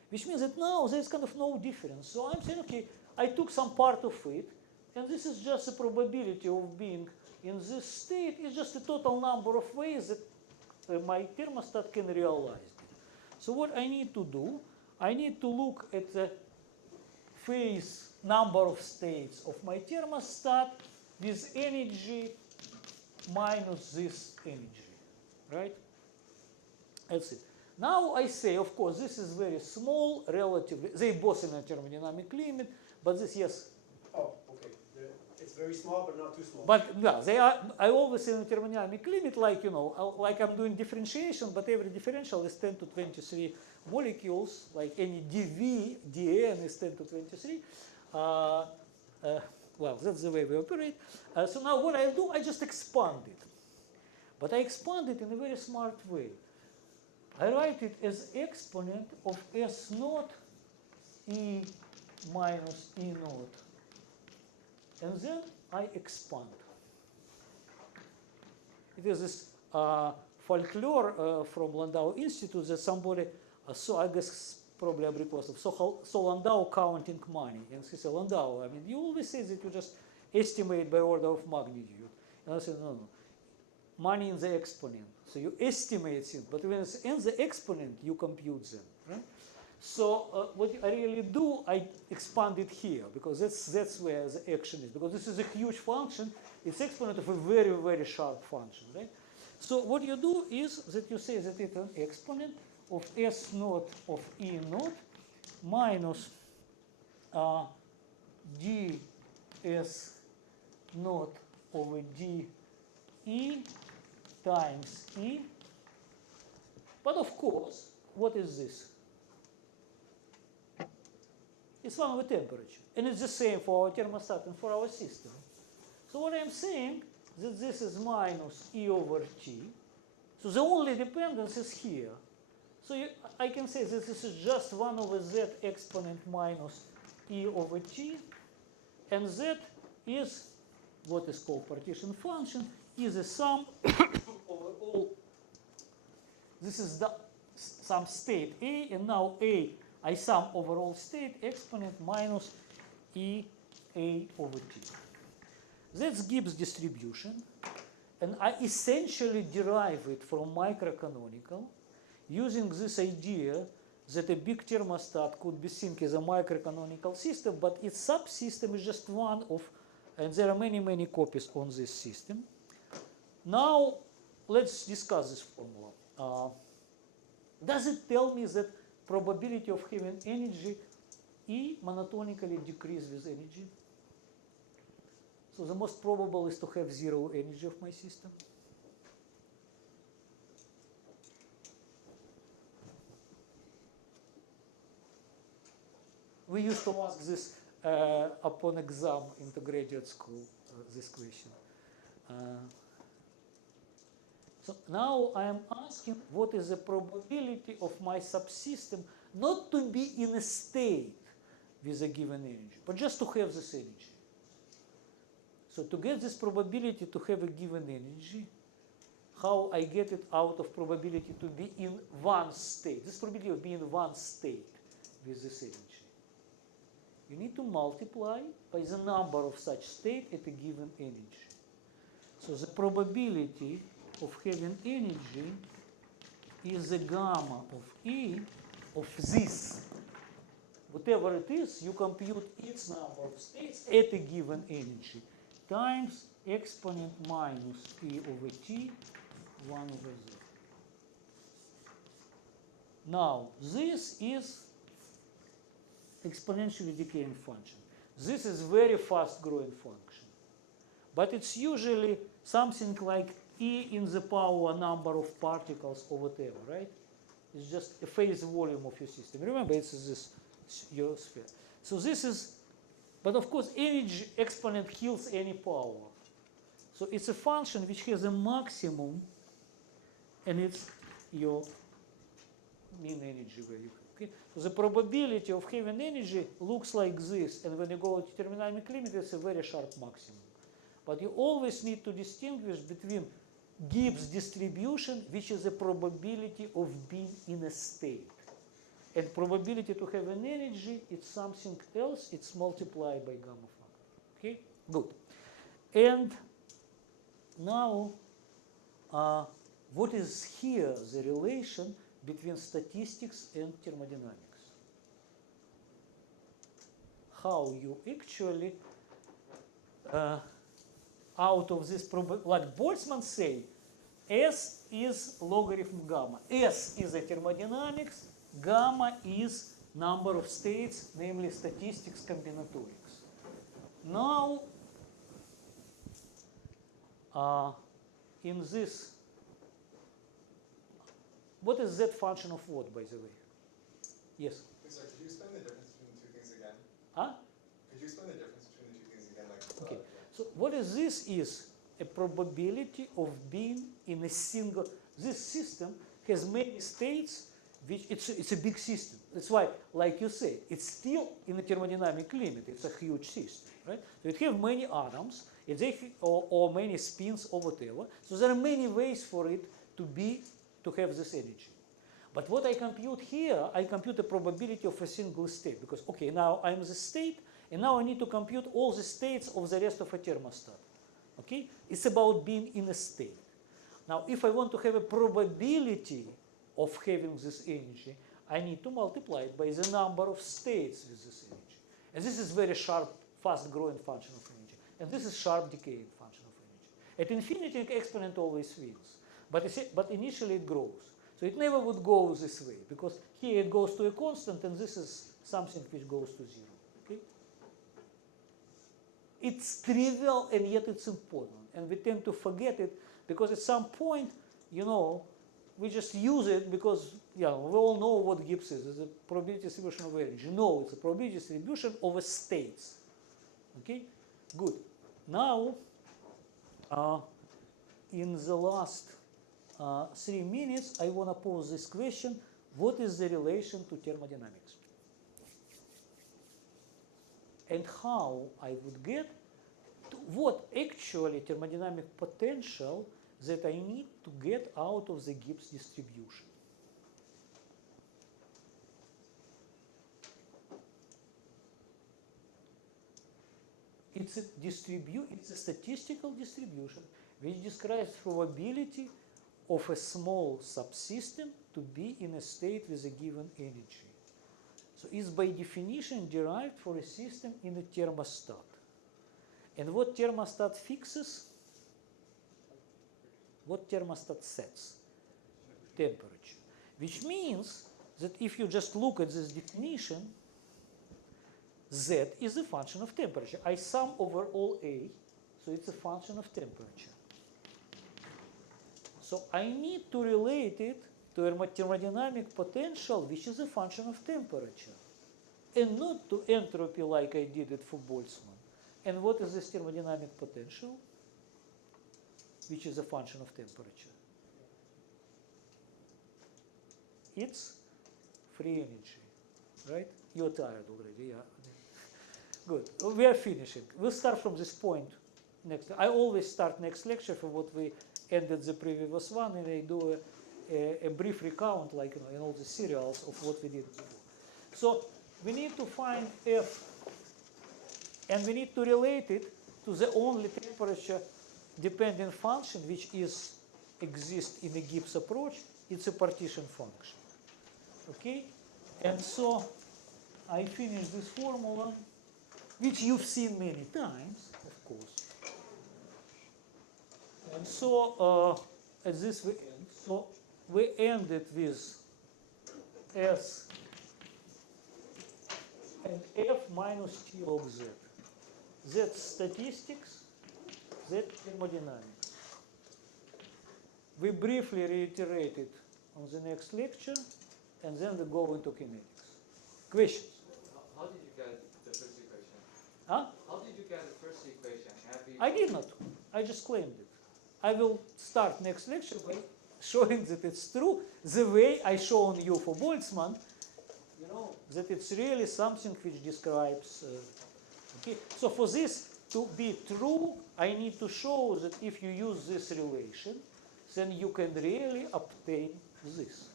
Which means that now there's kind of no difference. So I'm saying, okay, I took some part of it, and this is just the probability of being in this state. It's just the total number of ways that my thermostat can realize it. So what I need to do, I need to look at the phase number of states of my thermostat with energy minus this energy, right? That's it. Now I say, of course, this is very small, relatively. They both in a thermodynamic limit, but this, yes. Oh, okay. It's very small, but not too small. But yeah, they are. I always in a thermodynamic limit, like like I'm doing differentiation, but every differential is 10 to 23 molecules. Like any dV, dN is 10 to 23. Well, that's the way we operate. So now what I do, I just expand it. But I expand it in a very smart way. I write it as exponent of S naught E minus E naught. And then I expand. It is this folklore from Landau Institute that somebody, so I guess probably Abrikosov, so Landau counting money. And he said, Landau, I mean, you always say that you just estimate by order of magnitude. And I said, no. Money in the exponent. So you estimate things, but when it's in the exponent, you compute them, right? So what I really do, I expand it here, because that's where the action is. Because this is a huge function. It's exponent of a very, very sharp function, right? So what you do is that you say that it's an exponent of S naught of E naught minus ds naught over d E times E. But of course, what is this? It's one over temperature. And it's the same for our thermostat and for our system. So what I'm saying that this is minus E over T. So the only dependence is here. So I can say that this is just 1 over Z exponent minus E over T. And Z is what is called partition function, is a sum over all. This is some state A, and now A, I sum over all state exponent minus E A over T. That's Gibbs distribution, and I essentially derive it from microcanonical using this idea that a big thermostat could be seen as a microcanonical system, but its subsystem is just one of, and there are many, many copies on this system. Now, let's discuss this formula. Does it tell me that probability of having energy E monotonically decrease with energy? So the most probable is to have zero energy of my system. We used to ask this upon exam into graduate school, this question. So now I am asking what is the probability of my subsystem not to be in a state with a given energy, but just to have this energy. So to get this probability to have a given energy, how I get it out of probability to be in one state, this probability of being in one state with this energy. You need to multiply by the number of such states at a given energy. So the probability of having energy is the gamma of E of this. Whatever it is, you compute its number of states at a given energy times exponent minus E over T 1 over Z. Now, this is exponentially decaying function. This is very fast growing function. But it's usually something like E in the power number of particles or whatever, right? It's just a phase volume of your system. Remember, it's this your sphere. So this is, but of course, energy exponent kills any power. So it's a function which has a maximum, and it's your mean energy value. Okay? So the probability of having energy looks like this, and when you go to thermodynamic limit, it's a very sharp maximum. But you always need to distinguish between Gibbs distribution, which is the probability of being in a state, and probability to have an energy, it's something else, it's multiplied by gamma factor. Okay, good. And now, what is here the relation between statistics and thermodynamics? How you actually, out of this, like Boltzmann say, S is logarithm gamma. S is a thermodynamics, gamma is number of states, namely statistics combinatorics. Now, in this, what is Z function of what, by the way? Yes? Sorry, could you explain the difference between the two things again? Huh? Could you explain the difference between the two things again? Like, Okay. yeah. So what is this is a probability of being in a single, this system has many states, which it's a big system. That's why, like you say, it's still in a thermodynamic limit. It's a huge system, right? So it have many atoms, or many spins or whatever. So there are many ways for it to have this energy. But what I compute here, I compute the probability of a single state, because okay, now I'm the state, and now I need to compute all the states of the rest of a thermostat. Okay, it's about being in a state. Now, if I want to have a probability of having this energy, I need to multiply it by the number of states with this energy. And this is very sharp, fast-growing function of energy. And this is sharp decaying function of energy. At infinity, an exponent always wins. But initially it grows. So it never would go this way, because here it goes to a constant, and this is something which goes to zero. Okay? It's trivial, and yet it's important. And we tend to forget it, because at some point, you know, we just use it because, yeah, we all know what Gibbs is. It's a probability distribution of energy. No, it's a probability distribution over states. Okay? Good. Now, in the last 3 minutes, I want to pose this question: what is the relation to thermodynamics? And how I would get to what actually thermodynamic potential that I need to get out of the Gibbs distribution. It's a statistical distribution which describes probability of a small subsystem to be in a state with a given energy. So it's by definition derived for a system in a thermostat. And what thermostat fixes? What thermostat sets? Temperature. Which means that if you just look at this definition, Z is a function of temperature. I sum over all A, so it's a function of temperature. So I need to relate it to a thermodynamic potential, which is a function of temperature, and not to entropy like I did it for Boltzmann. And what is this thermodynamic potential? Which is a function of temperature. It's free energy, right? You're tired already, yeah. Good. We are finishing. We'll start from this point next. I always start next lecture from what we ended the previous one, and I do a brief recount, like, you know, in all the serials of what we did before. So we need to find F, and we need to relate it to the only temperature-dependent function which exists in the Gibbs approach. It's a partition function. Okay, and so I finish this formula, which you've seen many times, of course. And so at this we end. So we ended with S and F minus T log Z. Z statistics, Z thermodynamics. We briefly reiterate it on the next lecture, and then we go into kinetics. Questions? How did you get the first equation? Huh? How did you get the first equation? I did not. I just claimed it. I will start next lecture by showing that it's true the way I shown you for Boltzmann, that it's really something which describes, okay? So for this to be true, I need to show that if you use this relation, then you can really obtain this,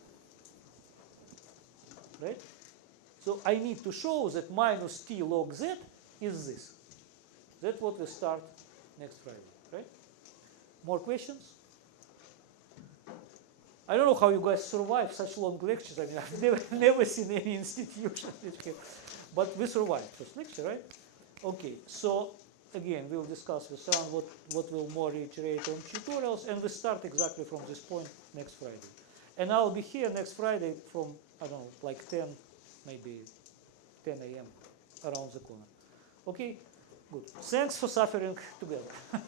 right? So I need to show that minus t log z is this. That's what we start next Friday, right? More questions? I don't know how you guys survive such long lectures. I mean, I've never seen any institution which can, but we survived first lecture, right? Okay, so again, we'll discuss with Ran what will more reiterate on tutorials, and we start exactly from this point next Friday. And I'll be here next Friday from, I don't know, like 10, maybe 10 a.m. around the corner. Okay, good. Thanks for suffering together.